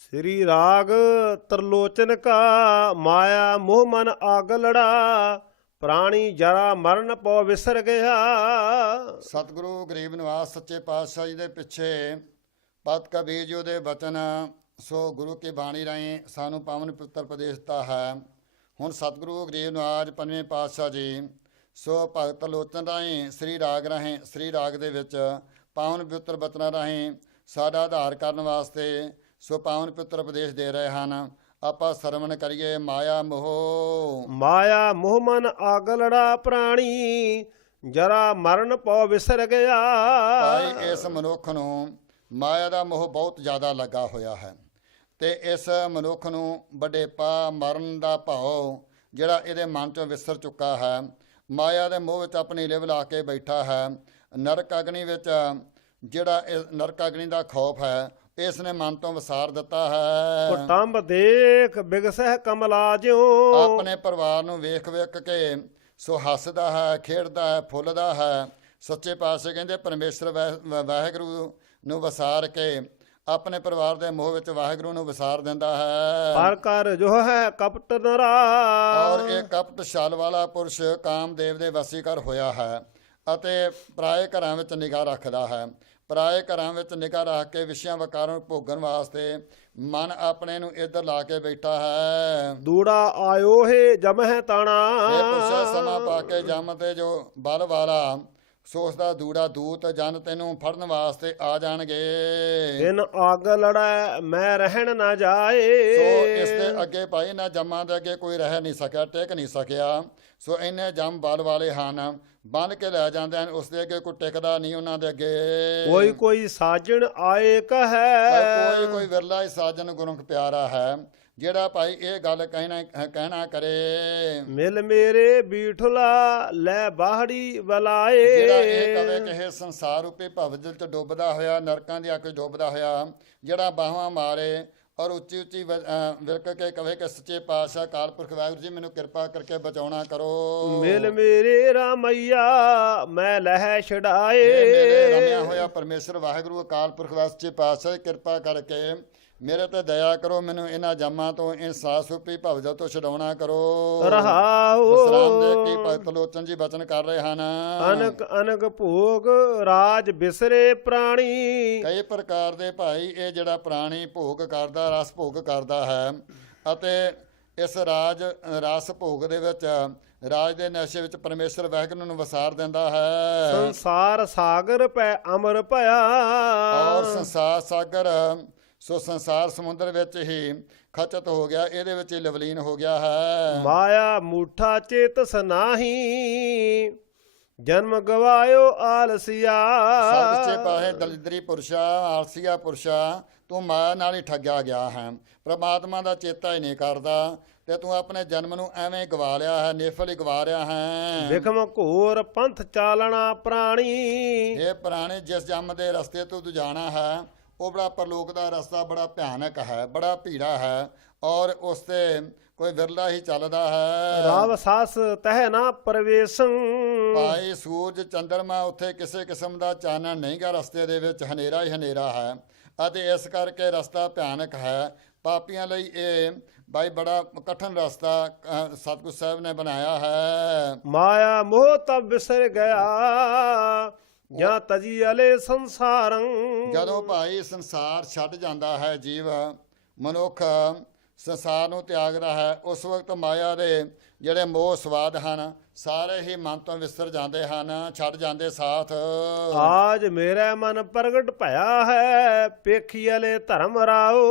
श्री राग त्रिलोचन का माया मोह मन आग लड़ा प्राणी जरा मरण पौ विसर गया। ਸਤਿਗੁਰੂ ਗਰੀਬ ਨਿਵਾਸ ਸੱਚੇ ਪਾਤਸ਼ਾਹ ਜੀ ਦੇ ਪਿੱਛੇ ਪਤ ਕਬੀਰ ਜੀ ਦੇ ਬਚਨ ਸੋ ਗੁਰੂ ਕੀ ਬਾਣੀ ਰਾਹੀਂ ਸਾਨੂੰ ਪਾਵਨ ਪਵਿੱਤਰ ਉਪਦੇਸ਼ ਦਿੱਤਾ ਹੈ। ਹੁਣ ਸਤਿਗੁਰੂ ਗਰੀਬ ਨਿਵਾਜ ਪੰਜਵੇਂ ਪਾਤਸ਼ਾਹ ਜੀ ਸੋ ਭਗਤ ਲੋਚਨ ਰਾਹੀਂ ਸ੍ਰੀ ਰਾਗ ਰਾਹੀਂ ਸ੍ਰੀ ਰਾਗ ਦੇ ਵਿੱਚ ਪਾਵਨ ਪਵਿੱਤਰ ਬਚਨਾਂ ਰਾਹੀਂ ਸਾਡਾ ਆਧਾਰ ਕਰਨ ਵਾਸਤੇ ਸੋ ਪਾਵਨ ਪਵਿੱਤਰ ਉਪਦੇਸ਼ ਦੇ ਰਹੇ ਹਨ। ਆਪਾਂ ਸਰਵਣ ਕਰੀਏ। ਮਾਇਆ ਮੋਹ ਮਾਇਆ ਮੋਹ ਮਨ ਆਗ ਲੜਾ ਪ੍ਰਾਣੀ ਜਰਾ ਮਰਨ ਪਉ ਵਿਸਰ ਗਿਆ। ਭਾਈ ਇਸ ਮਨੁੱਖ ਨੂੰ ਮਾਇਆ ਦਾ ਮੋਹ ਬਹੁਤ ਜ਼ਿਆਦਾ ਲੱਗਾ ਹੋਇਆ ਹੈ ਤੇ ਇਸ ਮਨੁੱਖ ਨੂੰ ਵਡੇਪਾ ਮਰਨ ਦਾ ਭਾਵ ਜਿਹੜਾ ਇਹਦੇ ਮਨ ਚੋਂ ਵਿਸਰ ਚੁੱਕਾ ਹੈ। ਮਾਇਆ ਦੇ ਮੋਹ ਵਿੱਚ ਆਪਣੀ ਲਿਵ ਲਾ ਕੇ ਬੈਠਾ ਹੈ। ਨਰਕ ਅਗਨੀ ਵਿੱਚ ਜਿਹੜਾ ਨਰਕ ਅਗਨੀ ਦਾ ਖੌਫ ਹੈ ਇਸ ਨੇ ਮਨ ਤੋਂ ਵਿਸਾਰ ਦਿੱਤਾ ਹੈ। ਕੁਟੰਬ ਦੇਖ ਬਿਗਸਹਿ ਕਮਲਾ ਜਿਉ ਆਪਣੇ ਪਰਿਵਾਰ ਨੂੰ ਵੇਖ ਵੇਖ ਕੇ ਸੋ ਹੱਸਦਾ ਹੈ, ਖੇਡਦਾ ਹੈ, ਫੁੱਲਦਾ ਹੈ। ਸੱਚੇ ਪਾਤਸ਼ਾਹ ਕਹਿੰਦੇ ਪਰਮੇਸ਼ਰ ਵਾਹਿਗੁਰੂ ਨੂੰ ਵਿਸਾਰ ਕੇ ਆਪਣੇ ਪਰਿਵਾਰ ਦੇ ਮੋਹ ਵਿੱਚ ਵਾਹਿਗੁਰੂ ਨੂੰ ਵਿਸਾਰ ਦਿੰਦਾ ਹੈ। ਪਰ ਕਰ ਜੋ ਹੈ ਕਪਟ ਨਰਾ ਔਰ ਇਹ ਕਪਟ ਛਲ ਵਾਲਾ ਪੁਰਸ਼ ਕਾਮਦੇਵ ਦੇ ਵਸੀਕਰ ਹੋਇਆ ਹੈ ਅਤੇ ਪਰਾਏ ਘਰਾਂ ਵਿੱਚ ਨਿਗਾਹ ਰੱਖਦਾ ਹੈ। ਪਰਾਏ ਘਰਾਂ ਵਿੱਚ ਨਿਗਾਹ ਰੱਖ ਕੇ ਵਿਸ਼ਿਆਂ ਵਕਾਰਾਂ ਨੂੰ ਭੋਗਣ ਵਾਸਤੇ ਮਨ ਆਪਣੇ ਨੂੰ ਇੱਧਰ ਲਾ ਕੇ ਬੈਠਾ ਹੈ। ਦੂੜਾ ਆਇਓ ਹੈ ਜਮਹਿ ਤਾਣਾ ਇਹ ਪੁਰਸ਼ਾ ਸਮਾਂ ਪਾ ਕੇ ਜੰਮ ਤੇ ਜੋ ਬਲ ਵਾਲਾ ਸੋ ਉਸ ਦਾ ਦੂੜਾ ਦੂਤ ਜਨ ਤੈਨੂੰ ਫੜਨ ਵਾਸਤੇ ਆ ਜਾਣਗੇ। ਇਨ ਆਗ ਲੜੈ ਮੈਂ ਰਹਿਣ ਨਾ ਜਾਏ। ਸੋ ਇਸ ਦੇ ਅੱਗੇ ਭਾਈ ਨਾ ਜੰਮਾਂ ਦੇ ਅੱਗੇ ਕੋਈ ਰਹਿ ਨਹੀਂ ਸਕਿਆ, ਟਿਕ ਨਹੀਂ ਸਕਿਆ। ਸੋ ਇੰਨੇ ਜੰਮ ਬਲ ਵਾਲੇ ਹਨ, ਬੰਨ ਕੇ ਲੈ ਜਾਂਦੇ ਹਨ। ਉਸ ਦੇ ਅੱਗੇ ਕੋਈ ਟਿਕਦਾ ਨਹੀਂ ਉਹਨਾਂ ਦੇ ਅੱਗੇ। ਕੋਈ ਕੋਈ ਸਾਜਣ ਆਏ ਕਹੈ ਕੋਈ ਕੋਈ ਵਿਰਲਾ ਹੀ ਸਾਜਨ ਗੁਰਮੁਖ ਪਿਆਰਾ ਹੈ ਜਿਹੜਾ ਭਾਈ ਇਹ ਗੱਲ ਕਹਿਣਾ ਕਰੇ। ਮਿਲ ਮੇਰੇ ਬੀਠਲਾ ਲੈ ਬਾਹੜੀ ਬਲਾਏ। ਜਿਹੜਾ ਇਹ ਕਵੇ ਕਹੇ ਸੰਸਾਰ ਰੂਪੀ ਭਵਜਲ ਚ ਡੁੱਬਦਾ ਹੋਇਆ, ਨਰਕਾਂ ਦੀ ਅੱਗ ਚ ਡੁੱਬਦਾ ਹੋਇਆ, ਜਿਹੜਾ ਬਾਹਾਂ ਮਾਰੇ ਔਰ ਉੱਚੀ ਉੱਚੀ ਵਿਲਕ ਕੇ ਕਵੇ ਕਿ ਸੱਚੇ ਪਾਤਸ਼ਾਹ ਅਕਾਲ ਪੁਰਖ ਵਾਹਿਗੁਰੂ ਜੀ ਮੈਨੂੰ ਕਿਰਪਾ ਕਰਕੇ ਬਚਾਉਣਾ ਕਰੋ। ਮਿਲ ਮੇਰੇ ਰਾਮਈਆ ਮੈਂ ਲਹਿ ਛਡਾਏ। ਮੇਰੇ ਰਮਿਆ ਹੋਇਆ ਪਰਮੇਸ਼ਰ ਵਾਹਿਗੁਰੂ ਅਕਾਲ ਪੁਰਖ ਸੱਚੇ ਪਾਤਸ਼ਾਹ ਕਿਰਪਾ ਕਰਕੇ ਮੇਰੇ ਤੇ ਦਇਆ ਕਰੋ, ਮੈਨੂੰ ਇਹਨਾਂ ਜੰਮਾਂ ਤੋਂ ਇਹ ਸਾਸ ਰੂਪੀ ਭਵਜਲ ਤੋਂ ਛਡਾਉਣਾ ਕਰੋ। ਰਹਾਉ ਵਿਸਰਾਮ ਦੇ ਕੀ ਭਗਤ ਲੋਚਨ ਜੀ ਬਚਨ ਕਰ ਰਹੇ ਹਨ। ਅਨਕ ਅਨਕ ਭੋਗ ਰਾਜ ਬਿਸਰੇ ਪ੍ਰਾਣੀ। ਕਈ ਪ੍ਰਕਾਰ ਦੇ ਭਾਈ ਇਹ ਜਿਹੜਾ ਪ੍ਰਾਣੀ ਭੋਗ ਕਰਦਾ, ਰਸ ਭੋਗ ਕਰਦਾ ਹੈ ਅਤੇ ਇਸ ਰਸ ਭੋਗ ਦੇ ਵਿੱਚ ਰਾਜ ਦੇ ਨਸ਼ੇ ਵਿੱਚ ਪਰਮੇਸ਼ਰ ਵਾਹਿਗੁਰੂ ਨੂੰ ਵਿਸਾਰ ਦਿੰਦਾ ਹੈ। ਸੰਸਾਰ ਸਾਗਰ ਪੈ ਅਮਰ ਭਇਆ। ਔਰ ਸੰਸਾਰ ਸਾਗਰ ਸੋ ਸੰਸਾਰ ਸਮੁੰਦਰ ਵਿੱਚ ਹੀ ਖਚਤ ਹੋ ਗਿਆ, ਇਹਦੇ ਵਿੱਚ ਹੀ ਲਵਲੀਨ ਹੋ ਗਿਆ ਹੈ। ਮਾਇਆ ਮੂਠਾ ਚੇਤਸ ਨਾਹੀ ਜਨਮ ਗਵਾਇਓ ਆਲਸੀਆ। ਸੱਚੇ ਪਾਹੇ ਦਲਿਦਰੀ ਪੁਰਸ਼ਾ, ਆਲਸੀਆ ਪੁਰਸ਼ਾ, ਤੂੰ ਮਾਇਆ ਨਾਲ ਹੀ ਠੱਗਿਆ ਗਿਆ ਹੈ। ਪ੍ਰਮਾਤਮਾ ਦਾ ਚੇਤਾ ਹੀ ਨਹੀਂ ਕਰਦਾ ਤੇ ਤੂੰ ਆਪਣੇ ਜਨਮ ਨੂੰ ਐਵੇਂ ਗਵਾ ਲਿਆ ਹੈ, ਨਿਫਲ ਹੀ ਗਵਾ ਰਿਹਾ ਹੈ। ਵਿਖਮ ਘੋਰ ਪੰਥ ਚਾਲਣਾ ਪ੍ਰਾਣੀ। ਇਹ ਪ੍ਰਾਣੀ ਜਿਸ ਜੰਮ ਦੇ ਰਸਤੇ ਤੋਂ ਤੂੰ ਜਾਣਾ ਹੈ ਉਹ ਬੜਾ ਪਰਲੋਕ ਦਾ ਰਸਤਾ ਬੜਾ ਭਿਆਨਕ ਹੈ, ਬੜਾ ਭੀੜਾ ਹੈ ਔਰ ਉਸ ਤੇ ਕੋਈ ਵਿਰਲਾ ਹੀ ਚੱਲਦਾ ਹੈ। ਰਾਵ ਸਾਸ ਤਹਿ ਨਾ ਪ੍ਰਵੇਸ਼ੰ। ਭਾਈ ਸੂਰਜ ਚੰਦਰਮਾ ਉੱਥੇ ਕਿਸੇ ਕਿਸਮ ਦਾ ਚਾਨਣ ਨਹੀਂ ਗਾ, ਰਸਤੇ ਦੇ ਵਿੱਚ ਹਨੇਰਾ ਹੀ ਹਨੇਰਾ ਹੈ ਅਤੇ ਇਸ ਕਰਕੇ ਰਸਤਾ ਭਿਆਨਕ ਹੈ। ਪਾਪੀਆਂ ਲਈ ਇਹ ਭਾਈ ਬੜਾ ਕਠਿਨ ਰਸਤਾ ਸਤਿਗੁਰੂ ਸਾਹਿਬ ਨੇ ਬਣਾਇਆ ਹੈ। ਮਾਇਆ ਮੋਹ ਤਬ ਵਿਸਰ ਗਿਆ ਜਾਂ ਤਜੀ ਅਲੇ ਸੰਸਾਰੰ। ਜਦੋਂ ਭਾਈ ਸੰਸਾਰ ਛੱਡ ਜਾਂਦਾ ਹੈ, ਜੀਵ ਮਨੁੱਖ ਸੰਸਾਰ ਨੂੰ ਤਿਆਗਦਾ ਹੈ, ਉਸ ਵਕਤ ਮਾਇਆ ਦੇ ਜਿਹੜੇ ਮੋਹ ਸਵਾਦ ਹਨ ਸਾਰੇ ਹੀ ਮਨ ਤੋਂ ਵਿਸਰ ਜਾਂਦੇ ਹਨ, ਛੱਡ ਜਾਂਦੇ ਸਾਥ। ਆਜ ਮੇਰੇ ਮਨ ਪ੍ਰਗਟ ਭਇਆ ਹੈ ਪੇਖੀ ਅਲੇ ਧਰਮ ਰਾਓ।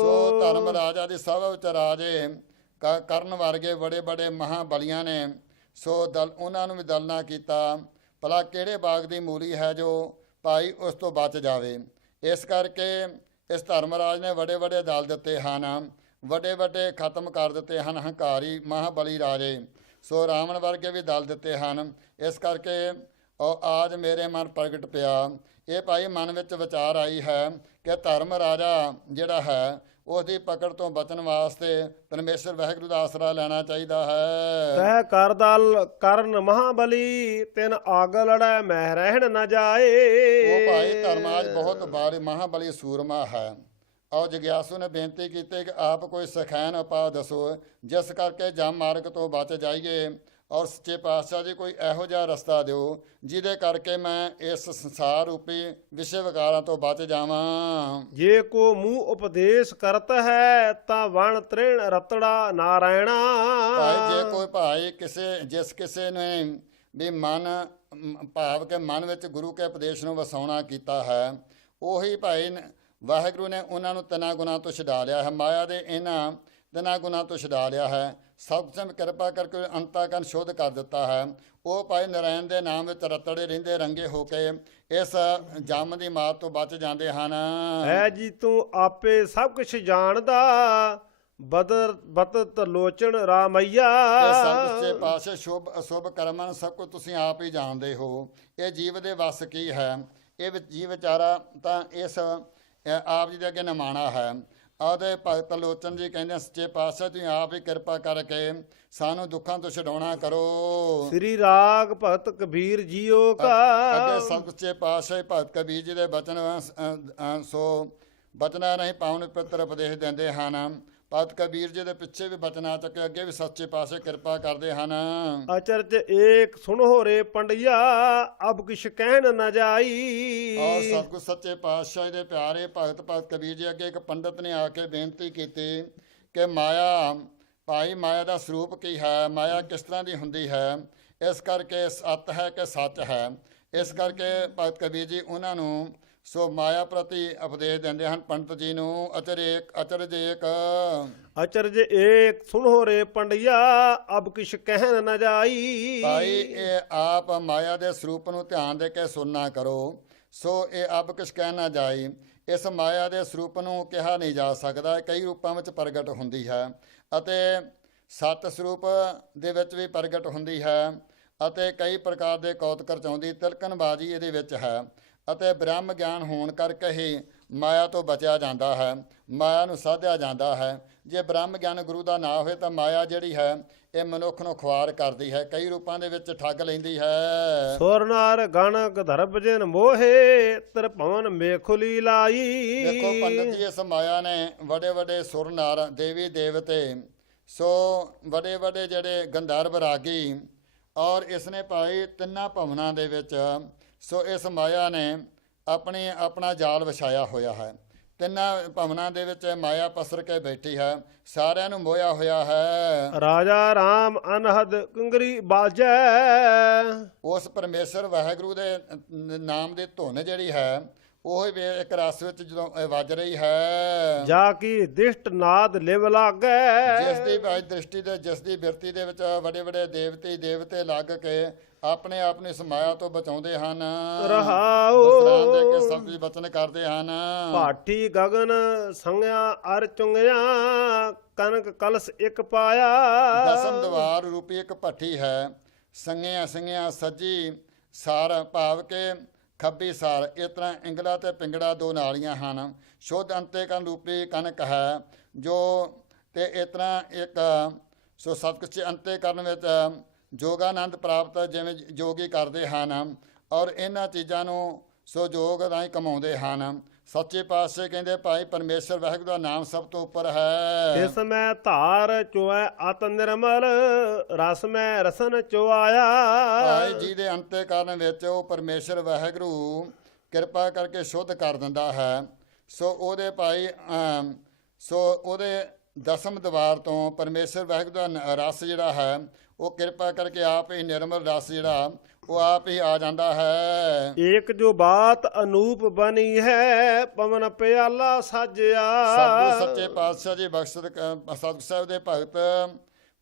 ਸੋ ਧਰਮ ਰਾਜਾ ਦੀ ਸਭ ਵਿੱਚ ਰਾਜੇ ਕਰਨ ਵਰਗੇ ਬੜੇ ਬੜੇ ਮਹਾਬਲੀਆਂ ਨੇ ਸੋ ਉਹਨਾਂ ਨੂੰ ਵੀ ਦਲ ਨਾ ਕੀਤਾ। ਭਲਾ ਕਿਹੜੇ ਬਾਗ ਦੀ ਮੂਲੀ ਹੈ ਜੋ ਭਾਈ ਉਸ ਤੋਂ ਬਚ ਜਾਵੇ। ਇਸ ਕਰਕੇ ਇਸ ਧਰਮਰਾਜ ਨੇ ਵੱਡੇ ਵੱਡੇ ਦਲ ਦਿੱਤੇ ਹਨ, ਵੱਡੇ ਵੱਡੇ ਖਤਮ ਕਰ ਦਿੱਤੇ ਹਨ ਹੰਕਾਰੀ ਮਹਾਬਲੀ ਰਾਜੇ। ਸੋ ਰਾਵਣ ਵਰਗੇ ਵੀ ਦਲ ਦਿੱਤੇ ਹਨ। ਇਸ ਕਰਕੇ ਆਜ ਮੇਰੇ ਮਨ ਪ੍ਰਗਟ ਪਿਆ। ਇਹ ਭਾਈ ਮਨ ਵਿੱਚ ਵਿਚਾਰ ਆਈ ਹੈ ਕਿ ਧਰਮ ਰਾਜਾ ਜਿਹੜਾ ਹੈ ਉਹਦੀ ਪਕੜ ਤੋਂ ਬਚਣ ਵਾਸਤੇ ਪਰਮੇਸ਼ਰ ਵਾਹਿਗੁਰੂ ਦਾ ਆਸਰਾ ਲੈਣਾ ਚਾਹੀਦਾ ਹੈ। ਤੈ ਕਰ ਦਲ ਕਰਨ ਮਹਾਬਲੀ ਤਿਨ ਆਗ ਲੜੈ ਮਹਿ ਰਹਿਣ ਨਾ ਜਾਏ। ਉਹ ਭਾਈ ਧਰਮਾਜ ਬਹੁਤ ਬਾਰੇ ਮਹਾਬਲੀ ਸੂਰਮਾ ਹੈ ਔਰ ਜਗਿਆਸੂ ਨੇ ਬੇਨਤੀ ਕੀਤੀ ਕਿ ਆਪ ਕੋਈ ਸਖੈਨ ਉਪਾਅ ਦੱਸੋ ਜਿਸ ਕਰਕੇ ਜਮ ਮਾਰਗ ਤੋਂ ਬਚ ਜਾਈਏ, ਔਰ ਸੱਚੇ ਪਾਤਸ਼ਾਹ ਜੀ ਕੋਈ ਇਹੋ ਜਿਹਾ ਰਸਤਾ ਦਿਓ ਜਿਹਦੇ ਕਰਕੇ ਮੈਂ ਇਸ ਸੰਸਾਰ ਰੂਪੀ ਵਿਸ਼ੇ ਵਿਕਾਰਾਂ ਤੋਂ ਬਚ ਜਾਵਾਂ। ਜੇ ਕੋ ਮੂੰਹ ਉਪਦੇਸ਼ ਕਰਤ ਹੈ ਤਾਂ ਵਣ ਤ੍ਰਿਣ ਰਤੜਾ ਨਾਰਾਇਣਾ। ਭਾਈ ਜੇ ਕੋਈ ਭਾਈ ਜਿਸ ਕਿਸੇ ਨੇ ਵੀ ਭਾਵ ਕੇ ਮਨ ਵਿੱਚ ਗੁਰੂ ਕੇ ਉਪਦੇਸ਼ ਨੂੰ ਵਸਾਉਣਾ ਕੀਤਾ ਹੈ, ਉਹੀ ਭਾਈ ਵਾਹਿਗੁਰੂ ਨੇ ਉਹਨਾਂ ਨੂੰ ਤਿੰਨਾਂ ਗੁਣਾਂ ਤੋਂ ਛੁਡਾ ਲਿਆ ਹੈ, ਮਾਇਆ ਦੇ ਇਹਨਾਂ ਤਿੰਨਾਂ ਗੁਣਾਂ ਤੋਂ ਛੁਡਾ ਲਿਆ ਹੈ, ਸਭ ਤੋਂ ਕਿਰਪਾ ਕਰਕੇ ਅੰਤःਕਰਨ ਸ਼ੁੱਧ ਕਰ ਦਿੱਤਾ ਹੈ। ਉਹ ਭਾਈ ਨਰਾਇਣ ਦੇ ਨਾਮ ਵਿੱਚ ਰਤੜੇ ਰਹਿੰਦੇ ਰੰਗੇ ਹੋ ਕੇ ਇਸ ਜਮ ਦੀ ਮਾਰ ਤੋਂ ਬਚ ਜਾਂਦੇ ਹਨ। ਹੈ ਜੀ ਤੂੰ ਆਪੇ ਸਭ ਕੁਝ ਜਾਣਦਾ, ਬਦਰ ਬਤਤ ਲੋਚਨ ਰਾਮਈਆ। ਇਹ ਸੱਚੇ ਪਾਤਸ਼ਾਹ ਸ਼ੁਭ ਅਸ਼ੁਭ ਕਰਮਾਂ ਸਭ ਕੁਝ ਤੁਸੀਂ ਆਪ ਹੀ ਜਾਣਦੇ ਹੋ। ਇਹ ਜੀਵ ਦੇ ਵੱਸ ਕੀ ਹੈ, ਇਹ ਜੀਵ ਵਿਚਾਰਾ ਤਾਂ ਇਸ ਆਪ ਜੀ ਦੇ ਅੱਗੇ ਨਿਮਾਣਾ ਹੈ। ਆਦੇ ਭਗਤ ਲੋਚਨ ਜੀ ਕਹਿੰਦੇ ਸੱਚੇ ਪਾਤਸ਼ਾਹ ਤੁਸੀਂ ਆਪ ਹੀ ਕਿਰਪਾ ਕਰਕੇ ਸਾਨੂੰ ਦੁੱਖਾਂ ਤੋਂ ਛਡਾਉਣਾ ਕਰੋ। ਸ੍ਰੀ ਰਾਗ ਭਗਤ ਕਬੀਰ ਜੀਓ ਕਾ। ਅੱਗੇ ਸੱਚੇ ਪਾਤਸ਼ਾਹ ਭਗਤ ਕਬੀਰ ਜੀ ਦੇ ਬਚਨ ਸੋ ਬਚਨਾਂ ਨਹੀਂ ਪਾਉਣ ਪਿੱਤਰ ਉਪਦੇਸ਼ ਦਿੰਦੇ ਹਨ। ਭਗਤ ਕਬੀਰ ਜੀ ਦੇ ਪਿੱਛੇ ਵੀ ਬਚਨਾਂ ਚੱਕੇ, ਅੱਗੇ ਵੀ ਸੱਚੇ ਪਾਤਸ਼ਾਹ ਕਿਰਪਾ ਕਰਦੇ ਹਨ। ਅਚਰਜ ਏਕ ਸੁਣੋ ਰੇ ਪੰਡਿਆ, ਅਬ ਕਿਛ ਕਹਿਣ ਨ ਜਾਈ। ਔਰ ਸਤਿਗੁਰ ਸੱਚੇ ਪਾਤਸ਼ਾਹ ਦੇ ਪਿਆਰੇ ਭਗਤ ਕਬੀਰ ਜੀ ਅੱਗੇ ਇੱਕ ਪੰਡਤ ਨੇ ਆ ਕੇ ਬੇਨਤੀ ਕੀਤੀ ਕਿ ਮਾਇਆ ਭਾਈ ਮਾਇਆ ਦਾ ਸਰੂਪ ਕੀ ਹੈ, ਮਾਇਆ ਕਿਸ ਤਰ੍ਹਾਂ ਦੀ ਹੁੰਦੀ ਹੈ, ਇਸ ਕਰਕੇ ਸੱਤ ਹੈ ਕਿ ਸੱਚ ਹੈ। ਇਸ ਕਰਕੇ ਭਗਤ ਕਬੀਰ ਜੀ ਉਹਨਾਂ ਨੂੰ ਸੋ ਮਾਇਆ ਪ੍ਰਤੀ ਉਪਦੇਸ਼ ਦਿੰਦੇ ਹਨ ਪੰਡਤ ਜੀ ਨੂੰ। ਅਚਰਜ ਅਚਰਜ ਏਕ ਸੁਣੋ ਰੇ ਪੰਡਿਆ, ਅਬ ਕਿਛ ਕਹਿਣ ਨ ਜਾਈ। ਭਾਈ ਇਹ ਆਪ ਮਾਇਆ ਦੇ ਸਰੂਪ ਨੂੰ ਧਿਆਨ ਦੇ ਕੇ ਸੁਣਨਾ ਕਰੋ। ਸੋ ਇਹ ਅਬ ਕਿਛ ਕਹਿ ਨਾ ਜਾਈ, ਇਸ ਮਾਇਆ ਦੇ ਸਰੂਪ ਨੂੰ ਕਿਹਾ ਨਹੀਂ ਜਾ ਸਕਦਾ, ਕਈ ਰੂਪਾਂ ਵਿੱਚ ਪ੍ਰਗਟ ਹੁੰਦੀ ਹੈ ਅਤੇ ਸਤ ਸਰੂਪ ਦੇ ਵਿੱਚ ਵੀ ਪ੍ਰਗਟ ਹੁੰਦੀ ਹੈ ਅਤੇ ਕਈ ਪ੍ਰਕਾਰ ਦੇ ਕੌਤਕ ਰਚਾਉਂਦੀ ਤਿਲਕਣਬਾਜ਼ੀ ਇਹਦੇ ਵਿੱਚ ਹੈ ਅਤੇ ਬ੍ਰਹਮ ਗਿਆਨ ਹੋਣ ਕਰਕੇ ਹੀ ਮਾਇਆ ਤੋਂ ਬਚਿਆ ਜਾਂਦਾ ਹੈ, ਮਾਇਆ ਨੂੰ ਸਾਧਿਆ ਜਾਂਦਾ ਹੈ। ਜੇ ਬ੍ਰਹਮ ਗਿਆਨ ਗੁਰੂ ਦਾ ਨਾ ਹੋਵੇ ਤਾਂ ਮਾਇਆ ਜਿਹੜੀ ਹੈ ਇਹ ਮਨੁੱਖ ਨੂੰ ਖੁਆਰ ਕਰਦੀ ਹੈ, ਕਈ ਰੂਪਾਂ ਦੇ ਵਿੱਚ ਠੱਗ ਲੈਂਦੀ ਹੈ। ਸੁਰ ਨਾਰ ਗਣ ਗਧਰਬ ਜਿਨ ਮੋਹੇ, ਤ੍ਰਿਭਵਨ ਮੇਖੁਲੀ ਲਾਈ। ਦੇਖੋ ਪੰਡਤ ਜੀ ਇਸ ਮਾਇਆ ਨੇ ਵੱਡੇ ਵੱਡੇ ਸੁਰ ਨਾਰ ਦੇਵੀ ਦੇਵਤੇ ਸੋ ਵੱਡੇ ਵੱਡੇ ਜਿਹੜੇ ਗੰਧਰਵ ਰਾਗੀ ਔਰ ਇਸ ਨੇ ਭਾਈ ਤਿੰਨਾਂ ਭਵਨਾਂ ਦੇ ਵਿੱਚ ਸੋ ਇਸ ਮਾਇਆ ਨੇ ਆਪਣਾ ਜਾਲ ਵਿਛਾਇਆ ਹੋਇਆ ਹੈ। ਤਿੰਨਾਂ ਭਵਨਾਂ ਦੇ ਵਿੱਚ ਮਾਇਆ ਪਸਰ ਕੇ ਬੈਠੀ ਹੈ, ਸਾਰਿਆਂ ਨੂੰ ਮੋਹਿਆ ਹੋਇਆ ਹੈ। ਰਾਜਾ ਰਾਮ ਅਨਹਦ ਕੰਗਰੀ ਬਾਜੈ। ਉਸ ਪਰਮੇਸ਼ਰ ਵਾਹਿਗੁਰੂ ਦੇ ਨਾਮ ਦੀ ਧੁਨ ਜਿਹੜੀ ਹੈ ਉਹ ਵੀ ਇੱਕ ਰਸ ਵਿੱਚ ਜਦੋਂ ਵੱਜ ਰਹੀ ਹੈ। ਜਾ ਕੀ ਦਿਸ਼ਟ ਨਾਦ ਲਿਵ ਲਾਗੈ। ਜਿਸ ਦੀ ਦ੍ਰਿਸ਼ਟੀ ਤੇ ਜਿਸ ਦੀ ਬਿਰਤੀ ਦੇ ਵਿੱਚ ਵੱਡੇ ਵੱਡੇ ਦੇਵਤੇ ਲੱਗ ਕੇ ਆਪਣੇ ਆਪ ਨੂੰ ਇਸ ਮਾਇਆ ਤੋਂ ਬਚਾਉਂਦੇ ਹਨ, ਰਹਾਉ ਦੇ ਕੇ ਸਭ ਕੁਝ ਬਚਨ ਕਰਦੇ ਹਨ। ਭਾਠੀ ਗਗਨ ਸੰਗਿਆ ਅਰ ਚੁੰਗਿਆ, ਕਨਕ ਕਲਸ ਇੱਕ ਪਾਇਆ। ਦਸਮ ਦਵਾਰ ਰੂਪੀ ਇੱਕ ਭੱਠੀ ਹੈ, ਸੰਗਿਆ ਸੱਜੀ ਸਾਰ ਭਾਵ ਕੇ ਖੱਬੀ ਸਾਰ, ਇਸ ਤਰ੍ਹਾਂ ਇੰਗਲਾ ਤੇ ਪਿੰਗੜਾ ਦੋ ਨਾਲੀਆਂ ਹਨ। ਸ਼ੁੱਧ ਅੰਤੇਕਰਨ ਰੂਪੀ ਕਨਕ ਹੈ ਜੋ ਤੇ ਇਸ ਤਰ੍ਹਾਂ ਇੱਕ ਸੋ ਸਭ ਕੁਝ ਅੰਤੇਕਰਨ ਵਿੱਚ ਜੋਗਾਨੰਦ ਪ੍ਰਾਪਤ ਜਿਵੇਂ ਜੋਗੀ ਕਰਦੇ ਹਨ ਔਰ ਇਹਨਾਂ ਚੀਜ਼ਾਂ ਨੂੰ ਸੋ ਜੋਗ ਰਾਹੀਂ ਕਮਾਉਂਦੇ ਹਨ। ਸੱਚੇ ਪਾਤਸ਼ਾਹ ਕਹਿੰਦੇ ਭਾਈ ਪਰਮੇਸ਼ਰ ਵਾਹਿਗੁਰੂ ਦਾ ਨਾਮ ਸਭ ਤੋਂ ਉੱਪਰ ਹੈ। ਇਸ ਮੈਂ ਧਾਰ ਚੋਐ ਅਤ ਨਿਰਮਲ, ਰਸ ਮੈਂ ਰਸਨ ਚੋਆਇਆ। ਭਾਈ ਜੀ ਦੇ ਅੰਤੇਕਰਨ ਵਿੱਚ ਉਹ ਪਰਮੇਸ਼ਰ ਵਾਹਿਗੁਰੂ ਕਿਰਪਾ ਕਰਕੇ ਸ਼ੁੱਧ ਕਰ ਦਿੰਦਾ ਹੈ। ਸੋ ਉਹਦੇ ਭਾਈ ਸੋ ਉਹਦੇ ਦਸਮ ਦਵਾਰ ਤੋਂ ਪਰਮੇਸ਼ਰ ਵਾਹਿਗੁਰੂ ਦਾ ਰਸ ਜਿਹੜਾ ਹੈ ਉਹ ਕਿਰਪਾ ਕਰਕੇ ਆਪ ਹੀ ਨਿਰਮਲ ਰਸ ਜਿਹੜਾ ਉਹ ਆਪ ਹੀ ਆ ਜਾਂਦਾ ਹੈ। ਏਕ ਜੋ ਬਾਤ ਅਨੂਪ ਬਣੀ ਹੈ, ਪਵਨ ਪਿਆਲਾ ਸਾਜਿਆ। ਸਤਿਗੁਰ ਸੱਚੇ ਪਾਤਸ਼ਾਹ ਜੀ ਸਤਿਗੁਰ ਸਾਹਿਬ ਦੇ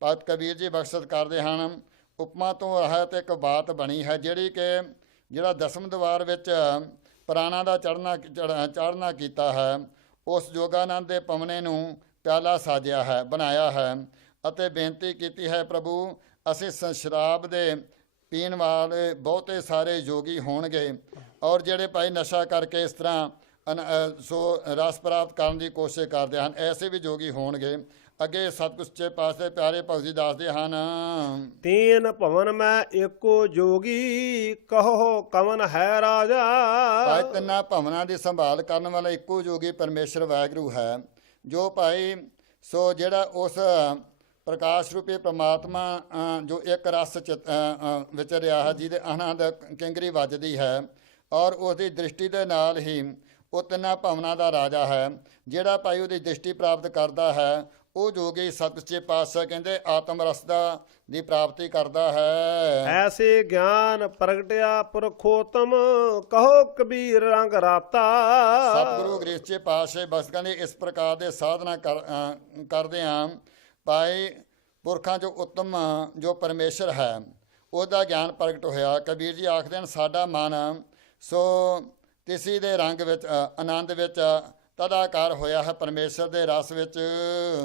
ਭਗਤ ਕਬੀਰ ਜੀ ਬਖਸ਼ਿਸ਼ ਕਰਦੇ ਹਨ। ਉਪਮਾ ਤੋਂ ਰਹਿਤ ਇੱਕ ਬਾਤ ਬਣੀ ਹੈ ਜਿਹੜਾ ਦਸਮ ਦਵਾਰ ਵਿੱਚ ਪ੍ਰਾਣਾ ਦਾ ਚੜ੍ਹਨਾ ਕੀਤਾ ਹੈ, ਉਸ ਜੋਗਾਨੰਦ ਦੇ ਪਵਨੇ ਨੂੰ ਪਿਆਲਾ ਸਾਜਿਆ ਹੈ, ਬਣਾਇਆ ਹੈ ਅਤੇ ਬੇਨਤੀ ਕੀਤੀ ਹੈ ਪ੍ਰਭੂ ਅਸੀਂ ਸ਼ਰਾਬ ਦੇ ਪੀਣ ਵਾਲੇ ਬਹੁਤੇ ਸਾਰੇ ਯੋਗੀ ਹੋਣਗੇ ਔਰ ਜਿਹੜੇ ਭਾਈ ਨਸ਼ਾ ਕਰਕੇ ਇਸ ਤਰ੍ਹਾਂ ਸੋ ਰਸ ਪ੍ਰਾਪਤ ਕਰਨ ਦੀ ਕੋਸ਼ਿਸ਼ ਕਰਦੇ ਹਨ, ਐਸੇ ਵੀ ਯੋਗੀ ਹੋਣਗੇ। ਅੱਗੇ ਸਤਿਗੁਰ ਸੱਚੇ ਪਾਤਸ਼ਾਹ ਪਿਆਰੇ ਭਗਤ ਜੀ ਦੱਸਦੇ ਹਨ। ਤੀਨ ਭਵਨ ਮੈਂ ਏਕੋ ਜੋਗੀ, ਕਹੋ ਕਵਨ ਹੈ ਰਾਜਾ। ਭਾਈ ਤਿੰਨਾਂ ਭਵਨਾਂ ਦੀ ਸੰਭਾਲ ਕਰਨ ਵਾਲਾ ਇੱਕੋ ਜੋਗੀ ਪਰਮੇਸ਼ਰ ਵਾਹਿਗੁਰੂ ਹੈ। ਜੋ ਭਾਈ ਸੋ ਜਿਹੜਾ ਉਸ ਪ੍ਰਕਾਸ਼ ਰੂਪੀ ਪ੍ਰਮਾਤਮਾ ਜੋ ਇੱਕ ਰਸ ਵਿਚਰਿਆ ਹੈ, ਜਿਹਦੇ ਆਨੰਦ ਕਿੰਗਰੀ ਵੱਜਦੀ ਹੈ, ਔਰ ਉਸ ਦੀ ਦ੍ਰਿਸ਼ਟੀ ਦੇ ਨਾਲ ਹੀ ਉਹ ਤਿੰਨਾਂ ਭਵਨਾਂ ਦਾ ਰਾਜਾ ਹੈ। ਜਿਹੜਾ ਭਾਈ ਉਹਦੀ ਦ੍ਰਿਸ਼ਟੀ ਪ੍ਰਾਪਤ ਕਰਦਾ ਹੈ, ਉਹ ਜੋਗੀ ਸਤਿਗੁਰ ਪਾਤਸ਼ਾਹ ਕਹਿੰਦੇ ਆਤਮ ਰਸ ਦੀ ਪ੍ਰਾਪਤੀ ਕਰਦਾ ਹੈ। ਐਸੇ ਗਿਆਨ ਪ੍ਰਗਟਿਆ ਪੁਰਖੋਤਮ, ਕਹੋ ਕਬੀਰ ਰੰਗ ਰਾਤਾ। ਸਤਿਗੁਰੂ ਗ੍ਰੇਸਚੇ ਪਾਤਸ਼ਾਹ ਬਖਸ਼ ਕਹਿੰਦੇ ਇਸ ਪ੍ਰਕਾਰ ਦੇ ਸਾਧਨਾ ਕਰਦੇ ਹਾਂ ਭਾਈ ਪੁਰਖਾਂ ਜੋ ਉੱਤਮ ਜੋ ਪਰਮੇਸ਼ਰ ਹੈ ਉਹਦਾ ਗਿਆਨ ਪ੍ਰਗਟ ਹੋਇਆ। ਕਬੀਰ ਜੀ ਆਖਦੇ ਹਨ ਸਾਡਾ ਮਨ ਸੋ ਤਿਸੀ ਦੇ ਰੰਗ ਵਿੱਚ ਆਨੰਦ ਵਿੱਚ ਤਦਾਕਾਰ ਹੋਇਆ ਹੈ, ਪਰਮੇਸ਼ਰ ਦੇ ਰਸ ਵਿੱਚ।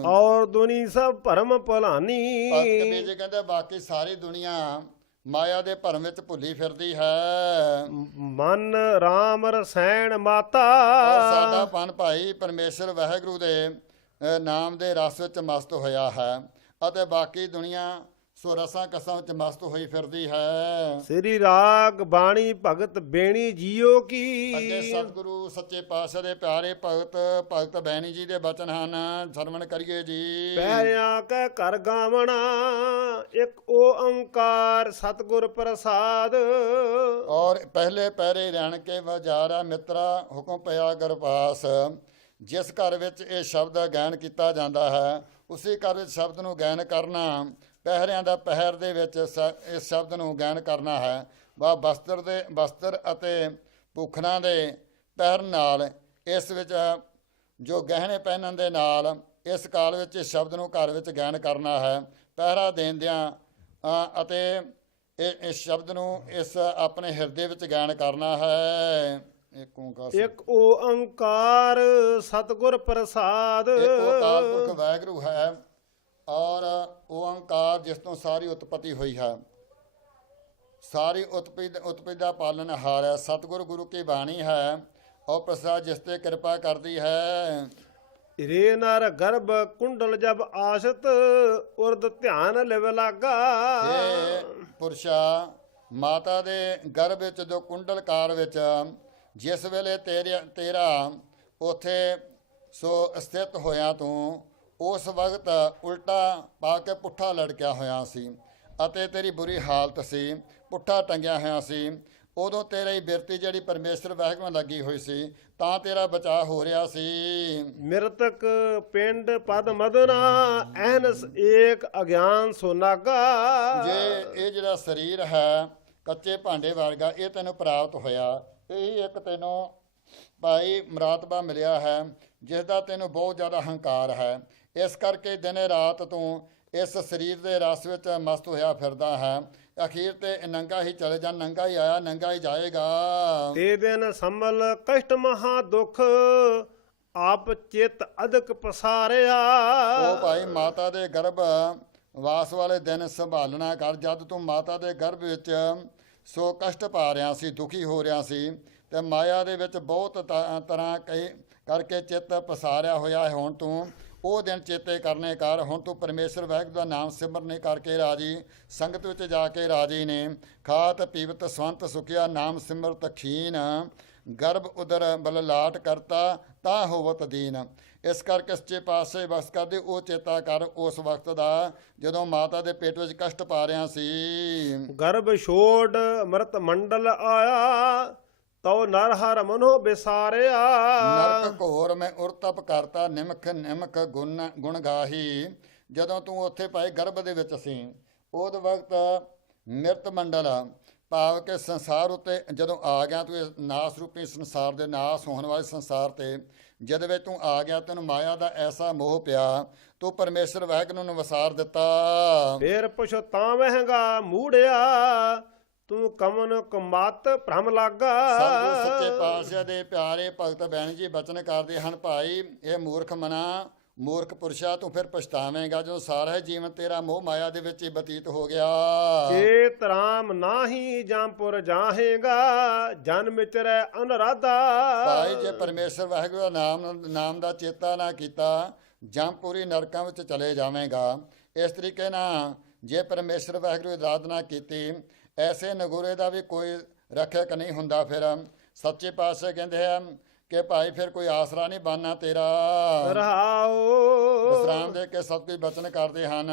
ਔਰ ਦੁਨੀ ਸਭ ਭਰਮ ਭੁਲਾਨੀ, ਭਗਤ ਕਬੀਰ ਜੀ ਕਹਿੰਦੇ ਬਾਕੀ ਸਾਰੀ ਦੁਨੀਆ ਮਾਇਆ ਦੇ ਭਰਮ ਵਿੱਚ ਭੁੱਲੀ ਫਿਰਦੀ ਹੈ। ਮਨ ਰਾਮ ਰਸੈਣ ਮਾਤਾ। ਔਰ ਸਾਡਾ ਮਨ ਭਾਈ ਪਰਮੇਸ਼ਰ ਵਾਹਿਗੁਰੂ ਦੇ ਨਾਮ ਦੇ ਰਸ ਵਿੱਚ ਮਸਤ ਹੋਇਆ ਹੈ, ਅਤੇ ਬਾਕੀ ਦੁਨੀਆ ਸੋ ਰਸਾਂ ਕਸਾਂ ਵਿੱਚ ਮਸਤ ਹੋਈ ਫਿਰਦੀ ਹੈ। ਸ੍ਰੀ ਰਾਗ ਬਾਣੀ ਭਗਤ ਬੇਣੀ ਜੀਓ ਕੀ। ਅੱਗੇ ਸਤਿਗੁਰੂ ਸੱਚੇ ਪਾਤਸ਼ਾਹ ਦੇ ਪਿਆਰੇ ਭਗਤ ਬੈਣੀ ਜੀ ਦੇ ਬਚਨ ਹਨ, ਸਰਵਣ ਕਰੀਏ ਜੀ। ਪਹਿਰਿਆਂ ਕੈ ਘਰ ਗਾਵਣਾ, ਇੱਕ ਓੰਕਾਰ ਸਤਿਗੁਰ ਪ੍ਰਸਾਦ। ਔਰ ਪਹਿਲੇ ਪਹਿਰੇ ਰਹਿਣ ਕੇ ਵਜਾਰਾ ਮਿੱਤਰਾ, ਹੁਕਮ ਪਿਆ ਗਰਪਾਸ। ਜਿਸ ਘਰ ਵਿੱਚ ਇਹ ਸ਼ਬਦ ਗਾਇਨ ਕੀਤਾ ਜਾਂਦਾ ਹੈ, ਉਸੇ ਘਰ ਵਿੱਚ ਸ਼ਬਦ ਨੂੰ ਗਾਇਨ ਕਰਨਾ, ਪਹਿਰਿਆਂ ਦਾ ਪਹਿਰ ਦੇ ਵਿੱਚ ਇਸ ਸ਼ਬਦ ਨੂੰ ਗਾਇਨ ਕਰਨਾ ਹੈ। ਵਾ ਬਸਤਰ ਅਤੇ ਭੁੱਖਣਾ ਦੇ ਪਹਿਰਨ ਨਾਲ, ਇਸ ਵਿੱਚ ਜੋ ਗਹਿਣੇ ਪਹਿਨਣ ਦੇ ਨਾਲ ਇਸ ਕਾਲ ਵਿੱਚ ਇਸ ਸ਼ਬਦ ਨੂੰ ਘਰ ਵਿੱਚ ਗਾਇਨ ਕਰਨਾ ਹੈ। ਪਹਿਰਾ ਦੇਂਦਿਆਂ ਅਤੇ ਇਸ ਸ਼ਬਦ ਨੂੰ ਇਸ ਆਪਣੇ ਹਿਰਦੇ ਵਿੱਚ ਗਾਇਨ ਕਰਨਾ ਹੈ। ਇੱਕ ਓੰਕਾਰ ਸਤਿਗੁਰ ਪ੍ਰਸਾਦ। ਇੱਕ ਅਕਾਲ ਪੁਰਖ ਵਾਹਿਗੁਰੂ ਹੈ, ਔਰ ਓੰਕਾਰ ਜਿਸ ਤੋਂ ਸਾਰੀ ਉਤਪਤੀ ਹੋਈ ਹੈ, ਸਾਰੀ ਉਤਪਤੀ ਦਾ ਪਾਲਣਹਾਰ ਹੈ। ਸਤਿਗੁਰ ਗੁਰੂ ਕੀ ਬਾਣੀ ਹੈ, ਔਰ ਪ੍ਰਸਾਦ ਜਿਸ ਤੇ ਕਿਰਪਾ ਕਰਦੀ ਹੈ। ਰੇ ਨਰ ਗਰਭ ਕੁੰਡਲ ਜਬ ਆਸ਼ਤ, ਉਰਦ ਧਿਆਨ ਲਿਵ ਲਾਗਾ। ਇਹ ਪੁਰਸ਼ਾ ਮਾਤਾ ਦੇ ਗਰਭ ਵਿੱਚ ਜੋ ਕੁੰਡਲਕਾਰ ਵਿੱਚ ਜਿਸ ਵੇਲੇ ਤੇਰਾ ਉਥੇ ਸੋ ਸਥਿਤ ਹੋਇਆ ਤੂੰ, ਉਸ ਵਕਤ ਉਲਟਾ ਪਾ ਕੇ ਪੁੱਠਾ ਲੜਕਿਆ ਹੋਇਆ ਸੀ, ਅਤੇ ਤੇਰੀ ਬੁਰੀ ਹਾਲਤ ਸੀ, ਪੁੱਠਾ ਟੰਗਿਆ ਹੋਇਆ ਸੀ। ਉਦੋਂ ਤੇਰੀ ਬਿਰਤੀ ਜਿਹੜੀ ਪਰਮੇਸ਼ਰ ਵਾਹਿਗੁਰੂ ਨਾਲ ਲੱਗੀ ਹੋਈ ਸੀ, ਤਾਂ ਤੇਰਾ ਬਚਾਅ ਹੋ ਰਿਹਾ ਸੀ। ਮਿਰਤਕ ਪਿੰਡ ਪਦ ਮਦਨਾ, ਐਨਸ ਏਕ ਅਗਿਆਨ ਸੋਨਾਗਾ। ਜੇ ਇਹ ਜਿਹੜਾ ਸਰੀਰ ਹੈ ਕੱਚੇ ਭਾਂਡੇ ਵਰਗਾ, ਇਹ ਤੈਨੂੰ ਪ੍ਰਾਪਤ ਹੋਇਆ, ਇਹ ਇੱਕ ਤੈਨੂੰ ਭਾਈ ਮੁਰਾਤਬਾ ਮਿਲਿਆ ਹੈ, ਜਿਸ ਦਾ ਤੈਨੂੰ ਬਹੁਤ ਜ਼ਿਆਦਾ ਹੰਕਾਰ ਹੈ। ਇਸ ਕਰਕੇ ਦਿਨੇ ਰਾਤ ਤੂੰ ਇਸ ਸਰੀਰ ਦੇ ਰਸ ਵਿੱਚ ਮਸਤ ਹੋਇਆ ਫਿਰਦਾ ਹੈ। ਅਖੀਰ ਤੇ ਨੰਗਾ ਹੀ ਚਲੇ ਜਾ, ਨੰਗਾ ਹੀ ਆਇਆ, ਨੰਗਾ ਹੀ ਜਾਏਗਾ। ਤੇ ਦਿਨ ਸੰਭਲ ਕਸ਼ਟ ਮਹਾ ਦੁਖ, ਆਪ ਚਿਤ ਅਦਕ ਪਸਾਰਿਆ। ਉਹ ਭਾਈ ਮਾਤਾ ਦੇ ਗਰਭ ਵਾਸ ਵਾਲੇ ਦਿਨ ਸੰਭਾਲਣਾ ਕਰ। ਜਦ ਤੂੰ ਮਾਤਾ ਦੇ ਗਰਭ ਵਿੱਚ ਸੋ ਕਸ਼ਟ ਪਾ ਰਿਹਾ ਸੀ, ਦੁਖੀ ਹੋ ਰਿਹਾ ਸੀ, ਤੇ ਮਾਇਆ ਦੇ ਵਿੱਚ ਬਹੁਤ ਤਰ੍ਹਾਂ ਕਰਕੇ ਚਿੱਤ ਪਸਾਰਿਆ ਹੋਇਆ ਹੈ। ਹੁਣ ਤੂੰ ਉਹ ਦਿਨ ਚੇਤੇ ਕਰਨੇ ਕਰ। ਹੁਣ ਤੂੰ ਪਰਮੇਸ਼ਰ ਵਾਹਿਗੁਰੂ ਦਾ ਨਾਮ ਸਿਮਰਨੇ ਕਰਕੇ ਰਾਜੀ, ਸੰਗਤ ਵਿੱਚ ਜਾ ਕੇ ਰਾਜੀ ਨੇ। ਖਾਤ ਪੀਵਤ ਸਵੰਤ ਸੁਖਿਆ, ਨਾਮ ਸਿਮਰਤ ਖੀਨ, ਗਰਭ ਉਦਰ ਬਲ ਲਾਟ ਕਰਤਾ, ਤਾਂ ਹੋਵਤ ਦੀਨ। ਇਸ ਕਰਕੇ ਸੱਚੇ ਪਾਤਸ਼ਾਹ ਬਖਸ਼ ਕਰਦੇ ਉਹ ਚੇਤਾ ਕਰ ਉਸ ਵਕਤ ਦਾ, ਜਦੋਂ ਮਾਤਾ ਦੇ ਪੇਟ ਵਿੱਚ ਕਸ਼ਟ ਪਾ ਰਿਹਾ ਸੀ। ਗਰਭ ਛੋੜ ਮਰਤ ਮੰਡਲ ਆਇਆ, ਤਉ ਨਰ ਹਰ ਮਨੋ ਵਿਸਾਰਿਆ। ਨਰਕ ਘੋਰ ਮੈਂ ਉਰ ਤਪ ਕਰਤਾ, ਨਿਮਕ ਗੁਣ ਗਾਹੀ। ਜਦੋਂ ਤੂੰ ਉੱਥੇ ਭਾਈ ਗਰਭ ਦੇ ਵਿੱਚ ਸੀ, ਉਦ ਵਕਤ ਮਿਰਤ ਮੰਡਲ ਭਾਵ ਕਿ ਸੰਸਾਰ ਉੱਤੇ ਜਦੋਂ ਆ ਗਿਆ ਤੂੰ, ਇਸ ਨਾਸ ਰੂਪੀ ਸੰਸਾਰ ਦੇ ਨਾਸ ਹੋਣ ਵਾਲੇ ਸੰਸਾਰ ਤੇ ਜਦ ਵਿੱਚ ਤੂੰ ਆ ਗਿਆ, ਤੈਨੂੰ ਮਾਇਆ ਦਾ ਐਸਾ ਮੋਹ ਪਿਆ, ਤੂੰ ਪਰਮੇਸ਼ਰ ਵਾਹਿਗੁਰੂ ਨੂੰ ਵਿਸਾਰ ਦਿੱਤਾ। ਫੇਰ ਪੁੱਛ ਤਾਂ ਮਹਿੰਗਾ ਮੂੜਿਆ, ਤੂੰ ਕਮਨ ਕਮਤ ਭ੍ਰਮ ਲਾਗਾ। ਸਤਿਗੁਰ ਸੱਚੇ ਪਾਤਸ਼ਾਹ ਦੇ ਪਿਆਰੇ ਭਗਤ ਬੈਣੀ ਜੀ ਬਚਨ ਕਰਦੇ ਹਨ, ਭਾਈ ਇਹ ਮੂਰਖ ਮਨਾ, ਮੂਰਖ ਪੁਰਸ਼ਾ, ਤੂੰ ਫਿਰ ਪਛਤਾਵੇਂਗਾ ਜਦੋਂ ਸਾਰਾ ਜੀਵਨ ਤੇਰਾ ਮੋਹ ਮਾਇਆ ਦੇ ਵਿੱਚ ਹੀ ਬਤੀਤ ਹੋ ਗਿਆ। ਚੇਤ ਰਾਮ ਨਾਹੀ ਜਾਂਪੁਰ ਜਾਹੇਗਾ, ਜਨ ਮਿਚਰੈ ਅਨਰਾਧਾ। ਭਾਈ ਜੇ ਪਰਮੇਸ਼ਰ ਵਾਹਿਗੁਰੂ ਦਾ ਨਾਮ ਦਾ ਚੇਤਾ ਨਾ ਕੀਤਾ, ਜਮਪੂਰੀ ਨਰਕਾਂ ਵਿੱਚ ਚਲੇ ਜਾਵੇਂਗਾ। ਇਸ ਤਰੀਕੇ ਨਾਲ ਜੇ ਪਰਮੇਸ਼ਰ ਵਾਹਿਗੁਰੂ ਦੀ ਆਰਾਧਨਾ ਕੀਤੀ, ਐਸੇ ਨਗੂਰੇ ਦਾ ਵੀ ਕੋਈ ਰੱਖਿਅਕ ਨਹੀਂ ਹੁੰਦਾ। ਫਿਰ ਸੱਚੇ ਪਾਤਸ਼ਾਹ ਕਹਿੰਦੇ ਆ ਕਿ ਭਾਈ ਫਿਰ ਕੋਈ ਆਸਰਾ ਨਹੀਂ ਬਣਨਾ ਤੇਰਾ। ਰਹਾਉ ਵਿਸਰਾਮ ਦੇ ਕੇ ਸਭ ਕੁਝ ਬਚਨ ਕਰਦੇ ਹਨ।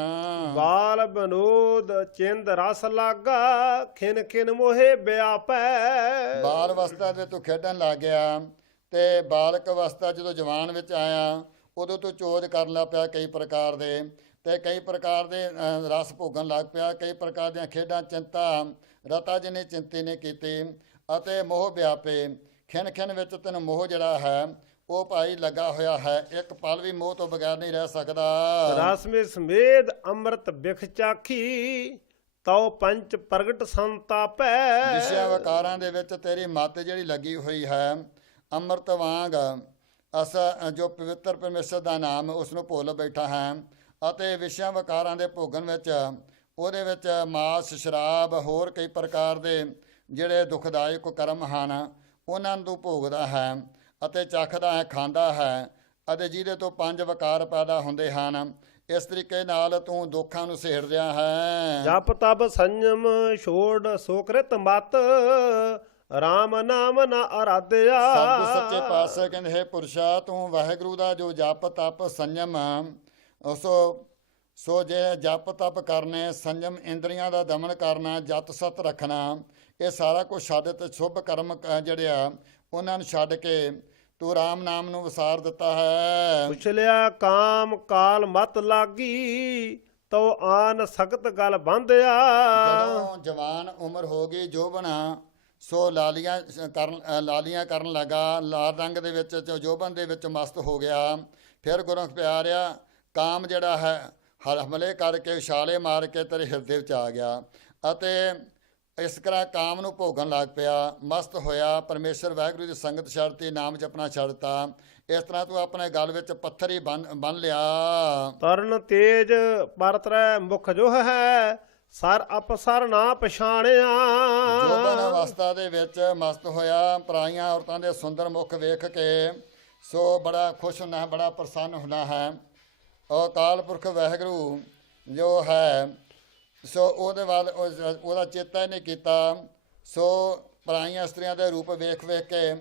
ਬਾਲ ਬਨੋਦ ਚਿੰਦ ਰਸ ਲਾਗਾ, ਖਿਨ ਖਿਨ ਮੋਹੇ ਵਿਆਪੈ। ਬਾਲ ਅਵਸਥਾ ਦੇ ਤੂੰ ਖੇਡਣ ਲੱਗ ਗਿਆ, ਤੇ ਬਾਲਕ ਅਵਸਥਾ ਜਦੋਂ ਜਵਾਨ ਵਿੱਚ ਆਇਆ ਉਦੋਂ ਤੂੰ ਚੋਜ ਕਰਨ ਲੱਗ ਪਿਆ ਕਈ ਪ੍ਰਕਾਰ ਦੇ, ਤੇ ਕਈ ਪ੍ਰਕਾਰ ਦੇ ਰਸ ਭੋਗਣ ਲੱਗ ਪਿਆ। ਕਈ ਪ੍ਰਕਾਰ ਦੀਆਂ ਖੇਡਾਂ ਚਿੰਤਾ ਰਤਾ ਜਿਹਨੇ ਚਿੰਤੀ ਨੇ ਕੀਤੀ, ਅਤੇ ਮੋਹ ਵਿਆਪੇ। ਖਿਨ ਖਿਨ ਵਿੱਚ ਤੈਨੂੰ ਮੋਹ ਜਿਹੜਾ ਹੈ ਉਹ ਭਾਈ ਲੱਗਾ ਹੋਇਆ ਹੈ, ਇੱਕ ਪਲ ਵੀ ਮੋਹ ਤੋਂ ਬਗੈਰ ਨਹੀਂ ਰਹਿ ਸਕਦਾ। ਰਸ ਮੇ ਸਮੇਦ ਅੰਮ੍ਰਿਤ ਬਿਖ ਚਾਖੀ, ਤਉ ਪੰਚ ਪ੍ਰਗਟ ਸੰਤਾਪੈ। ਵਿਸ਼ਿਆ ਵਕਾਰਾਂ ਦੇ ਵਿੱਚ ਤੇਰੀ ਮੱਤ ਜਿਹੜੀ ਲੱਗੀ ਹੋਈ ਹੈ ਅੰਮ੍ਰਿਤ ਵਾਂਗ, ਅਸ ਜੋ ਪਵਿੱਤਰ ਪਰਮੇਸ਼ਰ ਦਾ ਨਾਮ ਉਸ ਨੂੰ ਭੁੱਲ ਬੈਠਾ ਹੈ, ਅਤੇ ਵਿਸ਼ਿਆ ਵਕਾਰਾਂ ਦੇ ਭੋਗਣ ਵਿੱਚ ਉਹਦੇ ਵਿੱਚ ਮਾਸ ਸ਼ਰਾਬ ਹੋਰ ਕਈ ਪ੍ਰਕਾਰ ਦੇ ਜਿਹੜੇ ਦੁਖਦਾਇਕ ਕਰਮ ਹਨ ਉਹਨਾਂ ਨੂੰ ਤੂੰ ਭੋਗਦਾ ਹੈ, ਅਤੇ ਚੱਖਦਾ ਹੈ, ਖਾਂਦਾ ਹੈ, ਅਤੇ ਜਿਹਦੇ ਤੋਂ ਪੰਜ ਵਕਾਰ ਪੈਦਾ ਹੁੰਦੇ ਹਨ। ਇਸ ਤਰੀਕੇ ਨਾਲ ਤੂੰ ਦੁੱਖਾਂ ਨੂੰ ਸੇੜ ਰਿਹਾ ਹੈ। ਜਪ ਤਪ ਸੰਜਮ ਛੋੜ ਸੋਕ੍ਰਿਤ ਮਤ, ਰਾਮ ਨਾਮ ਨਾ ਅਰਾਧਿਆ। ਸਤਿਗੁਰ ਸੱਚੇ ਪਾਤਸ਼ਾਹ ਕਹਿੰਦੇ ਹੈ ਪੁਰਸ਼ਾ, ਤੂੰ ਵਾਹਿਗੁਰੂ ਦਾ ਜੋ ਜਪ ਤਪ ਸੰਜਮ ਸੋ ਜੇ ਜਪ ਤਪ ਕਰਨੇ, ਸੰਜਮ ਇੰਦਰੀਆਂ ਦਾ ਦਮਨ ਕਰਨਾ, ਜਤ ਸਤ ਰੱਖਣਾ, ਇਹ ਸਾਰਾ ਕੁਝ ਛੱਡ ਤੇ ਸ਼ੁਭ ਕਰਮ ਜਿਹੜੇ ਆ ਉਹਨਾਂ ਨੂੰ ਛੱਡ ਕੇ ਤੂੰ ਰਾਮ ਨਾਮ ਨੂੰ ਵਿਸਾਰ ਦਿੱਤਾ ਹੈ। ਪੁੱਛਲਿਆ ਕਾਮ ਕਾਲ ਮਤ ਲਾਗੀ, ਤਉ ਆਨ ਸਖਤ ਗਲ ਬੰਧਿਆ। ਜਦੋਂ ਜਵਾਨ ਉਮਰ ਹੋ ਗਈ, ਜੋਬਣਾ ਸੋ ਲਾਲੀਆਂ ਕਰਨ ਲੱਗਾ, ਲਾਲ ਰੰਗ ਦੇ ਵਿੱਚ ਜੋਬਨ ਦੇ ਵਿੱਚ ਮਸਤ ਹੋ ਗਿਆ। ਫਿਰ ਗੁਰਮੁਖ ਪਿਆਰਿਆ ਕਾਮ ਜਿਹੜਾ ਹੈ ਹਮਲੇ ਕਰਕੇ ਉਛਾਲੇ ਮਾਰ ਕੇ ਤੇਰੇ ਹਿਰਦੇ ਵਿੱਚ ਆ ਗਿਆ, ਅਤੇ ਇਸ ਤਰ੍ਹਾਂ ਕਾਮ ਨੂੰ ਭੋਗਣ ਲੱਗ ਪਿਆ, ਮਸਤ ਹੋਇਆ। ਪਰਮੇਸ਼ਰ ਵਾਹਿਗੁਰੂ ਦੀ ਸੰਗਤ ਛੱਡਤੀ, ਨਾਮ ਜਪਣਾ ਛੱਡਤਾ। ਇਸ ਤਰ੍ਹਾਂ ਤੂੰ ਆਪਣੇ ਗਲ ਵਿੱਚ ਪੱਥਰ ਹੀ ਬੰਨ ਲਿਆ। ਤਰਨ ਤੇਜ ਪਰਤਰੈ ਮੁਖ ਜੋ ਹੈ, ਸਰ ਅਪਸਰ ਨਾ ਪਛਾਣਿਆ। ਜੋਬਨ ਅਵਸਥਾ ਦੇ ਵਿੱਚ ਮਸਤ ਹੋਇਆ, ਪਰਾਈਆਂ ਔਰਤਾਂ ਦੇ ਸੁੰਦਰ ਮੁਖ ਵੇਖ ਕੇ ਸੋ ਬੜਾ ਖੁਸ਼ ਹੁੰਦਾ ਹੈ, ਬੜਾ ਪ੍ਰਸੰਨ ਹੁੰਦਾ ਹੈ। ਉਹ ਅਕਾਲ ਪੁਰਖ ਵਾਹਿਗੁਰੂ ਜੋ ਹੈ ਸੋ ਉਹਦੇ ਵੱਲ ਉਹਦਾ ਚੇਤਾ ਹੀ ਨਹੀਂ ਕੀਤਾ। ਸੋ ਪਰਾਈਆਂ ਇਸਤਰੀਆਂ ਦੇ ਰੂਪ ਵੇਖ ਵੇਖ ਕੇ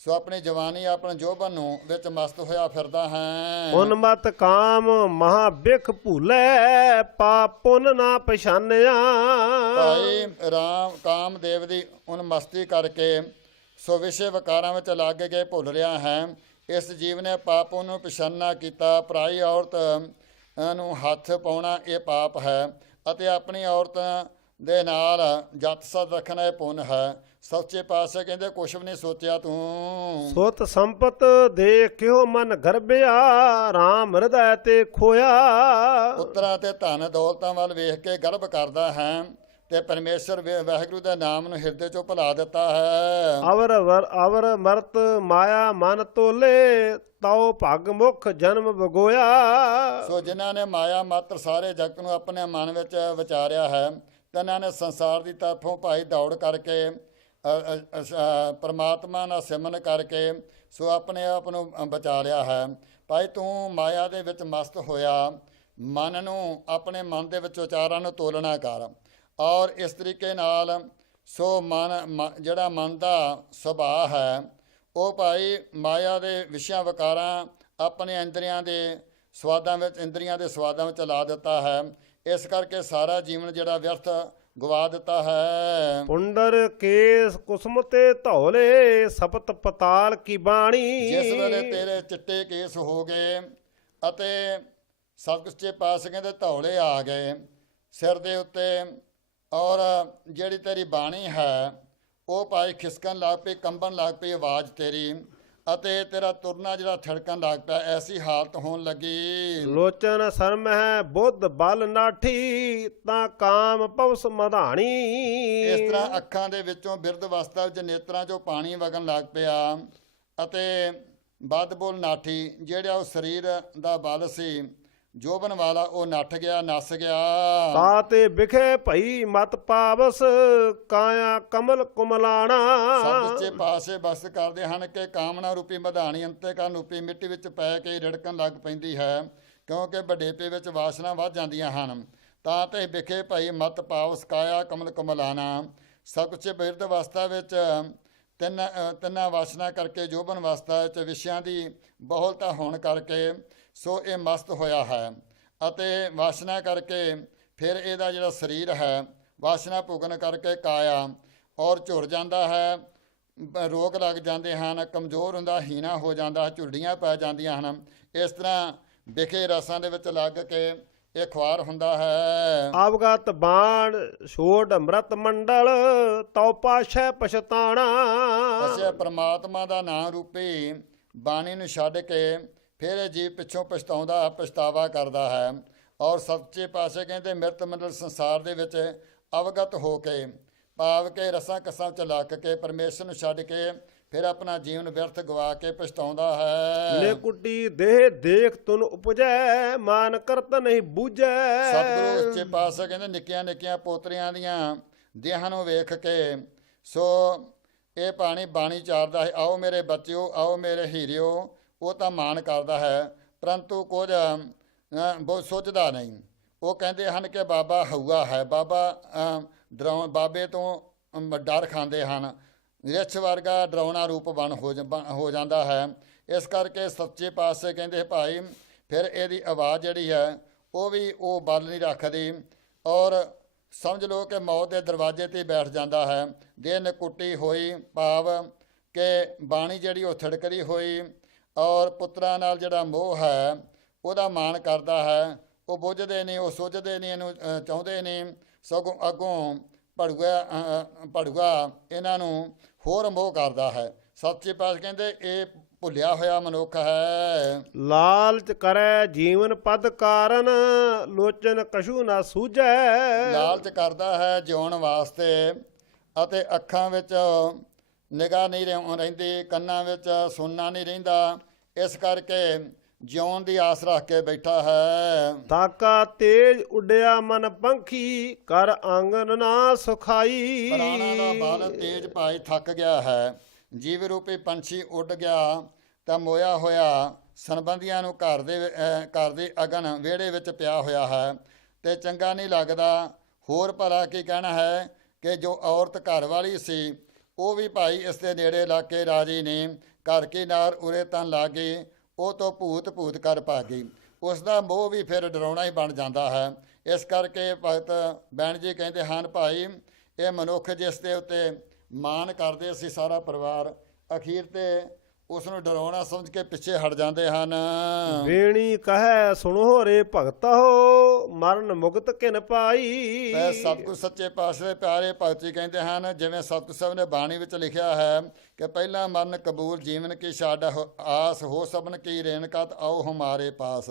ਆਪਣੀ ਜਵਾਨੀ ਆਪਣੇ ਜੋਬਨ ਨੂੰ ਵਿੱਚ ਮਸਤ ਹੋਇਆ ਫਿਰਦਾ ਹੈ। ਉਨਮਤ ਕਾਮ ਮਹਾ ਬਿਖ ਭੂਲੇ, ਪਾਪ ਪੁੰਨ ਨਾ ਪਛਾਨਿਆ। ਭਾਈ ਰਾਮ ਕਾਮਦੇਵ ਦੀ ਉਨਮਸਤੀ ਕਰਕੇ ਸੋ ਵਿਸ਼ੇ ਵਕਾਰਾਂ ਵਿੱਚ ਲੱਗ ਕੇ ਭੁੱਲ ਰਿਹਾ ਹੈ। ਇਸ ਜੀਵ ਨੇ ਪਾਪ ਨੂੰ ਪਛਾਨਣਾ ਕੀਤਾ। ਪਰਾਈ ਔਰਤ ਨੂੰ ਹੱਥ ਪਾਉਣਾ ਇਹ ਪਾਪ ਹੈ, ਅਤੇ ਆਪਣੀ ਔਰਤ ਦੇ ਨਾਲ ਜਤ ਸਤ ਰੱਖਣਾ ਇਹ ਪੁੰਨ ਹੈ। ਸੱਚੇ ਪਾਤਸ਼ਾਹ ਕਹਿੰਦੇ ਕੁਛ ਵੀ ਨਹੀਂ ਸੋਚਿਆ ਤੂੰ। ਸੁਤ ਸੰਪਤ ਦੇਖਿਓ ਮਨ ਗਰਬਿਆ, ਰਾਮ ਹਿਰਦੈ ਤੇ ਖੋਇਆ। ਪੁੱਤਰਾਂ ਤੇ ਧਨ ਦੌਲਤਾਂ ਵੱਲ ਵੇਖ ਕੇ ਗਰਭ ਕਰਦਾ ਹੈ, ਤੇ ਪਰਮੇਸ਼ਰ ਵਾਹਿਗੁਰੂ ਦੇ ਨਾਮ ਨੂੰ ਹਿਰਦੇ ਚੋਂ ਭੁਲਾ ਦਿੱਤਾ ਹੈ। ਅਵਰ ਮਰਤ ਮਾਇਆ ਮਨ ਤੋਲੇ, ਤਉ ਭਗ ਮੁਖ ਜਨਮ ਬਗੋਇਆ। ਸੋ ਜਿਨ੍ਹਾਂ ਨੇ ਮਾਇਆ ਮਾਤਰ ਸਾਰੇ ਜਗਤ ਨੂੰ ਆਪਣੇ ਮਨ ਵਿੱਚ ਵਿਚਾਰਿਆ ਹੈ, ਤਿਨਾਂ ਨੇ ਸੰਸਾਰ ਦੀ ਤਰਫੋਂ ਭਾਈ ਦੌੜ ਕਰਕੇ ਪਰਮਾਤਮਾ ਨਾਲ ਸਿਮਰਨ ਕਰਕੇ ਸੋ ਆਪਣੇ ਆਪ ਨੂੰ ਬਚਾ ਲਿਆ ਹੈ। ਭਾਈ ਤੂੰ ਮਾਇਆ ਦੇ ਵਿੱਚ ਮਸਤ ਹੋਇਆ, ਮਨ ਨੂੰ ਆਪਣੇ ਮਨ ਦੇ ਵਿੱਚ ਵਿਚਾਰਾਂ ਨੂੰ ਤੋਲਣਾ ਕਰ, ਔਰ ਇਸ ਤਰੀਕੇ ਨਾਲ ਸੋ ਜਿਹੜਾ ਮਨ ਦਾ ਸੁਭਾਅ ਹੈ ਉਹ ਭਾਈ ਮਾਇਆ ਦੇ ਵਿਸ਼ਿਆਂ ਵਕਾਰਾਂ ਆਪਣੇ ਇੰਦਰੀਆਂ ਦੇ ਸਵਾਦਾਂ ਵਿੱਚ ਲਾ ਦਿੱਤਾ ਹੈ। ਇਸ ਕਰਕੇ ਸਾਰਾ ਜੀਵਨ ਜਿਹੜਾ ਵਿਅਰਥ ਗਵਾ ਦਿੱਤਾ ਹੈ। ਪੁੰਡਰ ਕੇਸ ਕੁਸਮ ਤੇ ਧੌਲੇ, ਸਪਤ ਪਤਾਲ ਕੀ ਬਾਣੀ। ਜਿਸ ਵੇਲੇ ਤੇਰੇ ਚਿੱਟੇ ਕੇਸ ਹੋ ਗਏ ਅਤੇ ਸਤਿਗੁਰ ਪਾਤਸ਼ਾਹ ਕਹਿੰਦੇ ਧੌਲੇ ਆ ਗਏ ਸਿਰ ਦੇ ਉੱਤੇ, ਔਰ ਜਿਹੜੀ ਤੇਰੀ ਬਾਣੀ ਹੈ ਉਹ ਭਾਈ ਖਿਸਕਣ ਲੱਗ ਪਈ, ਕੰਬਣ ਲੱਗ ਪਈ ਆਵਾਜ਼ ਤੇਰੀ, ਅਤੇ ਤੇਰਾ ਤੁਰਨਾ ਜਿਹੜਾ ਥੜਕਣ ਲੱਗ ਪਿਆ, ਐਸੀ ਹਾਲਤ ਹੋਣ ਲੱਗੀ। ਲੋਚਨ ਸ਼ਰਮ ਹੈ ਬੁੱਧ ਬਲ ਨਾਠੀ, ਤਾਂ ਕਾਮ ਪਵਸ ਮਧਾਣੀ। ਇਸ ਤਰ੍ਹਾਂ ਅੱਖਾਂ ਦੇ ਵਿੱਚੋਂ ਬਿਰਧ ਅਵਸਥਾ ਵਿੱਚ ਨੇਤਰਾਂ 'ਚੋਂ ਪਾਣੀ ਵਗਣ ਲੱਗ ਪਿਆ, ਅਤੇ ਬਦ ਬੋਲ ਨਾਠੀ ਜਿਹੜਾ ਉਹ ਸਰੀਰ ਦਾ ਬਲ ਸੀ, ਜੋਬਨ ਵਾਲਾ ਉਹ ਨੱਠ ਗਿਆ, ਨੱਸ ਗਿਆ। ਤਾਤੇ ਵਿਖੇ ਭਈ ਮਤ ਪਾਵਸ ਕਾਇਆ ਕਮਲ ਕੁਮਲਾਣਾ। ਸੱਚੇ ਪਾਸੇ ਬਸ ਕਰਦੇ ਹਨ ਕਿ ਕਾਮਨਾ ਰੂਪੀ ਮਧਾਣੀ ਅੰਤੇਕਰਨ ਰੂਪੀ ਮਿੱਟੀ ਵਿੱਚ ਪੈ ਕੇ ਰਿੜਕਣ ਲੱਗ ਪੈਂਦੀ ਹੈ, ਕਿਉਂਕਿ ਵਡੇਪੇ ਵਿੱਚ ਵਾਸਨਾ ਵੱਧ ਜਾਂਦੀਆਂ ਹਨ। ਤਾਂ ਤੇ ਵਿਖੇ ਭਈ ਮਤ ਪਾਵਸ ਕਾਇਆ ਕਮਲ ਕੁਮਲਾਣਾ। ਸੱਚੇ ਬਿਰਧ ਅਵਸਥਾ ਵਿੱਚ ਤਿੰਨਾਂ ਵਾਸਨਾ ਕਰਕੇ ਜੋਬਨ ਅਵਸਥਾ ਵਿੱਚ ਵਿਸ਼ਿਆਂ ਦੀ ਬਹੁਲਤਾ ਹੋਣ ਕਰਕੇ ਸੋ ਇਹ ਮਸਤ ਹੋਇਆ ਹੈ, ਅਤੇ ਵਾਸਨਾ ਕਰਕੇ ਫਿਰ ਇਹਦਾ ਜਿਹੜਾ ਸਰੀਰ ਹੈ ਵਾਸਨਾ ਭੁਗਣ ਕਰਕੇ ਕਾਇਆ ਔਰ ਝੁਰ ਜਾਂਦਾ ਹੈ, ਰੋਗ ਲੱਗ ਜਾਂਦੇ ਹਨ, ਕਮਜ਼ੋਰ ਹੁੰਦਾ, ਹੀਣਾ ਹੋ ਜਾਂਦਾ, ਝੁਰੜੀਆਂ ਪੈ ਜਾਂਦੀਆਂ ਹਨ। ਇਸ ਤਰ੍ਹਾਂ ਵਿਖੇ ਰਸਾਂ ਦੇ ਵਿੱਚ ਲੱਗ ਕੇ ਇਹ ਖੁਆਰ ਹੁੰਦਾ ਹੈ। ਆਵਗਤ ਬਾਣ ਛੋੜ ਅੰਮ੍ਰਿਤ ਮੰਡਲ ਤਉ ਪਾਸ਼ੈ ਪਛਤਾਣਾ। ਅੱਛਾ, ਪ੍ਰਮਾਤਮਾ ਦਾ ਨਾਮ ਰੂਪੀ ਬਾਣੀ ਨੂੰ ਛੱਡ ਕੇ ਫਿਰ ਇਹ ਜੀਵ ਪਿੱਛੋਂ ਪਛਤਾਵਾ ਕਰਦਾ ਹੈ। ਔਰ ਸੱਚੇ ਪਾਸੇ ਕਹਿੰਦੇ ਮਿਰਤ ਮੰਡਲ ਸੰਸਾਰ ਦੇ ਵਿੱਚ ਅਵਗਤ ਹੋ ਕੇ ਭਾਵ ਕੇ ਰਸਾਂ ਕਸਾਂ ਚ ਲੱਗ ਕੇ ਪਰਮੇਸ਼ਰ ਨੂੰ ਛੱਡ ਕੇ ਫਿਰ ਆਪਣਾ ਜੀਵਨ ਵਿਅਰਥ ਗਵਾ ਕੇ ਪਛਤਾਉਂਦਾ ਹੈ। ਲੈ ਕੁੱਟੀ ਦੇਹ ਦੇਖ ਤੁਨ ਉਪਜੈ ਮਾਨ ਕਰਤ ਨਹੀਂ ਬੂਝੈ। ਸਤਿਗੁਰੂ ਸੱਚੇ ਪਾਤਸ਼ਾਹ ਕਹਿੰਦੇ ਨਿੱਕੀਆਂ ਨਿੱਕੀਆਂ ਪੋਤਰੀਆਂ ਦੀਆਂ ਦੇਹਾਂ ਨੂੰ ਵੇਖ ਕੇ ਸੋ ਇਹ ਬਾਣੀ ਚਾਰਦਾ ਹੈ, ਆਓ ਮੇਰੇ ਬੱਚਿਓ, ਆਓ ਮੇਰੇ ਹੀਰਿਓ। ਉਹ ਤਾਂ ਮਾਣ ਕਰਦਾ ਹੈ, ਪਰੰਤੂ ਕੁਝ ਬਹੁਤ ਸੋਚਦਾ ਨਹੀਂ। ਉਹ ਕਹਿੰਦੇ ਹਨ ਕਿ ਬਾਬਾ ਹਊਆ ਹੈ, ਬਾਬੇ ਤੋਂ ਡਰ ਖਾਂਦੇ ਹਨ। ਰਿਛ ਵਰਗਾ ਡਰਾਉਣਾ ਰੂਪ ਹੋ ਜਾਂਦਾ ਹੈ। ਇਸ ਕਰਕੇ ਸੱਚੇ ਪਾਤਸ਼ਾਹ ਕਹਿੰਦੇ ਭਾਈ ਫਿਰ ਇਹਦੀ ਆਵਾਜ਼ ਜਿਹੜੀ ਹੈ ਉਹ ਬਲ ਨਹੀਂ ਰੱਖਦੀ, ਔਰ ਸਮਝ ਲਓ ਕਿ ਮੌਤ ਦੇ ਦਰਵਾਜ਼ੇ 'ਤੇ ਬੈਠ ਜਾਂਦਾ ਹੈ। ਦੇਹ ਨਕੁੱਟੀ ਹੋਈ ਭਾਵ ਕਿ ਬਾਣੀ ਜਿਹੜੀ ਉਹ ਥੜਕਦੀ ਹੋਈ, ਔਰ ਪੁੱਤਰਾਂ ਨਾਲ ਜਿਹੜਾ ਮੋਹ ਹੈ ਉਹਦਾ ਮਾਣ ਕਰਦਾ ਹੈ। ਉਹ ਬੁੱਝਦੇ ਨਹੀਂ, ਉਹ ਸੁੱਝਦੇ ਨਹੀਂ, ਇਹਨੂੰ ਚਾਹੁੰਦੇ ਨਹੀਂ, ਸਗੋਂ ਅੱਗੋਂ ਭੜੂਆ ਇਹਨਾਂ ਨੂੰ ਹੋਰ ਮੋਹ ਕਰਦਾ ਹੈ। ਸੱਚੇ ਪਾਤਸ਼ਾਹ ਕਹਿੰਦੇ ਇਹ ਭੁੱਲਿਆ ਹੋਇਆ ਮਨੁੱਖ ਹੈ। ਲਾਲਚ ਕਰੈ ਜੀਵਨ ਪਦ ਕਾਰਨ ਲੋਚਨ ਕਛੂ ਨਾ ਸੂਝੈ। ਲਾਲਚ ਕਰਦਾ ਹੈ ਜਿਉਣ ਵਾਸਤੇ, ਅਤੇ ਅੱਖਾਂ ਵਿੱਚ ਨਿਗਾਹ ਨਹੀਂ ਰਹਿੰਦੀ, ਕੰਨਾਂ ਵਿੱਚ ਸੁਣਨਾ ਨਹੀਂ ਰਹਿੰਦਾ। ਇਸ ਕਰਕੇ ਜਿਉਣ ਦੀ ਆਸ ਰੱਖ ਕੇ ਬੈਠਾ ਹੈ। ਤਾਕਾ ਤੇਜ ਉੱਡਿਆ ਮਨ ਪੰਖੀ ਕਰ ਆਂਗਨ ਨਾ ਸੁਖਾਈ। ਪ੍ਰਾਣਾਂ ਦਾ ਬਲ ਤੇਜ ਭਾਈ ਥੱਕ ਗਿਆ ਹੈ। ਜੀਵ ਰੂਪੀ ਪੰਛੀ ਉੱਡ ਗਿਆ ਤਾਂ ਮੋਇਆ ਹੋਇਆ ਸੰਬੰਧੀਆਂ ਨੂੰ ਘਰ ਦੇ ਅਗਨ ਵਿਹੜੇ ਵਿੱਚ ਪਿਆ ਹੋਇਆ ਹੈ, ਤੇ ਚੰਗਾ ਨਹੀਂ ਲੱਗਦਾ। ਹੋਰ ਭਲਾ ਕੀ ਕਹਿਣਾ ਹੈ ਕਿ ਜੋ ਔਰਤ ਘਰ ਵਾਲੀ ਸੀ ਉਹ ਵੀ ਭਾਈ ਇਸ ਦੇ ਨੇੜੇ ਲੱਗ ਕੇ ਰਾਜੀ ਨਹੀਂ। ਘਰ ਕੀ ਨਾਰ ਉਰੇ ਤਨ ਲਾਗੀ, ਉਹ ਤੋਂ ਭੂਤ ਕਰ ਭਾਗੀ। ਉਸ ਦਾ ਮੋਹ ਵੀ ਫਿਰ ਡਰਾਉਣਾ ਹੀ ਬਣ ਜਾਂਦਾ ਹੈ। ਇਸ ਕਰਕੇ ਭਗਤ ਬੈਣ ਜੀ ਕਹਿੰਦੇ ਹਨ ਭਾਈ ਇਹ ਮਨੁੱਖ ਜਿਸ ਦੇ ਉੱਤੇ ਮਾਣ ਕਰਦੇ ਸੀ ਸਾਰਾ ਪਰਿਵਾਰ, ਅਖੀਰ ਤੇ ਉਸ ਨੂੰ ਡਰਾਉਣਾ ਸਮਝ ਕੇ ਪਿੱਛੇ ਹਟ ਜਾਂਦੇ ਹਨ। ਵੇਣੀ ਕਹੈ ਸੁਣੋ ਰੇ ਭਗਤੋ ਮਰਨ ਮੁਕਤ ਕਿਨ ਪਾਈ। ਸਤਿਗੁਰ ਸੱਚੇ ਪਾਤਸ਼ਾਹ ਦੇ ਪਿਆਰੇ ਭਗਤ ਜੀ ਕਹਿੰਦੇ ਹਨ, ਜਿਵੇਂ ਸਤਿਗੁਰ ਸਾਹਿਬ ਨੇ ਬਾਣੀ ਵਿੱਚ ਲਿਖਿਆ ਹੈ ਕਿ ਪਹਿਲਾ ਮਰਨ ਕਬੂਲ ਜੀਵਨ ਕੀ ਛੱਡ ਆਸ, ਹੋ ਸਭਨ ਕੀ ਰੇਣਕਤ ਆਓ ਹਮਾਰੇ ਪਾਸ।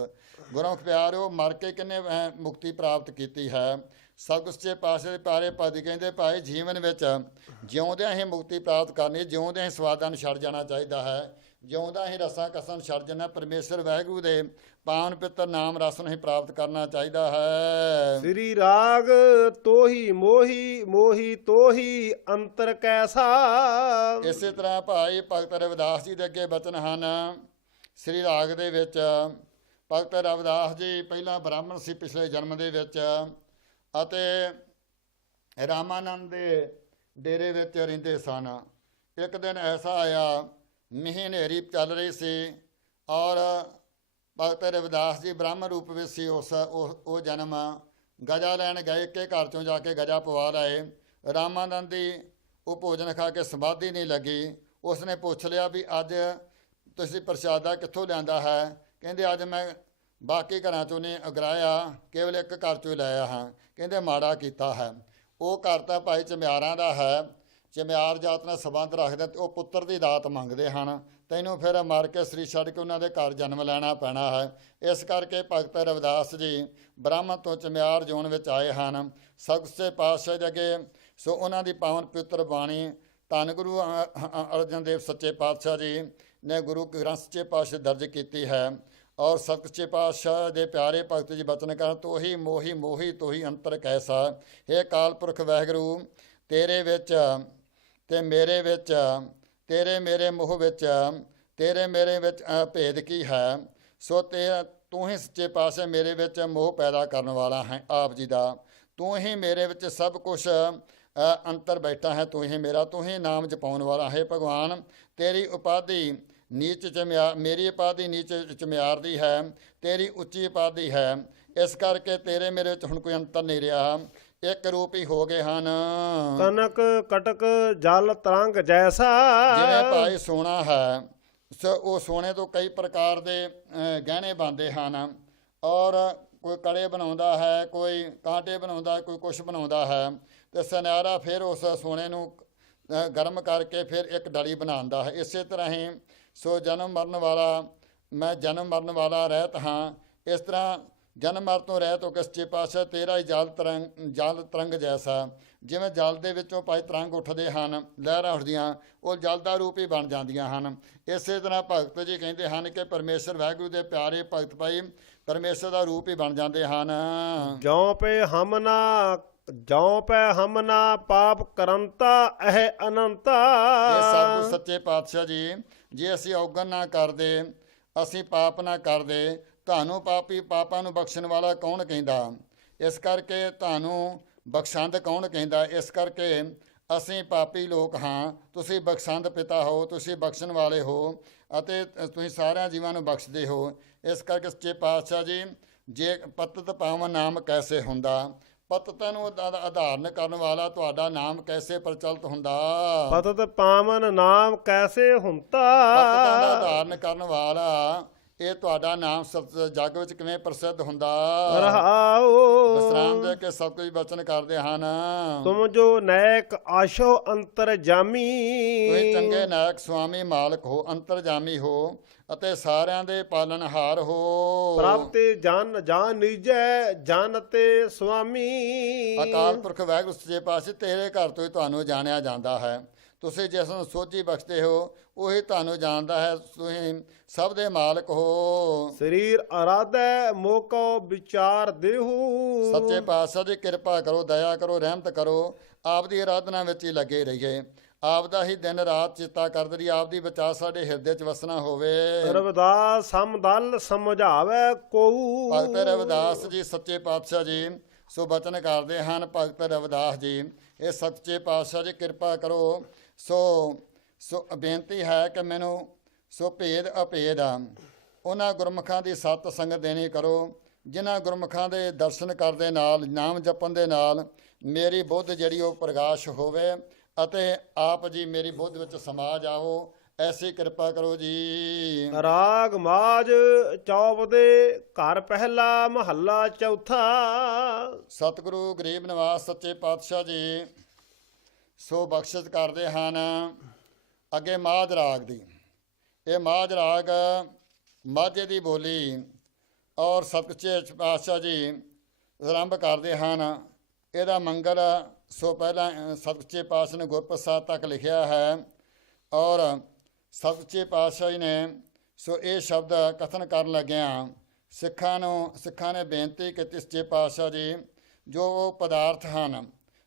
ਗੁਰਮੁਖ ਪਿਆਰਿਓ, ਮਰ ਕੇ ਕਿੰਨੇ ਮੁਕਤੀ ਪ੍ਰਾਪਤ ਕੀਤੀ ਹੈ। ਸਤਿਗੁਰ ਸੱਚੇ ਪਾਤਸ਼ਾਹ ਦੇ ਪਿਆਰੇ ਭਗਤ ਕਹਿੰਦੇ ਭਾਈ ਜੀਵਨ ਵਿੱਚ ਜਿਉਂਦਿਆਂ ਹੀ ਮੁਕਤੀ ਪ੍ਰਾਪਤ ਕਰਨੀ, ਜਿਉਂਦਿਆਂ ਹੀ ਸਵਾਦਾਂ ਨੂੰ ਛੱਡ ਜਾਣਾ ਚਾਹੀਦਾ ਹੈ, ਜਿਉਂਦਾ ਹੀ ਰਸਾਂ ਕਸਾਂ ਨੂੰ ਛੱਡ ਜਾਣਾ, ਪਰਮੇਸ਼ਰ ਵਾਹਿਗੁਰੂ ਦੇ ਪਾਵਨ ਪਿੱਤਰ ਨਾਮ ਰਸ ਨੂੰ ਹੀ ਪ੍ਰਾਪਤ ਕਰਨਾ ਚਾਹੀਦਾ ਹੈ। ਸ੍ਰੀ ਰਾਗ ਤੋਹੀ ਮੋਹੀ ਮੋਹੀ ਤੋਹੀ ਅੰਤਰ ਕੈਸਾ। ਇਸੇ ਤਰ੍ਹਾਂ ਭਾਈ ਭਗਤ ਰਵਿਦਾਸ ਜੀ ਦੇ ਅੱਗੇ ਬਚਨ ਹਨ ਸ੍ਰੀ ਰਾਗ ਦੇ ਵਿੱਚ। ਭਗਤ ਰਵਿਦਾਸ ਜੀ ਪਹਿਲਾਂ ਬ੍ਰਾਹਮਣ ਸੀ ਪਿਛਲੇ ਜਨਮ ਦੇ ਵਿੱਚ, ਅਤੇ ਰਾਮਾਨੰਦ ਦੇ ਡੇਰੇ ਵਿੱਚ ਰਹਿੰਦੇ ਸਨ। ਇੱਕ ਦਿਨ ਐਸਾ ਆਇਆ, ਮੀਂਹ ਹਨੇਰੀ ਚੱਲ ਰਹੀ ਸੀ, ਔਰ ਭਗਤ ਰਵਿਦਾਸ ਜੀ ਬ੍ਰਾਹਮਣ ਰੂਪ ਵਿੱਚ ਸੀ। ਉਹ ਜਨਮ ਗਜਾ ਲੈਣ ਗਏ, ਇੱਕ ਘਰ ਚੋਂ ਜਾ ਕੇ ਗਜਾ ਪਵਾ ਲਾਏ। ਰਾਮਾਨੰਦ ਦੀ ਉਹ ਭੋਜਨ ਖਾ ਕੇ ਸਮਾਧੀ ਨਹੀਂ ਲੱਗੀ। ਉਸਨੇ ਪੁੱਛ ਲਿਆ ਵੀ ਅੱਜ ਤੁਸੀਂ ਪ੍ਰਸ਼ਾਦਾ ਕਿੱਥੋਂ ਲਿਆਂਦਾ ਹੈ? ਕਹਿੰਦੇ ਅੱਜ ਮੈਂ ਬਾਕੀ ਘਰਾਂ ਚੋਂ ਨਹੀਂ ਅਗਰਾਇਆ, ਕੇਵਲ ਇੱਕ ਘਰ ਚੋਂ ਹੀ ਲਾਇਆ ਹਾਂ। ਕਹਿੰਦੇ ਮਾੜਾ ਕੀਤਾ ਹੈ। ਉਹ ਘਰ ਤਾਂ ਭਾਈ ਚਮਿਆਰਾਂ ਦਾ ਹੈ, ਚਮਿਆਰ ਜਾਤ ਨਾਲ ਸੰਬੰਧ ਰੱਖਦੇ, ਉਹ ਪੁੱਤਰ ਦੀ ਦਾਤ ਮੰਗਦੇ ਹਨ। ਤੈਨੂੰ ਫਿਰ ਮਰ ਕੇ ਸਰੀਰ ਛੱਡ ਕੇ ਉਹਨਾਂ ਦੇ ਘਰ ਜਨਮ ਲੈਣਾ ਪੈਣਾ ਹੈ। ਇਸ ਕਰਕੇ ਭਗਤ ਰਵਿਦਾਸ ਜੀ ਬ੍ਰਾਹਮਣ ਤੋਂ ਚਮਿਆਰ ਜੋਨ ਵਿੱਚ ਆਏ ਹਨ। ਸੱਚੇ ਪਾਤਸ਼ਾਹ ਦੇ ਅੱਗੇ ਸੋ ਉਹਨਾਂ ਦੀ ਪਾਵਨ ਪਵਿੱਤਰ ਬਾਣੀ ਧੰਨ ਗੁਰੂ ਅਰਜਨ ਦੇਵ ਸੱਚੇ ਪਾਤਸ਼ਾਹ ਜੀ ਨੇ ਗੁਰੂ ਗ੍ਰੰਥ ਸੱਚੇ ਪਾਤਸ਼ਾਹ ਦਰਜ ਕੀਤੀ ਹੈ। ਔਰ ਸਤਿ ਪਾਤਸ਼ਾਹ ਦੇ ਪਿਆਰੇ ਭਗਤ ਜੀ ਬਚਨ ਕਰਨ ਤੋਹੀ ਮੋਹੀ ਮੋਹੀ ਤੋਹੀ ਅੰਤਰ ਕੈਸਾ। ਹੇ ਅਕਾਲ ਪੁਰਖ ਵਾਹਿਗੁਰੂ, ਤੇਰੇ ਵਿੱਚ ਤੇ ਮੇਰੇ ਵਿੱਚ, ਤੇਰੇ ਮੇਰੇ ਮੋਹ ਵਿੱਚ, ਤੇਰੇ ਮੇਰੇ ਵਿੱਚ ਭੇਦ ਕੀ ਹੈ। ਸੋ ਤੂੰ ਹੀ ਸੱਚੇ ਪਾਤਸ਼ਾਹ ਮੇਰੇ ਵਿੱਚ ਮੋਹ ਪੈਦਾ ਕਰਨ ਵਾਲਾ ਹੈ ਆਪ ਜੀ ਦਾ। ਤੂੰ ਹੀ ਮੇਰੇ ਵਿੱਚ ਸਭ ਕੁਛ ਅੰਤਰ ਬੈਠਾ ਹੈ। ਤੂੰ ਹੀ ਮੇਰਾ, ਤੂੰ ਹੀ ਨਾਮ ਜਪਾਉਣ ਵਾਲਾ ਹੈ ਭਗਵਾਨ। ਤੇਰੀ ਉਪਾਧੀ ਨੀਚ ਚਮਿਆਰ, ਮੇਰੀ ਉਪਾਧੀ ਨੀਚ ਚਮਿਆਰ ਦੀ ਹੈ, ਤੇਰੀ ਉੱਚੀ ਉਪਾਧੀ ਹੈ। ਇਸ ਕਰਕੇ ਤੇਰੇ ਮੇਰੇ ਵਿੱਚ ਹੁਣ ਕੋਈ ਅੰਤਰ ਨਹੀਂ ਰਿਹਾ, ਇੱਕ ਰੂਪ ਹੀ ਹੋ ਗਏ ਹਨ। ਕਨਕ ਕਟਕ ਜਲ ਤਰੰਗ ਜੈਸਾ। ਜਿਵੇਂ ਭਾਈ ਸੋਨਾ ਹੈ, ਉਹ ਸੋਨੇ ਤੋਂ ਕਈ ਪ੍ਰਕਾਰ ਦੇ ਗਹਿਣੇ ਬਣਦੇ ਹਨ, ਔਰ ਕੋਈ ਕੜੇ ਬਣਾਉਂਦਾ ਹੈ, ਕੋਈ ਕਾਂਟੇ ਬਣਾਉਂਦਾ, ਕੋਈ ਕੁਛ ਬਣਾਉਂਦਾ ਹੈ, ਅਤੇ ਸੁਨਿਆਰਾ ਫਿਰ ਉਸ ਸੋਨੇ ਨੂੰ ਗਰਮ ਕਰਕੇ ਫਿਰ ਇੱਕ ਡਲੀ ਬਣਾਉਂਦਾ ਹੈ। ਇਸੇ ਤਰ੍ਹਾਂ ਹੀ ਸੋ ਜਨਮ ਮਰਨ ਵਾਲਾ, ਮੈਂ ਜਨਮ ਮਰਨ ਵਾਲਾ ਰਹਿਤ ਹਾਂ। ਇਸ ਤਰ੍ਹਾਂ ਜਨਮ ਮਰਨ ਤੋਂ ਰਹਿਤ ਹੋ ਕੇ ਸੱਚੇ ਪਾਤਸ਼ਾਹ ਤੇਰਾ ਹੀ ਜਲ ਤਰੰਗ ਜੈਸਾ। ਜਿਵੇਂ ਜਲ ਦੇ ਵਿੱਚੋਂ ਭਾਈ ਤਰੰਗ ਉੱਠਦੇ ਹਨ, ਲਹਿਰਾਂ ਉੱਠਦੀਆਂ, ਉਹ ਜਲ ਦਾ ਰੂਪ ਹੀ ਬਣ ਜਾਂਦੀਆਂ ਹਨ। ਇਸੇ ਤਰ੍ਹਾਂ ਭਗਤ ਜੀ ਕਹਿੰਦੇ ਹਨ ਕਿ ਪਰਮੇਸ਼ਰ ਵਾਹਿਗੁਰੂ ਦੇ ਪਿਆਰੇ ਭਗਤ ਭਾਈ ਪਰਮੇਸ਼ਰ ਦਾ ਰੂਪ ਹੀ ਬਣ ਜਾਂਦੇ ਹਨ। ਜਉ ਪੈ ਹਮ ਨਾ ਪਾਪ ਕਰੰਤਾ ਇਹ ਅਨੰਤਾ। ਇਹ ਸਭ ਕੁਝ ਸੱਚੇ ਪਾਤਸ਼ਾਹ ਜੀ, ਜੇ ਅਸੀਂ ਔਗਣ ਨਾ ਕਰਦੇ, ਅਸੀਂ ਪਾਪ ਨਾ ਕਰਦੇ, ਤੁਹਾਨੂੰ ਪਾਪਾਂ ਨੂੰ ਬਖਸ਼ਣ ਵਾਲਾ ਕੌਣ ਕਹਿੰਦਾ। ਇਸ ਕਰਕੇ ਤੁਹਾਨੂੰ ਬਖਸ਼ੰਦ ਕੌਣ ਕਹਿੰਦਾ। ਇਸ ਕਰਕੇ ਅਸੀਂ ਪਾਪੀ ਲੋਕ ਹਾਂ, ਤੁਸੀਂ ਬਖਸ਼ੰਦ ਪਿਤਾ ਹੋ, ਤੁਸੀਂ ਬਖਸ਼ਣ ਵਾਲੇ ਹੋ, ਅਤੇ ਤੁਸੀਂ ਸਾਰਿਆਂ ਜੀਵਾਂ ਨੂੰ ਬਖਸ਼ਦੇ ਹੋ। ਇਸ ਕਰਕੇ ਸੱਚੇ ਪਾਤਸ਼ਾਹ ਜੀ, ਜੇ ਪਤਿਤ ਪਾਵਨ ਨਾਮ ਕੈਸੇ ਹੁੰਦਾ, ਪਤਿਤਾਂ ਨੂੰ ਆਧਾਰਨ ਕਰਨ ਵਾਲਾ ਤੁਹਾਡਾ ਨਾਮ ਕੈਸੇ ਪ੍ਰਚਲਿਤ ਹੁੰਦਾ। ਪਤਿਤ ਪਾਵਨ ਨਾਮ ਕੈਸੇ ਹੁੰਤਾ। ਪਤਿਤਾਂ ਦਾ ਆਧਾਰਨ ਕਰਨ ਵਾਲਾ ਇਹ ਤੁਹਾਡਾ ਨਾਮ ਜੱਗ ਵਿੱਚ ਕਿਵੇਂ ਪ੍ਰਸਿੱਧ ਹੁੰਦਾ। ਰਹਾਉ ਵਿਸਰਾਮ ਦੇ ਕੇ ਸਭ ਕੁਝ ਬਚਨ ਕਰਦੇ ਹਨ। ਤੁਮ ਜੋ ਨੈਕ ਆਸ਼ੋ ਅੰਤਰ ਜਾਮੀ। ਤੁਸੀਂ ਚੰਗੇ ਨਾਇਕ ਸੁਆਮੀ ਮਾਲਕ ਹੋ, ਅੰਤਰਜਾਮੀ ਹੋ, ਅਤੇ ਸਾਰਿਆਂ ਦੇ ਪਾਲਣਹਾਰ ਹੋ। ਪ੍ਰਭ ਤੇ ਜਾਨ ਨੀਜੈ ਜਨ ਤੇ ਸੁਆਮੀ। ਅਕਾਲ ਪੁਰਖ ਵਾਹਿਗੁਰੂ ਸੱਚੇ ਪਾਤਸ਼ਾਹ ਤੇਰੇ ਘਰ ਤੋਂ ਹੀ ਤੁਹਾਨੂੰ ਜਾਣਿਆ ਜਾਂਦਾ ਹੈ। ਤੁਸੀਂ ਜਿਸ ਨੂੰ ਸੋਝੀ ਬਖਸ਼ਦੇ ਹੋ ਉਹੀ ਤੁਹਾਨੂੰ ਜਾਣਦਾ ਹੈ। ਤੁਸੀਂ ਸਭ ਦੇ ਮਾਲਕ ਹੋ। ਸਰੀਰ ਅਰਾਧੈ ਮੋਕੋ ਵਿਚਾਰ ਦੇਹੂ। ਸੱਚੇ ਪਾਤਸ਼ਾਹ ਦੀ ਕਿਰਪਾ ਕਰੋ, ਦਇਆ ਕਰੋ, ਰਹਿਮਤ ਕਰੋ। ਆਪ ਦੀ ਆਰਾਧਨਾ ਵਿੱਚ ਹੀ ਲੱਗੇ ਰਹੀਏ। ਆਪ ਦਾ ਹੀ ਦਿਨ ਰਾਤ ਚਿੰਤਾ ਕਰਦੇ ਰਹੀ। ਆਪ ਦੀ ਵਿਚਾਰ ਸਾਡੇ ਹਿਰਦੇ 'ਚ ਵਸਣਾ ਹੋਵੇ। ਰਵਿਦਾਸ ਸਮਦਲ ਸਮਝਾਵੇ ਕੋਊ। ਭਗਤ ਰਵਿਦਾਸ ਜੀ ਸੱਚੇ ਪਾਤਸ਼ਾਹ ਜੀ ਸੋ ਬਚਨ ਕਰਦੇ ਹਨ। ਭਗਤ ਰਵਿਦਾਸ ਜੀ, ਇਹ ਸੱਚੇ ਪਾਤਸ਼ਾਹ ਜੀ ਕਿਰਪਾ ਕਰੋ। ਸੋ ਬੇਨਤੀ ਹੈ ਕਿ ਮੈਨੂੰ ਸੋ ਭੇਦ ਅਭੇਦ ਉਹਨਾਂ ਗੁਰਮੁਖਾਂ ਦੀ ਸਤ ਸੰਗਤ ਦੇਣੀ ਕਰੋ, ਜਿਨ੍ਹਾਂ ਗੁਰਮੁਖਾਂ ਦੇ ਦਰਸ਼ਨ ਕਰਦੇ ਨਾਲ, ਨਾਮ ਜਪਣ ਦੇ ਨਾਲ ਮੇਰੀ ਬੁੱਧ ਜਿਹੜੀ ਉਹ ਪ੍ਰਗਾਸ਼ ਹੋਵੇ, ਅਤੇ ਆਪ ਜੀ ਮੇਰੀ ਬੁੱਧ ਵਿੱਚ ਸਮਾ ਜਾਓ। ਐਸੀ ਕਿਰਪਾ ਕਰੋ ਜੀ। ਰਾਗ ਮਾਜ ਚੌਪ ਦੇ ਘਰ ਪਹਿਲਾ ਮਹੱਲਾ ਚੌਥਾ। ਸਤਿਗੁਰੂ ਗਰੀਬ ਨਿਵਾਸ ਸੱਚੇ ਪਾਤਸ਼ਾਹ ਜੀ ਸੋ ਬਖਸ਼ਿਸ਼ ਕਰਦੇ ਹਨ। ਅੱਗੇ ਮਾਝ ਰਾਗ ਦੀ, ਇਹ ਮਾਝ ਰਾਗ ਮਾਝੇ ਦੀ ਬੋਲੀ ਔਰ ਸਤਿਗੁਰੂ ਪਾਤਸ਼ਾਹ ਜੀ ਆਰੰਭ ਕਰਦੇ ਹਨ। ਇਹਦਾ ਮੰਗਲ ਸੋ ਪਹਿਲਾਂ ਸਤਿਗੁਰੂ ਪਾਤਸ਼ਾਹ ਨੇ ਗੁਰਪ੍ਰਸਾਦ ਤੱਕ ਲਿਖਿਆ ਹੈ, ਔਰ ਸਤਿਗੁਰੂ ਪਾਤਸ਼ਾਹ ਜੀ ਨੇ ਸੋ ਇਹ ਸ਼ਬਦ ਕਥਨ ਕਰਨ ਲੱਗਿਆਂ ਸਿੱਖਾਂ ਨੇ ਬੇਨਤੀ ਕੀਤੀ, ਸੱਚੇ ਪਾਤਸ਼ਾਹ ਜੀ ਜੋ ਉਹ ਪਦਾਰਥ ਹਨ,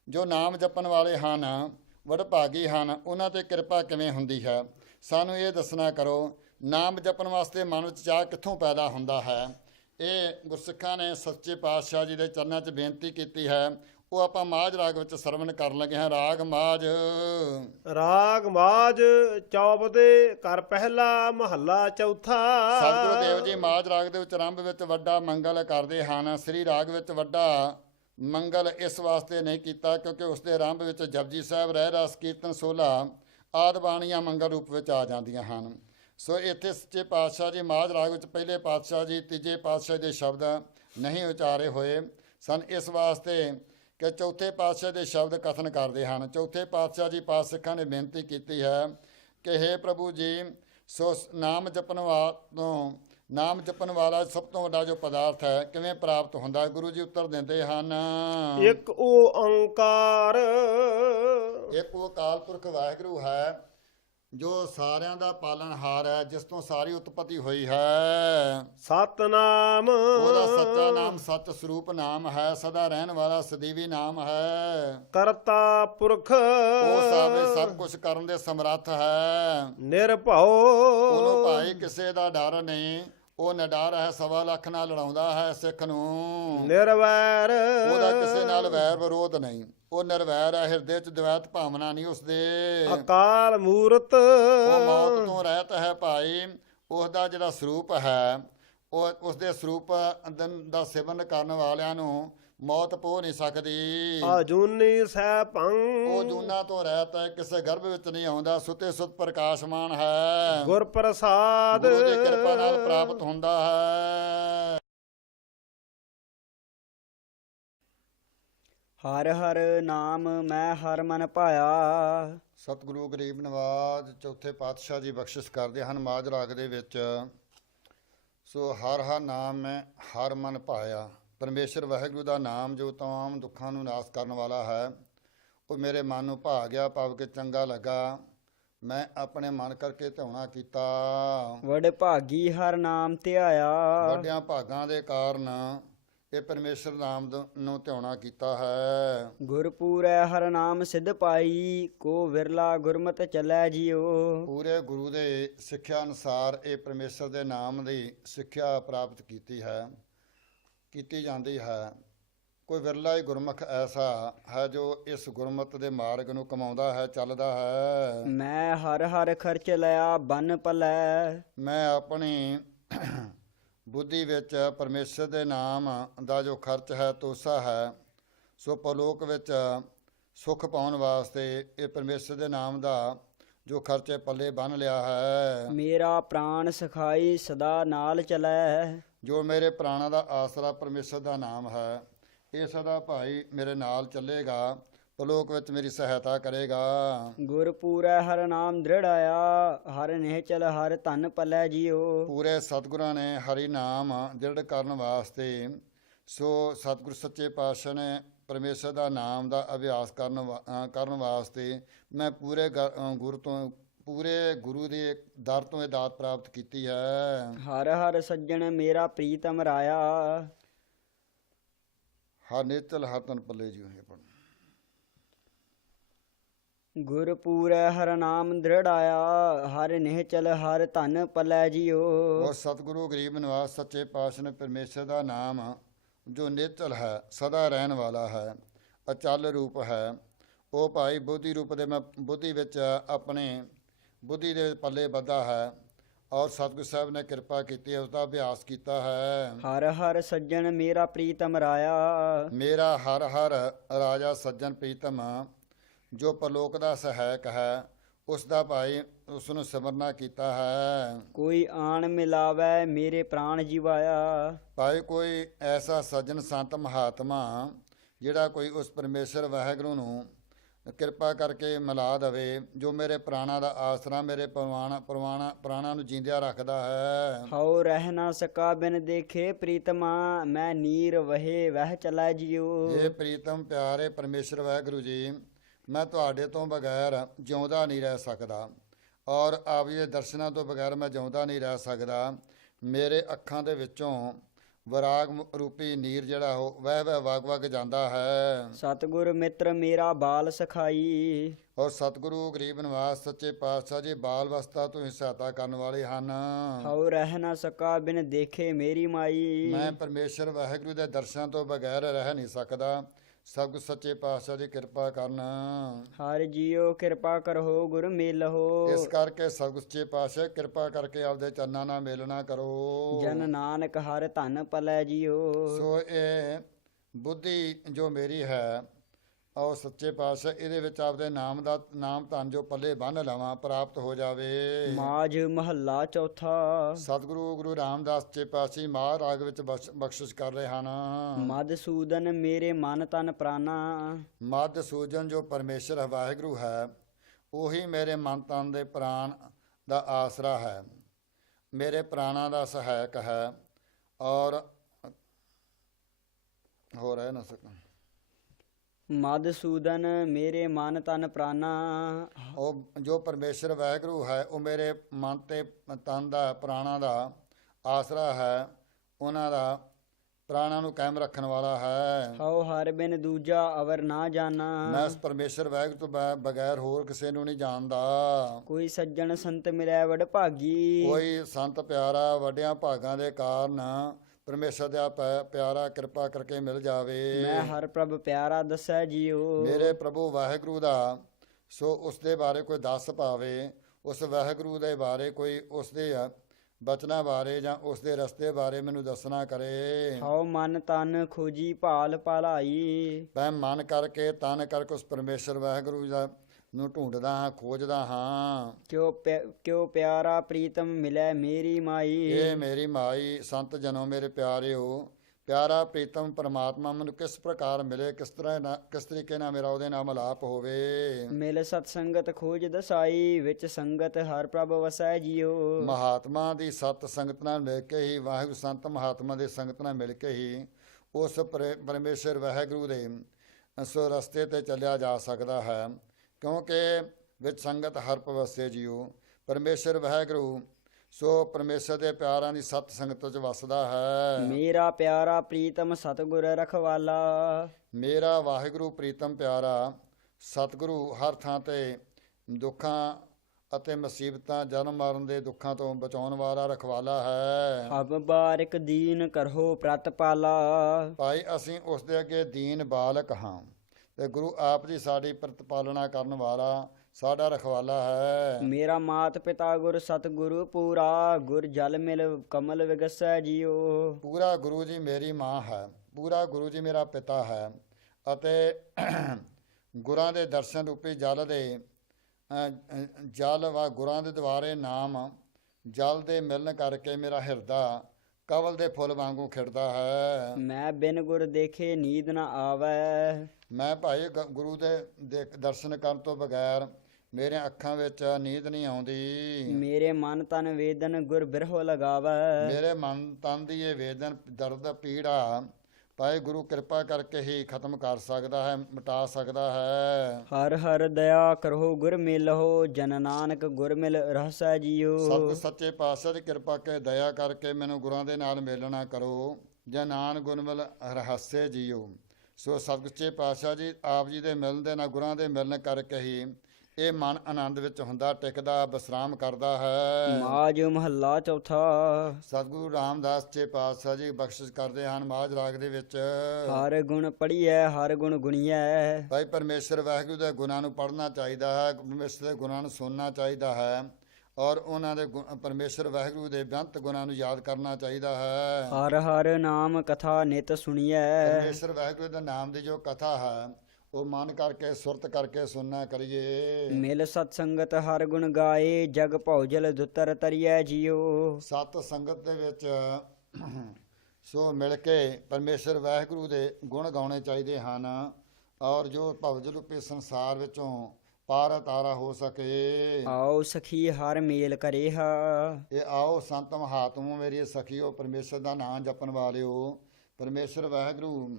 ਜੋ ਨਾਮ ਜਪਣ ਵਾਲੇ ਹਨ, ਵਡਭਾਗੀ ਹਨ, ਉਹਨਾਂ 'ਤੇ ਕਿਰਪਾ ਕਿਵੇਂ ਹੁੰਦੀ ਹੈ, ਸਾਨੂੰ ਇਹ ਦੱਸਣਾ ਕਰੋ। ਨਾਮ ਜਪਣ ਵਾਸਤੇ ਮਨ ਵਿੱਚ ਚਾਹ ਕਿੱਥੋਂ ਪੈਦਾ ਹੁੰਦਾ ਹੈ, ਇਹ ਗੁਰਸਿੱਖਾਂ ਨੇ ਸੱਚੇ ਪਾਤਸ਼ਾਹ ਜੀ ਦੇ ਚਰਨਾਂ 'ਚ ਬੇਨਤੀ ਕੀਤੀ ਹੈ। ਉਹ ਆਪਾਂ ਮਾਝ ਰਾਗ ਵਿੱਚ ਸਰਵਣ ਕਰਨ ਲੱਗੇ ਹਾਂ। ਰਾਗ ਮਾਝ ਚੌਪ ਦੇ ਘਰ ਪਹਿਲਾ ਮਹੱਲਾ ਚੌਥਾ। ਸਤਿਗੁਰੂ ਦੇਵ ਜੀ ਮਾਝ ਰਾਗ ਦੇ ਵਿੱਚ ਆਰੰਭ ਵਿੱਚ ਵੱਡਾ ਮੰਗਲ ਕਰਦੇ ਹਨ। ਸ੍ਰੀ ਰਾਗ ਵਿੱਚ ਵੱਡਾ ਮੰਗਲ ਇਸ ਵਾਸਤੇ ਨਹੀਂ ਕੀਤਾ ਕਿਉਂਕਿ ਉਸ ਦੇ ਆਰੰਭ ਵਿੱਚ ਜਪਜੀ ਸਾਹਿਬ, ਰਹਿ ਰਸ, ਕੀਰਤਨ, ਸੋਲਾ ਆਦਿ ਬਾਣੀਆਂ ਮੰਗਲ ਰੂਪ ਵਿੱਚ ਆ ਜਾਂਦੀਆਂ ਹਨ। ਸੋ ਇੱਥੇ ਸੱਚੇ ਪਾਤਸ਼ਾਹ ਜੀ ਮਾਝ ਰਾਗ ਵਿੱਚ ਪਹਿਲੇ ਪਾਤਸ਼ਾਹ ਜੀ, ਤੀਜੇ ਪਾਤਸ਼ਾਹ ਦੇ ਸ਼ਬਦ ਨਹੀਂ ਉਚਾਰੇ ਹੋਏ ਸਨ, ਇਸ ਵਾਸਤੇ ਕਿ ਚੌਥੇ ਪਾਤਸ਼ਾਹ ਦੇ ਸ਼ਬਦ ਕਥਨ ਕਰਦੇ ਹਨ। ਚੌਥੇ ਪਾਤਸ਼ਾਹ ਜੀ ਪਾਸ ਸਿੱਖਾਂ ਨੇ ਬੇਨਤੀ ਕੀਤੀ ਹੈ ਕਿ ਹੇ ਪ੍ਰਭੂ ਜੀ, ਸੋ ਨਾਮ ਜਪਣ ਵਾਲਾ ਸਭ ਤੋਂ ਵੱਡਾ ਜੋ ਪਦਾਰਥ ਹੈ ਕਿਵੇਂ ਪ੍ਰਾਪਤ ਹੁੰਦਾ। ਗੁਰੂ ਜੀ ਉੱਤਰ ਦਿੰਦੇ ਹਨ, ਇੱਕ ਓੰਕਾਰ। ਇੱਕ ਉਹ ਅਕਾਲ ਪੁਰਖ ਵਾਹਿਗੁਰੂ ਹੈ, ਜੋ ਸਾਰਿਆਂ ਦਾ ਪਾਲਣਹਾਰ ਹੈ, ਜਿਸ ਤੋਂ ਸਾਰੀ ਉਤਪਤੀ ਹੋਈ ਹੈ। ਸਤਨਾਮ ਉਹਦਾ ਸੱਚਾ ਨਾਮ ਸਤ ਸਰੂਪ ਨਾਮ ਹੈ, ਸਦਾ ਰਹਿਣ ਵਾਲਾ ਸਦੀਵੀ ਨਾਮ ਹੈ। ਕਰਤਾ ਪੁਰਖ ਉਹ ਸਭ ਕੁਝ ਕਰਨ ਦੇ ਸਮਰੱਥ ਹੈ। ਨਿਰਭਉ ਉਹਨੂੰ ਭਾਈ ਕਿਸੇ ਦਾ ਡਰ ਨਹੀਂ, ਉਹ ਨਿਡਰ ਹੈ, 1.25 ਲੱਖ ਨਾਲ ਲੜਾਉਂਦਾ ਹੈ ਸਿੱਖ ਨੂੰ। ਨਿਰਵੈਰ ਉਹਦਾ ਕਿਸੇ ਨਾਲ ਵੈਰ ਵਿਰੋਧ ਨਹੀਂ, ਉਹ ਨਿਰਵੈਰ ਹੈ, ਹਿਰਦੇ ਚ ਦਵੈਤ ਭਾਵਨਾ ਨਹੀਂ ਉਸਦੇ। ਅਕਾਲ ਮੂਰਤ ਉਹ ਮੌਤ ਤੋਂ ਰਹਿਤ ਹੈ ਭਾਈ। ਉਹਦਾ ਜਿਹੜਾ ਸਰੂਪ ਹੈ, ਉਹ ਉਸਦੇ ਸਰੂਪ ਦਾ ਸੇਵਨ ਕਰਨ ਵਾਲਿਆਂ ਨੂੰ ਮੌਤ ਪੋ ਨਹੀਂ ਸਕਦੀ। ਅਜੂਨੀ ਸੈਭੰ ਉਹ ਜੂਨਾ ਤੋਂ ਰਹਿਤ ਹੈ, ਕਿਸੇ ਗਰਭ ਵਿੱਚ ਨਹੀਂ ਆਉਂਦਾ, ਸੁਤੇ ਸੁਤ ਪ੍ਰਕਾਸ਼ਮਾਨ ਹੈ। ਗੁਰ ਪ੍ਰਸਾਦ ਗੁਰੂ ਦੀ ਕਿਰਪਾ ਨਾਲ ਪ੍ਰਾਪਤ ਹੁੰਦਾ ਹੈ। ਹਰ ਹਰ ਨਾਮ ਮੈਂ ਹਰ ਮਨ ਭਾਇਆ। ਸਤਿਗੁਰੂ ਗਰੀਬ ਨਵਾਜ ਚੌਥੇ ਪਾਤਸ਼ਾਹ ਜੀ ਬਖਸ਼ਿਸ਼ ਕਰਦੇ ਹਨ ਮਾਝ ਰਾਗ ਦੇ ਵਿੱਚ। ਸੋ ਹਰ ਹਰ ਨਾਮ ਮੈਂ ਹਰ ਮਨ ਭਾਇਆ। ਪਰਮੇਸ਼ਰ ਵਾਹਿਗੁਰੂ ਦਾ ਨਾਮ ਜੋ ਤਮਾਮ ਦੁੱਖਾਂ ਨੂੰ ਨਾਸ਼ ਕਰਨ ਵਾਲਾ ਹੈ, ਉਹ ਮੇਰੇ ਮਨ ਨੂੰ ਭਾ ਗਿਆ, ਭਾਵ ਕਿ ਚੰਗਾ ਲੱਗਾ। ਮੈਂ ਆਪਣੇ ਮਨ ਕਰਕੇ ਧਿਆਉਣਾ ਕੀਤਾ। ਵਡ ਭਾਗੀ ਹਰ ਨਾਮ ਧਿਆਇਆ। ਵੱਡਿਆਂ ਭਾਗਾਂ ਦੇ ਕਾਰਨ ਇਹ ਪਰਮੇਸ਼ਰ ਨਾਮ ਨੂੰ ਧਿਆਉਣਾ ਕੀਤਾ ਹੈ। ਗੁਰਪੂਰੈ ਹਰ ਨਾਮ ਸਿਧ ਪਾਈ, ਕੋ ਵਿਰਲਾ ਗੁਰਮਤਿ ਚੱਲੈ ਜਿਉ। ਪੂਰੇ ਗੁਰੂ ਦੇ ਸਿੱਖਿਆ ਅਨੁਸਾਰ ਇਹ ਪਰਮੇਸ਼ਰ ਦੇ ਨਾਮ ਦੀ ਸਿੱਖਿਆ ਪ੍ਰਾਪਤ ਕੀਤੀ ਜਾਂਦੀ ਹੈ। ਕੋਈ ਵਿਰਲਾ ਹੀ ਗੁਰਮੁਖ ਐਸਾ ਹੈ ਜੋ ਇਸ ਗੁਰਮਤ ਦੇ ਮਾਰਗ ਨੂੰ ਕਮਾਉਂਦਾ ਹੈ, ਚੱਲਦਾ ਹੈ। ਮੈਂ ਹਰ ਹਰ ਖਰਚ ਲਿਆ ਬਨ ਪਲੈ। ਮੈਂ ਆਪਣੀ ਬੁੱਧੀ ਵਿੱਚ ਪਰਮੇਸ਼ਰ ਦੇ ਨਾਮ ਦਾ ਜੋ ਖਰਚ ਹੈ, ਤੋਸਾ ਹੈ, ਸੋ ਪਰਲੋਕ ਵਿੱਚ ਸੁੱਖ ਪਾਉਣ ਵਾਸਤੇ ਇਹ ਪਰਮੇਸ਼ਰ ਦੇ ਨਾਮ ਦਾ ਜੋ ਖਰਚੇ ਪੱਲੇ ਬੰਨ ਲਿਆ ਹੈ। ਮੇਰਾ ਪ੍ਰਾਣ ਸਖਾਈ ਸਦਾ ਨਾਲ ਚਲੈ। ਜੋ ਮੇਰੇ ਪ੍ਰਾਣਾਂ ਦਾ ਆਸਰਾ ਪਰਮੇਸ਼ਰ ਦਾ ਨਾਮ ਹੈ, ਇਹ ਸਦਾ ਭਾਈ ਮੇਰੇ ਨਾਲ ਚੱਲੇਗਾ, ਪਰਲੋਕ ਵਿੱਚ ਮੇਰੀ ਸਹਾਇਤਾ ਕਰੇਗਾ। ਗੁਰਪੂਰੈ ਹਰ ਨਾਮ ਦ੍ਰਿੜਾਇਆ, ਹਰ ਨਿਹਚਲ ਹਰ ਧਨ ਪਲੈ ਜਿਉ। ਪੂਰੇ ਸਤਿਗੁਰਾਂ ਨੇ ਹਰੀ ਨਾਮ ਦ੍ਰਿੜ ਕਰਨ ਵਾਸਤੇ, ਸੋ ਸਤਿਗੁਰ ਸੱਚੇ ਪਾਤਸ਼ਾਹ ਨੇ ਪਰਮੇਸ਼ਰ ਦਾ ਨਾਮ ਦਾ ਅਭਿਆਸ ਕਰਨ ਵਾਸਤੇ ਮੈਂ ਪੂਰੇ ਗੁਰੂ ਦੇ ਦਰ ਤੋਂ ਇਹ ਦਾਤ ਪ੍ਰਾਪਤ ਕੀਤੀ ਹੈ। ਹਰ ਹਰ ਸੱਜਣ ਮੇਰਾ ਪ੍ਰੀਤਮ ਰਾਇਆ। ਹਰ ਨੇਤਲ ਹਰ ਤਨ ਪੱਲੇ ਜੀ ਹੋਏ ਪਣ। ਗੁਰਪੂਰੈ ਹਰ ਨਾਮ ਦ੍ਰਿੜਾਇਆ, ਹਰ ਨਿਹਚਲ ਹਰ ਧਨ ਪਲੈ ਜਿਉ। ਔਰ ਸਤਿਗੁਰੂ ਗਰੀਬ ਨਿਵਾਸ ਸੱਚੇ ਪਾਤਸ਼ਾਹ ਨੇ ਪਰਮੇਸ਼ਰ ਦਾ ਨਾਮ ਜੋ ਨਿਤਲ ਹੈ, ਸਦਾ ਰਹਿਣ ਵਾਲਾ ਹੈ, ਅਚਲ ਰੂਪ ਹੈ, ਉਹ ਭਾਈ ਬੋਧੀ ਰੂਪ ਦੇ ਮੈਂ ਬੁੱਧੀ ਵਿੱਚ ਆਪਣੇ ਬੁੱਧੀ ਦੇ ਪੱਲੇ ਬੱਧਾ ਹੈ। ਔਰ ਸਤਿਗੁਰੂ ਸਾਹਿਬ ਨੇ ਕਿਰਪਾ ਕੀਤੀ, ਉਸ ਦਾ ਅਭਿਆਸ ਕੀਤਾ ਹੈ। ਹਰ ਹਰ ਸੱਜਣ ਮੇਰਾ ਪ੍ਰੀਤਮ ਰਾਇਆ। ਮੇਰਾ ਹਰ ਹਰ ਰਾਜਾ ਸੱਜਣ ਪ੍ਰੀਤਮ ਜੋ ਪਰਲੋਕ ਦਾ ਸਹਾਇਕ ਹੈ, ਉਸ ਦਾ ਭਾਈ ਉਸ ਨੂੰ ਸਿਮਰਨਾ ਕੀਤਾ ਹੈ। ਕੋਈ ਆਣ ਮਿਲਾਵੈ ਮੇਰੇ ਪ੍ਰਾਣ ਜੀਵਾਇਆ। ਭਾਈ ਕੋਈ ਐਸਾ ਸੱਜਣ ਸੰਤ ਮਹਾਤਮਾ ਜਿਹੜਾ ਕੋਈ ਉਸ ਪਰਮੇਸ਼ਰ ਵਾਹਿਗੁਰੂ ਨੂੰ ਕਿਰਪਾ ਕਰਕੇ ਮਿਲਾ ਦੇਵੇ, ਜੋ ਮੇਰੇ ਪ੍ਰਾਣਾਂ ਦਾ ਆਸਰਾ, ਮੇਰੇ ਪ੍ਰਾਣਾਂ ਨੂੰ ਜਿੰਦਿਆ ਰੱਖਦਾ ਹੈ। ਹਉ ਰਹਿ ਨਾ ਸਕਾ ਬਿਨ ਦੇਖੇ ਪ੍ਰੀਤਮਾ, ਮੈਂ ਨੀਰ ਵਹੇ ਵਹਿ ਚਲਾ ਜਿਉ। ਇਹ ਪ੍ਰੀਤਮ ਪਿਆਰੇ ਪਰਮੇਸ਼ਰ ਵਾਹਿਗੁਰੂ ਜੀ, ਮੈਂ ਤੁਹਾਡੇ ਤੋਂ ਬਗੈਰ ਜਿਉਂਦਾ ਨਹੀਂ ਰਹਿ ਸਕਦਾ, ਔਰ ਆਪ ਜੀ ਦੇ ਦਰਸ਼ਨਾਂ ਤੋਂ ਬਗੈਰ ਮੈਂ ਜਿਉਂਦਾ ਨਹੀਂ ਰਹਿ ਸਕਦਾ। ਮੇਰੇ ਅੱਖਾਂ ਦੇ ਵਿੱਚੋਂ ਵਿਰਾਗ ਰੂਪੀ ਨੀਰ ਜਿਹੜਾ ਉਹ ਵਹਿ ਵਗ ਜਾਂਦਾ ਹੈ। ਸਤਿਗੁਰ ਮਿੱਤਰ ਮੇਰਾ ਬਾਲ ਸਖਾਈ। ਔਰ ਸਤਿਗੁਰੂ ਗਰੀਬ ਨਿਵਾਸ ਸੱਚੇ ਪਾਤਸ਼ਾਹ ਜੀ ਬਾਲ ਅਵਸਥਾ ਤੋਂ ਹੀ ਸਹਾਇਤਾ ਕਰਨ ਵਾਲੇ ਹਨ। ਹਉ ਰਹਿ ਨਾ ਸਕਾ ਬਿਨ ਦੇਖੇ ਮੇਰੀ ਮਾਈ। ਮੈਂ ਪਰਮੇਸ਼ਰ ਵਾਹਿਗੁਰੂ ਦੇ ਦਰਸ਼ਨਾਂ ਤੋਂ ਬਗੈਰ ਰਹਿ ਨਹੀਂ ਸਕਦਾ, ਸਭ ਕੁਝ ਸੱਚੇ ਪਾਤਸ਼ਾਹ ਦੀ ਕਿਰਪਾ ਕਰਨ। ਹਰ ਜੀਓ ਕਿਰਪਾ ਕਰੋ ਗੁਰ ਮਿਲਹੁ। ਇਸ ਕਰਕੇ ਸਭ ਸੱਚੇ ਪਾਤਸ਼ਾਹ ਕਿਰਪਾ ਕਰਕੇ ਆਪਦੇ ਚਰਨਾਂ ਨਾਲ ਮੇਲਣਾ ਕਰੋ। ਜਨ ਨਾਨਕ ਹਰ ਧਨ ਪਲੈ ਜਿਉ। ਸੋ ਇਹ ਬੁੱਧੀ ਜੋ ਮੇਰੀ ਹੈ, ਔਰ ਸੱਚੇ ਪਾਤਸ਼ਾਹ ਇਹਦੇ ਵਿੱਚ ਆਪਦੇ ਨਾਮ ਧਨ ਜੋ ਪੱਲੇ ਬੰਨ੍ਹ ਲਵਾਂ, ਪ੍ਰਾਪਤ ਹੋ ਜਾਵੇ। ਮਾਝ ਮਹੱਲਾ ਚੌਥਾ। ਸਤਿਗੁਰੂ ਗੁਰੂ ਰਾਮਦਾਸ ਸੱਚੇ ਪਾਤਸ਼ਾਹ ਮਾਹ ਰਾਗ ਵਿੱਚ ਬਖਸ਼ਿਸ਼ ਕਰ ਰਹੇ ਹਨ। ਮਧਸੂਦਨ ਮੇਰੇ ਮਨ ਤਨ ਪ੍ਰਾਨਾ। ਮਧਸੂਦਨ ਜੋ ਪਰਮੇਸ਼ਰ ਵਾਹਿਗੁਰੂ ਹੈ, ਉਹੀ ਮੇਰੇ ਮਨ ਤਨ ਦੇ ਪ੍ਰਾਣ ਦਾ ਆਸਰਾ ਹੈ, ਮੇਰੇ ਪ੍ਰਾਣਾਂ ਦਾ ਸਹਾਇਕ ਹੈ, ਔਰ ਹੋ ਰਹਿ ਨਾ ਸਕਾਂ। ਮਧਸੂਦਨ ਮੇਰੇ ਮਨ ਤਨ ਪ੍ਰਾਨਾ। ਉਹ ਜੋ ਪਰਮੇਸ਼ਰ ਵਾਹਿਗੁਰੂ ਹੈ ਉਹ ਮੇਰੇ ਮਨ ਤੇ ਤਨ ਦਾ ਪ੍ਰਾਣਾਂ ਦਾ ਆਸਰਾ ਹੈ, ਉਹਨਾਂ ਦਾ ਪ੍ਰਾਣਾਂ ਨੂੰ ਕਾਇਮ ਰੱਖਣ ਵਾਲਾ ਹੈ। ਹਉ ਹਰ ਬਿਨ ਦੂਜਾ ਅਵਰ ਨਾ ਜਾਣਾ। ਮੈਂ ਉਸ ਪਰਮੇਸ਼ਰ ਵਾਹਿਗੁਰੂ ਤੋਂ ਬਗੈਰ ਹੋਰ ਕਿਸੇ ਨੂੰ ਨਹੀਂ ਜਾਣਦਾ। ਕੋਈ ਸੱਜਣ ਸੰਤ ਮਿਲੈ ਵਡ ਭਾਗੀ। ਕੋਈ ਸੰਤ ਪਿਆਰਾ ਵੱਡਿਆਂ ਭਾਗਾਂ ਦੇ ਕਾਰਨ ਪਰਮੇਸ਼ਰ ਦਾ ਪਿਆਰਾ ਕਿਰਪਾ ਕਰਕੇ ਮਿਲ ਜਾਵੇ। ਮੈਂ ਹਰ ਪ੍ਰਭ ਪਿਆਰਾ ਦੱਸੈ ਜੀਓ। ਮੇਰੇ ਪ੍ਰਭੂ ਵਾਹਿਗੁਰੂ ਦਾ ਸੋ ਉਸ ਦੇ ਬਾਰੇ ਕੋਈ ਦੱਸ ਪਾਵੇ, ਉਸ ਵਾਹਿਗੁਰੂ ਦੇ ਬਾਰੇ ਕੋਈ ਉਸ ਦੇ ਬਚਨਾਂ ਬਾਰੇ ਜਾਂ ਉਸ ਦੇ ਰਸਤੇ ਬਾਰੇ ਮੈਨੂੰ ਦੱਸਣਾ ਕਰੇ। ਹਉ ਮਨ ਤਨ ਖੋਜੀ ਭਾਲ ਭਲਾਈ। ਮੈਂ ਮਨ ਕਰਕੇ ਤਨ ਕਰਕੇ ਉਸ ਪਰਮੇਸ਼ਰ ਵਾਹਿਗੁਰੂ ਦਾ ਨੂੰ ਢੂੰਡਦਾ ਹਾਂ, ਖੋਜਦਾ ਹਾਂ। ਕਿਉ ਪਿਆਰਾ ਪ੍ਰੀਤਮ ਮਿਲੈ ਮੇਰੀ ਮਾਈ। ਇਹ ਮੇਰੀ ਮਾਈ ਸੰਤ ਜਨੋ ਮੇਰੇ ਪਿਆਰਿਓ, ਪਿਆਰਾ ਪ੍ਰੀਤਮ ਪਰਮਾਤਮਾ ਮੈਨੂੰ ਕਿਸ ਪ੍ਰਕਾਰ ਮਿਲੇ, ਕਿਸ ਤਰੀਕੇ ਨਾਲ ਮੇਰਾ ਉਹਦੇ ਨਾਲ ਮਿਲਾਪ ਹੋਵੇ। ਮਿਲ ਸਤ ਸੰਗਤ ਖੋਜ ਦਸਾਈ, ਵਿੱਚ ਸੰਗਤ ਹਰ ਪ੍ਰਭ ਵਸੈ ਜੀਓ। ਮਹਾਤਮਾ ਦੀ ਸਤ ਸੰਗਤ ਨਾਲ ਮਿਲ ਕੇ ਹੀ, ਵਾਹਿਗੁਰੂ ਸੰਤ ਮਹਾਤਮਾ ਦੇ ਸੰਗਤ ਨਾਲ ਮਿਲ ਕੇ ਹੀ ਉਸ ਪਰਮੇਸ਼ਰ ਵਾਹਿਗੁਰੂ ਦੇ ਸੋ ਰਸਤੇ ਤੇ ਚੱਲਿਆ ਜਾ ਸਕਦਾ ਹੈ। ਕਿਉਂਕਿ ਵਿੱਚ ਸੰਗਤ ਹਰ ਪਵਸੇ ਜੀਓ, ਪਰਮੇਸ਼ਰ ਵਾਹਿਗੁਰੂ ਸੋ ਪਰਮੇਸ਼ਰ ਦੇ ਪਿਆਰਾਂ ਦੀ ਸਤ ਸੰਗਤ ਵਿੱਚ ਵਸਦਾ ਹੈ। ਮੇਰਾ ਪਿਆਰਾ ਪ੍ਰੀਤਮ ਸਤਿਗੁਰ ਰਖਵਾਲਾ। ਮੇਰਾ ਵਾਹਿਗੁਰੂ ਪ੍ਰੀਤਮ ਪਿਆਰਾ ਸਤਿਗੁਰੂ ਹਰ ਥਾਂ ਤੇ ਦੁੱਖਾਂ ਅਤੇ ਮੁਸੀਬਤਾਂ ਜਨਮ ਮਰਨ ਦੇ ਦੁੱਖਾਂ ਤੋਂ ਬਚਾਉਣ ਵਾਲਾ ਰਖਵਾਲਾ ਹੈ। ਅਬ ਬਾਰਿਕ ਦੀਨ ਕਰੋ ਪ੍ਰਤਪਾਲਾ। ਭਾਈ ਅਸੀਂ ਉਸ ਦੇ ਅੱਗੇ ਦੀਨ ਬਾਲਕ ਹਾਂ ਤੇ ਗੁਰੂ ਆਪ ਜੀ ਸਾਡੀ ਪ੍ਰਤਪਾਲਨਾ ਕਰਨ ਵਾਲਾ ਸਾਡਾ ਰਖਵਾਲਾ ਹੈ। ਮੇਰਾ ਮਾਤ ਪਿਤਾ ਗੁਰ ਸਤਿਗੁਰੂ ਪੂਰਾ, ਗੁਰ ਜਲ ਮਿਲ ਕਮਲ ਵਿਗਸੈ ਜੀਓ। ਪੂਰਾ ਗੁਰੂ ਜੀ ਮੇਰੀ ਮਾਂ ਹੈ, ਪੂਰਾ ਗੁਰੂ ਜੀ ਮੇਰਾ ਪਿਤਾ ਹੈ ਅਤੇ ਗੁਰਾਂ ਦੇ ਦਰਸ਼ਨ ਰੂਪੀ ਜਲ ਦੇ ਜਲ ਵਾ ਗੁਰਾਂ ਦੇ ਦੁਆਰੇ ਨਾਮ ਜਲ ਦੇ ਮਿਲਣ ਕਰਕੇ ਮੇਰਾ ਹਿਰਦਾ ਕਵਲ ਦੇ ਫੁੱਲ ਵਾਂਗੂ ਖਿੜਦਾ ਹੈ। ਮੈਂ ਬਿਨ ਗੁਰ ਦੇਖੇ ਨੀਂਦ ਨਾ ਆਵੈ। ਮੈਂ ਭਾਈ ਗੁਰੂ ਦੇ ਦਰਸ਼ਨ ਕਰਨ ਤੋਂ ਬਗੈਰ ਮੇਰੇ ਅੱਖਾਂ ਵਿੱਚ ਨੀਂਦ ਨਹੀਂ ਆਉਂਦੀ। ਮੇਰੇ ਮਨ ਤਨ ਵੇਦਨ ਗੁਰ ਬਿਰਹੋ ਲਗਾਵੈ। ਮੇਰੇ ਮਨ ਤਨ ਦੀ ਇਹ ਵੇਦਨ ਦਰਦ ਪੀੜਾ ਭਾਈ ਗੁਰੂ ਕਿਰਪਾ ਕਰਕੇ ਹੀ ਖਤਮ ਕਰ ਸਕਦਾ ਹੈ, ਮਿਟਾ ਸਕਦਾ ਹੈ। ਹਰ ਹਰ ਦਇਆ ਕਰੋ ਗੁਰ ਮਿਲਹੁ, ਜਨ ਨਾਨਕ ਗੁਰ ਮਿਲ ਰਹਸੈ ਜੀਓ। ਸਤਿ ਸੱਚੇ ਪਾਤਸ਼ਾਹ ਦੀ ਕਿਰਪਾ ਕੇ ਦਇਆ ਕਰਕੇ ਮੈਨੂੰ ਗੁਰਾਂ ਦੇ ਨਾਲ ਮੇਲਣਾ ਕਰੋ, ਜਨ ਨਾਨਕ ਗੁਰ ਮਿਲ ਰਹੱਸੇ ਜੀਓ। ਸੋ ਸਤਿ ਪਾਤਸ਼ਾਹ ਜੀ ਆਪ ਜੀ ਦੇ ਮਿਲਣ ਦੇ ਨਾਲ ਗੁਰਾਂ ਦੇ ਮਿਲਣ ਕਰਕੇ ਹੀ ਇਹ ਮਨ ਆਨੰਦ ਵਿੱਚ ਹੁੰਦਾ, ਟਿਕਦਾ, ਵਿਸਰਾਮ ਕਰਦਾ ਹੈ। ਮਾਝ ਮਹੱਲਾ ਚੌਥਾ। ਸਤਿਗੁਰੂ ਰਾਮਦਾਸ ਜੀ ਪਾਤਸ਼ਾਹ ਜੀ ਬਖਸ਼ਿਸ਼ ਕਰਦੇ ਹਨ ਮਾਝ ਰਾਗ ਦੇ ਵਿੱਚ। ਹਰ ਗੁਣ ਪੜੀਐ ਹਰ ਗੁਣ ਗੁਣੀਐ। ਭਾਈ ਪਰਮੇਸ਼ਰ ਵਾਹਿਗੁਰੂ ਦੇ ਗੁਣਾਂ ਨੂੰ ਪੜ੍ਹਨਾ ਚਾਹੀਦਾ ਹੈ, ਪਰਮੇਸ਼ਰ ਦੇ ਗੁਣਾਂ ਨੂੰ ਸੁਣਨਾ ਚਾਹੀਦਾ ਹੈ ਔਰ ਉਹਨਾਂ ਦੇ ਪਰਮੇਸ਼ਰ ਵਾਹਿਗੁਰੂ ਦੇ ਬੇਅੰਤ ਗੁਣਾਂ ਨੂੰ ਯਾਦ ਕਰਨਾ ਚਾਹੀਦਾ ਹੈ। ਹਰ ਹਰ ਨਾਮ ਕਥਾ ਨਿਤ ਸੁਣੀਐ। ਪਰਮੇਸ਼ਰ ਵਾਹਿਗੁਰੂ ਦੇ ਨਾਮ ਦੀ ਜੋ ਕਥਾ ਹੈ ਉਹ ਮਨ ਕਰਕੇ ਸੁਰਤ ਕਰਕੇ ਸੁਣਨਾ ਕਰੀਏ। ਮਿਲ ਸਤ ਸੰਗਤ ਹਰ ਗੁਣ ਗਾਏ, ਜਗ ਭੌਜਲ ਦੁਤਰ ਤਰੀਐ ਜੀਓ। ਸਤ ਸੰਗਤ ਦੇ ਵਿੱਚ ਸੋ ਮਿਲ ਕੇ ਪਰਮੇਸ਼ਰ ਵਾਹਿਗੁਰੂ ਦੇ ਗੁਣ ਗਾਉਣੇ ਚਾਹੀਦੇ ਹਨ ਔਰ ਜੋ ਭਵਜ ਰੂਪੀ ਸੰਸਾਰ ਵਿੱਚੋਂ ਪਾਰ ਤਾਰਾ ਹੋ ਸਕੇ। ਆਓ ਸਖੀ ਹਰ ਮੇਲ ਕਰੇਹਾ। ਇਹ ਆਓ ਸੰਤ ਮਹਾਤਮੋ ਮੇਰੀ ਸਖੀਓ, ਪਰਮੇਸ਼ਰ ਦਾ ਨਾਮ ਜਪਣ ਵਾਲਿਓ, ਪਰਮੇਸ਼ਰ ਵਾਹਿਗੁਰੂ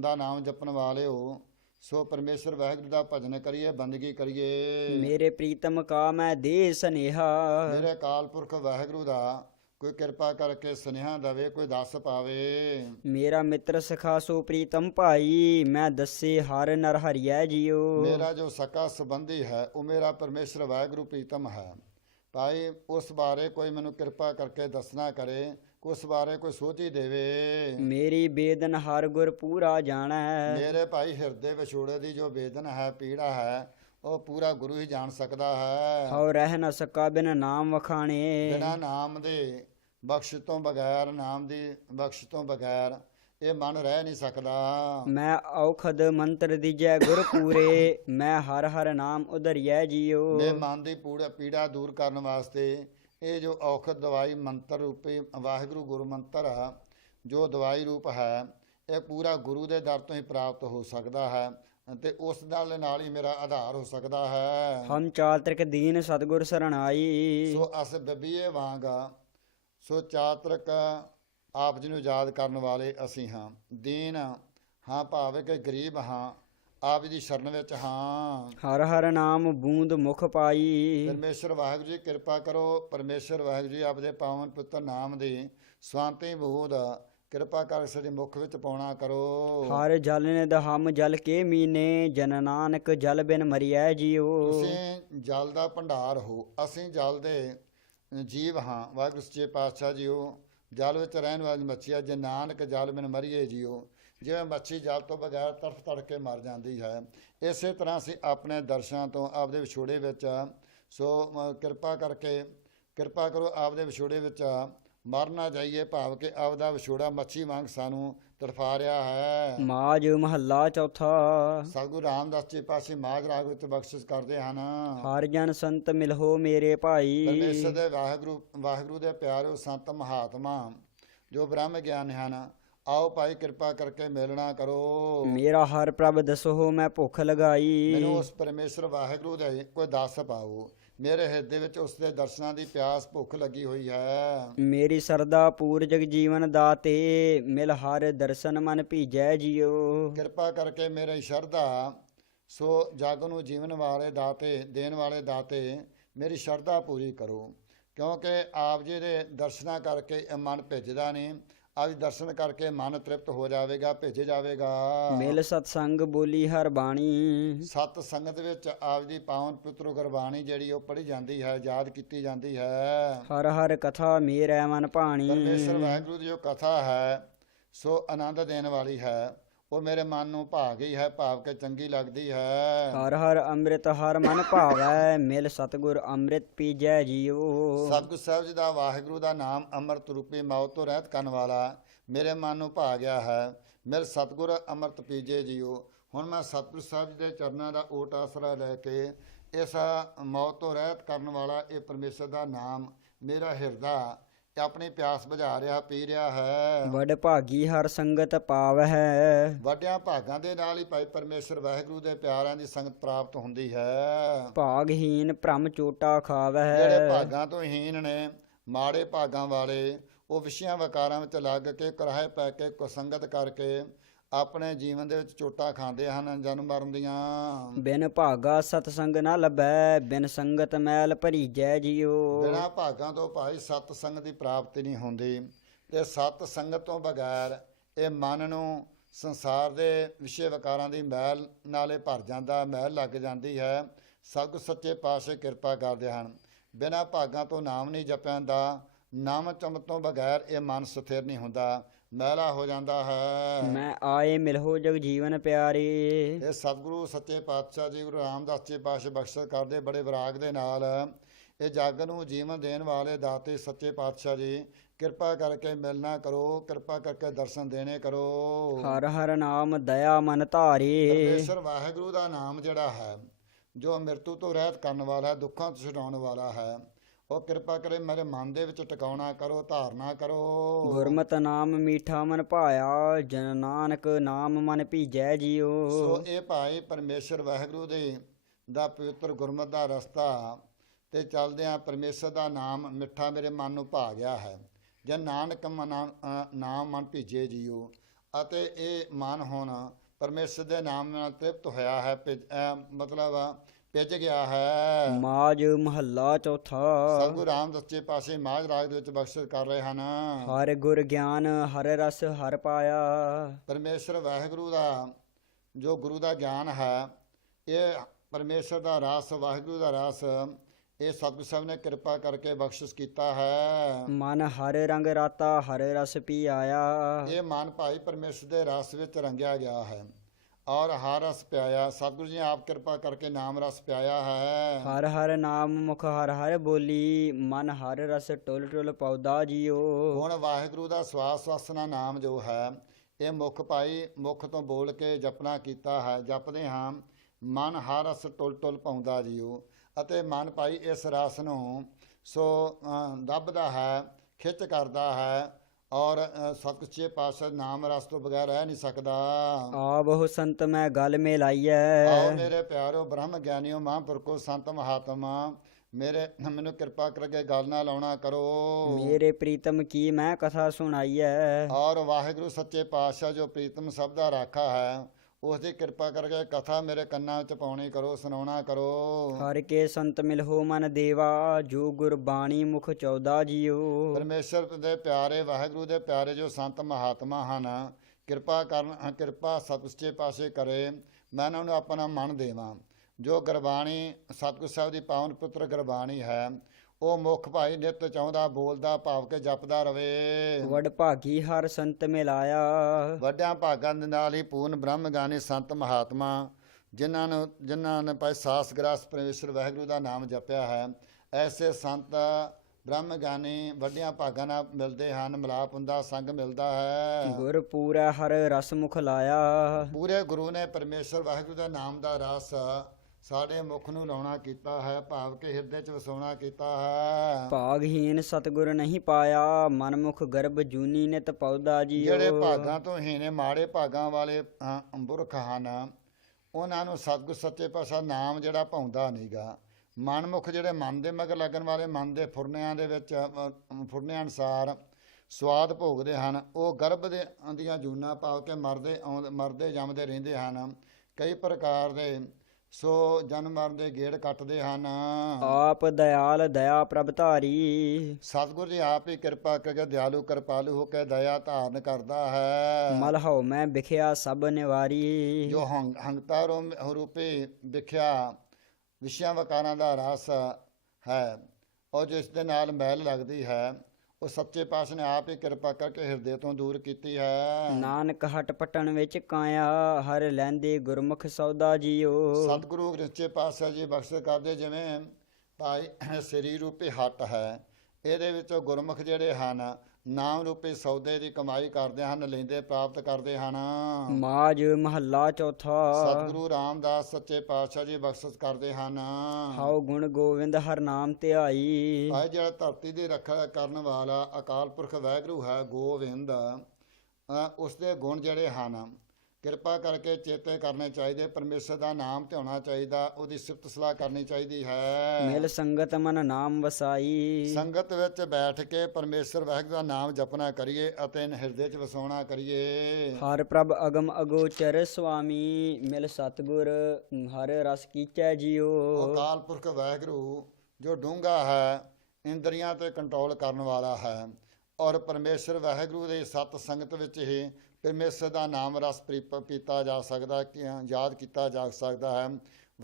ਦਾ ਨਾਮ ਜਪਣ ਵਾਲਿਓ। ਸੋ ਪਰਮੇਸ਼ਰ ਵਾਹਿਗੁਰੂ ਦਾ ਭਜਨ ਕਰੀਏ, ਬੰਦਗੀ ਕਰੀਏ। ਮੇਰੇ ਪ੍ਰੀਤਮ ਕਾ ਮੈਂ ਦੇ ਸਨੇਹਾ। ਮੇਰੇ ਅਕਾਲ ਪੁਰਖ ਵਾਹਿਗੁਰੂ ਦਾ ਕੋਈ ਕਿਰਪਾ ਕਰਕੇ ਸੁਨੇਹਾ ਦਵੇ, ਕੋਈ ਦੱਸ ਪਾਵੇ। ਮੇਰਾ ਮਿੱਤਰ ਸਖਾ ਸੋ ਪ੍ਰੀਤਮ ਭਾਈ, ਮੈਂ ਦੱਸੇ ਹਰ ਨਰ ਹਰਿਐ ਜੀਓ। ਮੇਰਾ ਜੋ ਸਕਾ ਸੰਬੰਧੀ ਹੈ ਉਹ ਮੇਰਾ ਪਰਮੇਸ਼ਰ ਵਾਹਿਗੁਰੂ ਪ੍ਰੀਤਮ ਹੈ। ਭਾਈ ਉਸ ਬਾਰੇ ਕੋਈ ਮੈਨੂੰ ਕਿਰਪਾ ਕਰਕੇ ਦੱਸਣਾ ਕਰੇ, ਉਸ ਬਾਰੇ ਕੋਈ ਸੋਝੀ ਦੇਵੇ। ਮੇਰੀ ਬੇਦਨ ਹਰ ਗੁਰ ਪੂਰਾ ਜਾਣੈ। ਮੇਰੇ ਭਾਈ ਹਿਰਦੇ ਵਿਛੋੜੇ ਦੀ ਜੋ ਵੇਦਨ ਹੈ, ਪੀੜਾ ਹੈ, ਉਹ ਪੂਰਾ ਗੁਰੂ ਹੀ ਜਾਣ ਸਕਦਾ ਹੈ। ਹਉ ਰਹਿ ਨ ਸਕਾ ਬਿਨ ਨਾਮ ਵਖਾਣੇ। ਬਿਨਾਂ ਨਾਮ ਦੇ ਬਖਸ਼ ਤੋਂ ਬਗੈਰ, ਨਾਮ ਦੀ ਬਖਸ਼ ਤੋਂ ਬਗੈਰ ਇਹ ਮਨ ਰਹਿ ਨਹੀਂ ਸਕਦਾ। ਮੈਂ ਔਖਦ ਮੰਤਰ ਦੀਜੈ ਗੁਰ ਪੂਰੇ, ਮੈਂ ਹਰ ਹਰ ਨਾਮ ਉਧਰਿਐ ਜੀਓ। ਮੇਰੇ ਮਨ ਦੀ ਪੀੜਾ ਦੂਰ ਕਰਨ ਵਾਸਤੇ ਇਹ ਜੋ ਔਖਦ ਦਵਾਈ ਮੰਤਰ ਰੂਪੀ ਵਾਹਿਗੁਰੂ ਗੁਰੂ ਮੰਤਰ ਆ, ਜੋ ਦਵਾਈ ਰੂਪ ਹੈ, ਇਹ ਪੂਰਾ ਗੁਰੂ ਦੇ ਦਰ ਤੋਂ ਹੀ ਪ੍ਰਾਪਤ ਹੋ ਸਕਦਾ ਹੈ ਤੇ ਉਸ ਨਾਲ ਹੀ ਮੇਰਾ ਆਧਾਰ ਹੋ ਸਕਦਾ ਹੈ। ਹਮ ਚਾਤ੍ਰਿਕ ਦੀਨ ਸਤਿਗੁਰ ਸਰਣਾਈ। ਸੋ ਅਸ ਬੱਬੀਏ ਵਾਂਗ ਸੋ ਚਾਤ੍ਰਿਕ ਆਪ ਜੀ ਨੂੰ ਯਾਦ ਕਰਨ ਵਾਲੇ ਅਸੀਂ ਹਾਂ। ਦੀਨ ਹਾਂ ਭਾਵ ਕਿ ਗਰੀਬ ਹਾਂ, ਆਪ ਦੀ ਸ਼ਰਨ ਵਿੱਚ ਹਾਂ। ਹਰ ਹਰ ਨਾਮ ਬੂੰਦ ਮੁਖ ਪਾਈ। ਪਰਮੇਸ਼ਰ ਵਾਹਿਗੁਰੂ ਜੀ ਕਿਰਪਾ ਕਰੋ। ਪਰਮੇਸ਼ਰ ਵਾਹਿਗੁਰੂ ਜੀ ਆਪਦੇ ਪਾਵਨ ਪੁੱਤਰ ਨਾਮ ਦੀ ਸਵਾਂਤੀ ਬੂੰਦ ਕਿਰਪਾ ਕਰ ਸਾਡੇ ਮੁਖ ਵਿੱਚ ਪਾਉਣਾ ਕਰੋ। ਹਰ ਜਲ ਨਿਧ ਹਮ ਜਲ ਕੇ ਮੀਨੇ, ਜਨ ਨਾਨਕ ਜਲ ਬਿਨ ਮਰੀਐ ਜੀਉ। ਤੁਸੀਂ ਜਲ ਦਾ ਭੰਡਾਰ ਹੋ, ਅਸੀਂ ਜਲ ਦੇ ਜੀਵ ਹਾਂ। ਵਾਹਿਗੁਰੂ ਸੱਚੇ ਪਾਤਸ਼ਾਹ ਜੀਓ, ਜਲ ਵਿੱਚ ਰਹਿਣ ਵਾਲੀ ਮੱਛੀ ਹੈ, ਜੇ ਨਾਨਕ ਜਲ ਬਿਨ ਮਰੀਏ ਜੀਓ। ਜਿਵੇਂ ਮੱਛੀ ਜਲ ਤੋਂ ਬਗੈਰ ਤੜਫ ਤੜ ਕੇ ਮਰ ਜਾਂਦੀ ਹੈ, ਇਸੇ ਤਰ੍ਹਾਂ ਅਸੀਂ ਆਪਣੇ ਦਰਸ਼ਨਾਂ ਤੋਂ ਆਪਦੇ ਵਿਛੋੜੇ ਵਿੱਚ ਕਿਰਪਾ ਕਰੋ ਆਪਦੇ ਵਿਛੋੜੇ ਵਿੱਚ ਮਰ ਨਾ ਜਾਈਏ, ਭਾਵ ਕਿ ਆਪਦਾ ਵਿਛੋੜਾ ਮੱਛੀ ਵਾਂਗ ਸਾਨੂੰ ਤੜਫਾ ਰਿਹਾ ਹੈ। ਮਾਝ ਮਹੱਲਾ ਚੌਥਾ। ਸਤਿਗੁਰੂ ਰਾਮਦਾਸ ਜੀ ਪਾਸੇ ਮਾਝ ਰਾਗ ਵਿੱਚ ਬਖਸ਼ਿਸ਼ ਕਰਦੇ ਹਨ। ਹਰ ਜਨ ਸੰਤ ਮਿਲਹੋ ਮੇਰੇ ਭਾਈ। ਪਰਮੇਸ਼ਰ ਦੇ ਵਾਹਿਗੁਰੂ ਦੇ ਪਿਆਰਿਓ ਸੰਤ ਮਹਾਤਮਾ ਜੋ ਬ੍ਰਹਮ ਗਿਆਨ ਹਨ, ਆਓ ਭਾਈ ਕਿਰਪਾ ਕਰਕੇ ਮਿਲਣਾ ਕਰੋ। ਮੇਰਾ ਹਰ ਪ੍ਰਭ ਦਸੋ ਮੈਂ ਭੁੱਖ ਲਗਾਈ। ਮੈਨੂੰ ਉਸ ਪਰਮੇਸ਼ਰ ਵਾਹਿਗੁਰੂ ਦੇ ਕੋਈ ਦੱਸ ਪਾਓ, ਮੇਰੇ ਹਿਰਦੇ ਵਿੱਚ ਉਸ ਦੇ ਦਰਸ਼ਨਾਂ ਦੀ ਪਿਆਸ ਭੁੱਖ ਲੱਗੀ ਹੋਈ ਹੈ। ਮੇਰੀ ਸਰਦਾ ਪੂਰ ਜਗ ਜੀਵਨ ਦਾਤੇ, ਮਿਲ ਹਰ ਦਰਸ਼ਨ ਮਨ ਭੀਜੈ ਜੀਉ। ਕਿਰਪਾ ਕਰਕੇ ਮੇਰੇ ਸ਼ਰਧਾ ਸੋ ਜਗ ਨੂੰ ਜੀਵਨ ਵਾਲੇ ਦਾਤੇ ਦੇਣ ਵਾਲੇ ਦਾਤੇ ਮੇਰੀ ਸ਼ਰਧਾ ਪੂਰੀ ਕਰੋ, ਕਿਉਂਕਿ ਆਪ ਜੀ ਦੇ ਦਰਸ਼ਨਾਂ ਕਰਕੇ ਇਹ ਮਨ ਭਿੱਜਦਾ ਨਹੀਂ। ਆਪ ਜੀ ਦਰਸ਼ਨ ਕਰਕੇ ਮਨ ਤ੍ਰਿਪਤ ਹੋ ਜਾਵੇਗਾ, ਭਿੱਜ ਜਾਵੇਗਾ। ਮਿਲ ਸਤਸੰਗ ਬੋਲੀ ਹਰ ਬਾਣੀ। ਸਤ ਸੰਗਤ ਵਿੱਚ ਆਪ ਦੀ ਪਾਵਨ ਪੁੱਤਰ ਗੁਰਬਾਣੀ ਜਿਹੜੀ ਉਹ ਪੜ੍ਹੀ ਜਾਂਦੀ ਹੈ, ਯਾਦ ਕੀਤੀ ਜਾਂਦੀ ਹੈ। ਹਰ ਹਰ ਕਥਾ ਮੇਰੇ ਮਨ ਭਾਣੀ। ਪਰਮੇਸ਼ਰ ਵਾਹਿਗੁਰੂ ਦੀ ਜੋ ਕਥਾ ਹੈ ਸੋ ਆਨੰਦ ਦੇਣ ਵਾਲੀ ਹੈ, ਉਹ ਮੇਰੇ ਮਨ ਨੂੰ ਭਾ ਗਈ ਹੈ, ਭਾਵ ਕੇ ਚੰਗੀ ਲੱਗਦੀ ਹੈ। ਹਰ ਹਰ ਅੰਮ੍ਰਿਤ ਹਰ ਮਨ ਭਾਵੈ, ਮਿਲ ਸਤਗੁਰ ਅੰਮ੍ਰਿਤ ਪੀਜੈ ਜੀਉ। ਸਤਿਗੁਰ ਸਾਹਿਬ ਜੀ ਦਾ ਵਾਹਿਗੁਰੂ ਦਾ ਨਾਮ ਅੰਮ੍ਰਿਤ ਰੂਪੀ ਮੌਤ ਤੋਂ ਰਹਿਤ ਕਰਨ ਵਾਲਾ ਮੇਰੇ ਮਨ ਨੂੰ ਭਾ ਗਿਆ ਹੈ। ਮਿਲ ਸਤਿਗੁਰ ਅੰਮ੍ਰਿਤ ਪੀਜੇ ਜੀਉ। ਹੁਣ ਮੈਂ ਸਤਿਗੁਰ ਸਾਹਿਬ ਜੀ ਦੇ ਚਰਨਾਂ ਦਾ ਓਟ ਆਸਰਾ ਲੈ ਕੇ ਇਸ ਮੌਤ ਤੋਂ ਰਹਿਤ ਕਰਨ ਵਾਲਾ ਇਹ ਪਰਮੇਸ਼ਰ ਦਾ ਨਾਮ ਮੇਰਾ ਹਿਰਦਾ ਆਪਣੀ ਪਿਆਸ ਬੁਝਾ ਰਿਹਾ, ਪੀ ਰਿਹਾ ਹੈ। ਵਡ ਭਾਗੀ ਹਰ ਸੰਗਤ ਪਾਵਹਿ। ਵੱਡਿਆਂ ਭਾਗਾਂ ਦੇ ਨਾਲ ਹੀ ਭਾਈ ਪਰਮੇਸ਼ਰ ਵਾਹਿਗੁਰੂ ਦੇ ਪਿਆਰਿਆਂ ਦੀ ਸੰਗਤ ਪ੍ਰਾਪਤ ਹੁੰਦੀ ਹੈ। ਭਾਗਹੀਨ ਭ੍ਰਮ ਚੋਟਾ ਖਾਵਹਿ। ਜਿਹੜੇ ਭਾਗਾਂ ਤੋਂ ਹੀਨ ਨੇ, ਮਾੜੇ ਭਾਗਾਂ ਵਾਲੇ, ਉਹ ਵਿਸ਼ਿਆਂ ਵਕਾਰਾਂ ਵਿੱਚ ਲੱਗ ਕੇ ਕੁਰਾਹੇ ਪੈ ਕੇ ਕੁਸੰਗਤ ਕਰਕੇ ਆਪਣੇ ਜੀਵਨ ਦੇ ਵਿੱਚ ਚੋਟਾਂ ਖਾਂਦੇ ਹਨ, ਜਨਮ ਮਰਨ ਦੀਆਂ। ਬਿਨ ਭਾਗਾ ਸਤਸੰਗ ਨਾ ਲੱਭੈ, ਬਿਨ ਸੰਗਤ ਮੈਲ ਭਰੀਜੈ ਜੀਉ। ਬਿਨਾਂ ਭਾਗਾਂ ਤੋਂ ਭਾਈ ਸਤ ਸੰਗਤ ਦੀ ਪ੍ਰਾਪਤੀ ਨਹੀਂ ਹੁੰਦੀ, ਤੇ ਸਤ ਸੰਗਤ ਤੋਂ ਬਗੈਰ ਇਹ ਮਨ ਨੂੰ ਸੰਸਾਰ ਦੇ ਵਿਸ਼ੇ ਵਕਾਰਾਂ ਦੀ ਮੈਲ ਨਾਲੇ ਭਰ ਜਾਂਦਾ, ਮੈਲ ਲੱਗ ਜਾਂਦੀ ਹੈ। ਸਤਿਗੁਰ ਸੱਚੇ ਪਾਤਸ਼ਾਹ ਕਿਰਪਾ ਕਰਦੇ ਹਨ। ਬਿਨਾਂ ਭਾਗਾਂ ਤੋਂ ਨਾਮ ਨਹੀਂ ਜਪਿਆ ਜਾਂਦਾ, ਨਾਮ ਚਮਤ ਤੋਂ ਬਗੈਰ ਇਹ ਮਨ ਸਥਿਰ ਨਹੀਂ ਹੁੰਦਾ, ਮੈਲਾ ਹੋ ਜਾਂਦਾ ਹੈ। ਮੈਂ ਆਏ ਮਿਲਹੋ ਜਗ ਜੀਵਨ ਪਿਆਰੇ। ਇਹ ਸਤਿਗੁਰੂ ਸੱਚੇ ਪਾਤਸ਼ਾਹ ਜੀ ਗੁਰੂ ਰਾਮਦਾਸ ਜੀ ਪਾਤਸ਼ਾਹ ਬਖਸ਼ਿਸ਼ ਕਰਦੇ ਬੜੇ ਵਿਰਾਗ ਦੇ ਨਾਲ। ਇਹ ਜਗ ਨੂੰ ਜੀਵਨ ਦੇਣ ਵਾਲੇ ਦਾਤੇ ਸੱਚੇ ਪਾਤਸ਼ਾਹ ਜੀ ਕਿਰਪਾ ਕਰਕੇ ਮਿਲਣਾ ਕਰੋ, ਕਿਰਪਾ ਕਰਕੇ ਦਰਸ਼ਨ ਦੇਣੇ ਕਰੋ। ਹਰ ਹਰ ਨਾਮ ਦਇਆ ਮਨ ਧਾਰੇ। ਪਰਮੇਸ਼ਰ ਵਾਹਿਗੁਰੂ ਦਾ ਨਾਮ ਜਿਹੜਾ ਹੈ, ਜੋ ਮਿਰਤੂ ਤੋਂ ਰਹਿਤ ਕਰਨ ਵਾਲਾ ਹੈ, ਦੁੱਖਾਂ ਤੋਂ ਛੁਡਾਉਣ ਵਾਲਾ ਹੈ, ਉਹ ਕਿਰਪਾ ਕਰੇ ਮੇਰੇ ਮਨ ਦੇ ਵਿੱਚ ਟਿਕਾਉਣਾ ਕਰੋ, ਧਾਰਨਾ ਕਰੋ। ਗੁਰਮਤਿ ਨਾਮ ਮੀਠਾ ਮਨ ਭਾਇਆ, ਜਨ ਨਾਨਕ ਨਾਮ ਮਨ ਭੀਜੈ ਜੀਉ। ਸੋ ਇਹ ਭਾਈ ਪਰਮੇਸ਼ਰ ਵਾਹਿਗੁਰੂ ਦੇ ਦਾ ਪਵਿੱਤਰ ਗੁਰਮਤਿ ਦਾ ਰਸਤਾ ਤੇ ਚੱਲਦਿਆਂ ਪਰਮੇਸ਼ਰ ਦਾ ਨਾਮ ਮਿੱਠਾ ਮੇਰੇ ਮਨ ਨੂੰ ਭਾ ਗਿਆ ਹੈ। ਜਨ ਨਾਨਕ ਨਾਮ ਮਨ ਭੀਜੇ ਜੀਉ। ਅਤੇ ਇਹ ਮਨ ਹੁਣ ਪਰਮੇਸ਼ਰ ਦੇ ਨਾਮ ਨਾਲ ਤ੍ਰਿਪਤ ਹੋਇਆ ਹੈ, ਮਤਲਬ ਭਿੱਜ ਗਿਆ ਹੈ। ਮਾਝ ਮਹੱਲਾ ਚੌਥਾ। ਸਤਿਗੁਰੂ ਰਾਮਦਾਸ ਜੀ ਪਾਸੇ ਮਾਝ ਰਾਗ ਦੇ ਵਿੱਚ ਬਖਸ਼ਿਸ਼ ਕਰ ਰਹੇ ਹਨ। ਹਰ ਗੁਰ ਗਿਆਨ ਹਰ ਰਸ ਹਰ ਪਾਇਆ। ਪਰਮੇਸ਼ਰ ਵਾਹਿਗੁਰੂ ਦਾ ਜੋ ਗੁਰੂ ਦਾ ਗਿਆਨ ਹੈ, ਇਹ ਪਰਮੇਸ਼ਰ ਦਾ ਰਸ, ਵਾਹਿਗੁਰੂ ਦਾ ਰਸ, ਇਹ ਸਤਿਗੁਰੂ ਸਾਹਿਬ ਨੇ ਕਿਰਪਾ ਕਰਕੇ ਬਖਸ਼ਿਸ਼ ਕੀਤਾ ਹੈ। ਮਨ ਹਰ ਰੰਗ ਰਾਤਾ ਹਰ ਰਸ ਪੀ ਆਇਆ। ਇਹ ਮਨ ਭਾਈ ਪਰਮੇਸ਼ਰ ਦੇ ਰਸ ਵਿੱਚ ਰੰਗਿਆ ਗਿਆ ਹੈ ਔਰ ਹਰ ਰਸ ਪਿਆਇਆ। ਸਤਿਗੁਰੂ ਜੀ ਨੇ ਆਪ ਕਿਰਪਾ ਕਰਕੇ ਨਾਮ ਰਸ ਪਿਆਇਆ ਹੈ। ਹਰ ਹਰ ਨਾਮ ਮੁਖ ਹਰ ਹਰ ਬੋਲੀ, ਮਨ ਹਰ ਰਸ ਟੁਲ ਟੁਲ ਪੌਦਾ ਜੀਓ। ਹੁਣ ਵਾਹਿਗੁਰੂ ਦਾ ਸਵਾਸ ਵਸਨਾ ਨਾਮ ਜੋ ਹੈ, ਇਹ ਮੁਖ ਭਾਈ ਮੁਖ ਤੋਂ ਬੋਲ ਕੇ ਜਪਣਾ ਕੀਤਾ ਹੈ, ਜਪਦੇ ਹਾਂ। ਮਨ ਹਰ ਰਸ ਟੁਲ ਟੁਲ ਪਾਉਂਦਾ ਜੀਓ। ਅਤੇ ਮਨ ਭਾਈ ਇਸ ਰਸ ਨੂੰ ਦੱਬਦਾ ਹੈ, ਖਿੱਚ ਕਰਦਾ ਹੈ ਔਰ ਸਤਿਗੁਰੂ ਪਾਤਸ਼ਾਹ ਨਾਮ ਰਸ ਤੋਂ ਬਗੈਰ ਰਹਿ ਨਹੀਂ ਸਕਦਾ। ਆਵਹੁ ਸੰਤ ਮੈਂ ਗਲ ਮੇ ਆਓ ਲਾਈਐ। ਮੇਰੇ ਪਿਆਰੋ ਬ੍ਰਹਮ ਗਿਆਨੀਓ, ਮਹਾਂਪੁਰਖੋ, ਸੰਤ ਮਹਾਤਮਾ, ਮੈਨੂੰ ਕਿਰਪਾ ਕਰਕੇ ਗੱਲ ਨਾ ਲਾਉਣਾ ਕਰੋ। ਮੇਰੇ ਪ੍ਰੀਤਮ ਕੀ ਮੈਂ ਕਥਾ ਸੁਣਾਈਐ। ਔਰ ਵਾਹਿਗੁਰੂ ਸੱਚੇ ਪਾਤਸ਼ਾਹ ਜੋ ਪ੍ਰੀਤਮ ਸਭ ਦਾ ਰਾਖਾ ਹੈ, ਉਸ ਦੀ ਕਿਰਪਾ ਕਰਕੇ ਕਥਾ ਮੇਰੇ ਕੰਨਾਂ ਵਿੱਚ ਪਾਉਣੀ ਕਰੋ, ਸੁਣਾਉਣਾ ਕਰੋ। ਹਰ ਕੇ ਸੰਤ ਮਿਲਹੁ ਮਨ ਦੇਵਾ, ਜੋ ਗੁਰਬਾਣੀ ਮੁਖ 14 ਜੀਓ। ਪਰਮੇਸ਼ਰ ਦੇ ਪਿਆਰੇ, ਵਾਹਿਗੁਰੂ ਦੇ ਪਿਆਰੇ ਜੋ ਸੰਤ ਮਹਾਤਮਾ ਹਨ, ਕਿਰਪਾ ਸਤਿ ਪਾਸੇ ਕਰੇ, ਮੈਂ ਉਹਨਾਂ ਨੂੰ ਆਪਣਾ ਮਨ ਦੇਵਾਂ। ਜੋ ਗੁਰਬਾਣੀ ਸਤਿਗੁਰ ਸਾਹਿਬ ਦੀ ਪਾਵਨ ਪੁੱਤਰ ਗੁਰਬਾਣੀ ਹੈ, ਉਹ ਮੁੱਖ ਭਾਈ ਨਿਤ ਚਾਹੁੰਦਾ, ਬੋਲਦਾ, ਭਾਵ ਕੇ ਜਪਦਾ ਰਵੇ। ਵਡ ਭਾਗੀ ਹਰ ਸੰਤ ਮਿਲਾਇਆ, ਵੱਡਿਆਂ ਭਾਗਾਂ ਦੇ ਨਾਲ ਹੀ ਪੂਰਨ ਬ੍ਰਹਮ ਗਿਆਨੀ ਸੰਤ ਮਹਾਤਮਾ, ਜਿਨ੍ਹਾਂ ਨੇ ਭਾਈ ਸਾਸ ਗ੍ਰਾਸ ਪਰਮੇਸ਼ਰ ਵਾਹਿਗੁਰੂ ਦਾ ਨਾਮ ਜਪਿਆ ਹੈ, ਐਸੇ ਸੰਤ ਬ੍ਰਹਮ ਗਿਆਨੀ ਵੱਡਿਆਂ ਭਾਗਾਂ ਨਾਲ ਮਿਲਦੇ ਹਨ, ਮਿਲਾਪ ਹੁੰਦਾ, ਸੰਗ ਮਿਲਦਾ ਹੈ। ਗੁਰ ਪੂਰਾ ਹਰ ਰਸ ਮੁਖ ਲਾਇਆ, ਪੂਰੇ ਗੁਰੂ ਨੇ ਪਰਮੇਸ਼ਰ ਵਾਹਿਗੁਰੂ ਦਾ ਨਾਮ ਦਾ ਰਸ ਸਾਡੇ ਮੁਖ ਨੂੰ ਲਾਉਣਾ ਕੀਤਾ ਹੈ, ਭਾਵ ਕੇ ਹਿਰਦੇ 'ਚ ਵਸਾਉਣਾ ਕੀਤਾ ਹੈ। ਭਾਗਹੀਨ ਸਤਿਗੁਰ ਨਹੀਂ ਪਾਇਆ, ਮਨ ਮੁਖ ਗਰਭ ਜੂਨੀ ਨਿਤ ਪੌਦਾ ਜੀਓ। ਜਿਹੜੇ ਭਾਗਾਂ ਤੋਂ ਹੀਣੇ, ਮਾੜੇ ਭਾਗਾਂ ਵਾਲੇ ਅੰਬੁਰਖ ਹਨ, ਉਹਨਾਂ ਨੂੰ ਸਤਿਗੁਰ ਸੱਚੇ ਪਾਤਸ਼ਾਹ ਨਾਮ ਜਿਹੜਾ ਭਾਉਂਦਾ ਨਹੀਂਗਾ। ਮਨਮੁਖ ਜਿਹੜੇ ਮਨ ਦੇ ਮਗਰ ਲੱਗਣ ਵਾਲੇ, ਮਨ ਦੇ ਫੁਰਨਿਆਂ ਦੇ ਵਿੱਚ ਫੁਰਨਿਆਂ ਅਨੁਸਾਰ ਸਵਾਦ ਭੋਗਦੇ ਹਨ, ਉਹ ਗਰਭ ਦੀਆਂ ਜੂਨਾਂ ਪਾ ਕੇ ਮਰਦੇ ਜੰਮਦੇ ਰਹਿੰਦੇ ਹਨ, ਕਈ ਪ੍ਰਕਾਰ ਦੇ ਸੋ ਜਨਮ ਮਰਨ ਦੇ ਗੇੜ ਕੱਟਦੇ ਹਨ। ਆਪ ਦਇਆਲ ਦਇਆ ਪ੍ਰਭ ਧਾਰੀ, ਸਤਿਗੁਰ ਜੀ ਆਪ ਹੀ ਕਿਰਪਾ ਕਰਕੇ ਦਿਆਲੂ ਕਿਰਪਾਲੂ ਹੋ ਕੇ ਦਇਆ ਧਾਰਨ ਕਰਦਾ ਹੈ। ਮਲ ਹਉ ਮੈਂ ਵਿਖਿਆ ਸਭ ਨਿਵਾਰੀ, ਜੋ ਹੰਗਤਾ ਰੂਪੀ ਵਿਖਿਆ ਵਿਸ਼ਿਆਂ ਵਕਾਰਾਂ ਦਾ ਰਸ ਹੈ, ਔਰ ਜਿਸ ਦੇ ਨਾਲ ਮੈਲ ਲੱਗਦੀ ਹੈ, ਉਹ ਸੱਚੇ ਪਾਤਸ਼ਾਹ ਨੇ ਆਪ ਹੀ ਕਿਰਪਾ ਕਰਕੇ ਹਿਰਦੇ ਤੋਂ ਦੂਰ ਕੀਤੀ ਹੈ। ਨਾਨਕ ਹਟ ਪਟਣ ਵਿੱਚ ਕਾਇਆ, ਹਰ ਲੈਂਦੇ ਗੁਰਮੁਖ ਸੌਦਾ ਜੀਓ। ਸਤਿਗੁਰੂ ਸੱਚੇ ਪਾਤਸ਼ਾਹ ਜੀ ਬਖਸ਼ ਕਰਦੇ, ਜਿਵੇਂ ਭਾਈ ਸਰੀਰ ਰੂਪੀ ਹੱਟ ਹੈ, ਇਹਦੇ ਵਿੱਚੋਂ ਗੁਰਮੁਖ ਜਿਹੜੇ ਹਨ ਨਾਮ ਰੂਪੀ ਸੌਦੇ ਦੀ ਕਮਾਈ ਕਰਦੇ ਹਨ, ਲੈਂਦੇ ਪ੍ਰਾਪਤ ਕਰਦੇ ਹਨ। ਮਾਜ ਮਹੱਲਾ ਚੌਥਾ, ਸਤਿਗੁਰੂ ਰਾਮਦਾਸ ਸੱਚੇ ਪਾਤਸ਼ਾਹ ਜੀ ਬਖਸ਼ਿਸ਼ ਕਰਦੇ ਹਨ। ਹਉ ਗੁਣ ਗੋਵਿੰਦ ਹਰ ਨਾਮ ਧਿਆਈ, ਭਾਈ ਜਿਹੜਾ ਧਰਤੀ ਦੀ ਰੱਖਿਆ ਕਰਨ ਵਾਲਾ ਅਕਾਲ ਪੁਰਖ ਵਾਹਿਗੁਰੂ ਹੈ, ਗੋਵਿੰਦ, ਉਸ ਦੇ ਗੁਣ ਜਿਹੜੇ ਹਨ ਕਿਰਪਾ ਕਰਕੇ ਚੇਤੇ ਕਰਨੇ ਚਾਹੀਦੇ। ਪਰਮੇਸ਼ਰ ਦਾ ਨਾਮ ਧਿਆਉਣਾ ਚਾਹੀਦਾ, ਉਹਦੀ ਸਿਫਤ ਸਲਾਹ ਕਰਨੀ ਚਾਹੀਦੀ ਹੈ। ਮਿਲ ਸੰਗਤ ਮਨ ਨਾਮ ਵਸਾਈ, ਸੰਗਤ ਵਿੱਚ ਬੈਠ ਕੇ ਪਰਮੇਸ਼ਰ ਵਾਹਿਗੁਰੂ ਦਾ ਨਾਮ ਜਪਣਾ ਕਰੀਏ ਅਤੇ ਹਿਰਦੇ 'ਚ ਵਸਾਉਣਾ ਕਰੀਏ। ਹਰ ਪ੍ਰਭ ਅਗਮ ਅਗੋਚਰ ਸੁਆਮੀ, ਮਿਲ ਸਤਿਗੁਰ ਹਰ ਰਸ ਕੀਚੈ ਜੀਓ। ਅਕਾਲ ਪੁਰਖ ਵਾਹਿਗੁਰੂ ਜੋ ਡੂੰਘਾ ਹੈ, ਇੰਦਰੀਆਂ ਤੇ ਕੰਟਰੋਲ ਕਰਨ ਵਾਲਾ ਹੈ, ਔਰ ਪਰਮੇਸ਼ਰ ਵਾਹਿਗੁਰੂ ਦੇ ਸਤ ਸੰਗਤ ਵਿੱਚ ਹੀ ਪਰਮੇਸ਼ਰ ਦਾ ਨਾਮ ਰਸ ਪੀਤਾ ਜਾ ਸਕਦਾ, ਯਾਦ ਕੀਤਾ ਜਾ ਸਕਦਾ ਹੈ।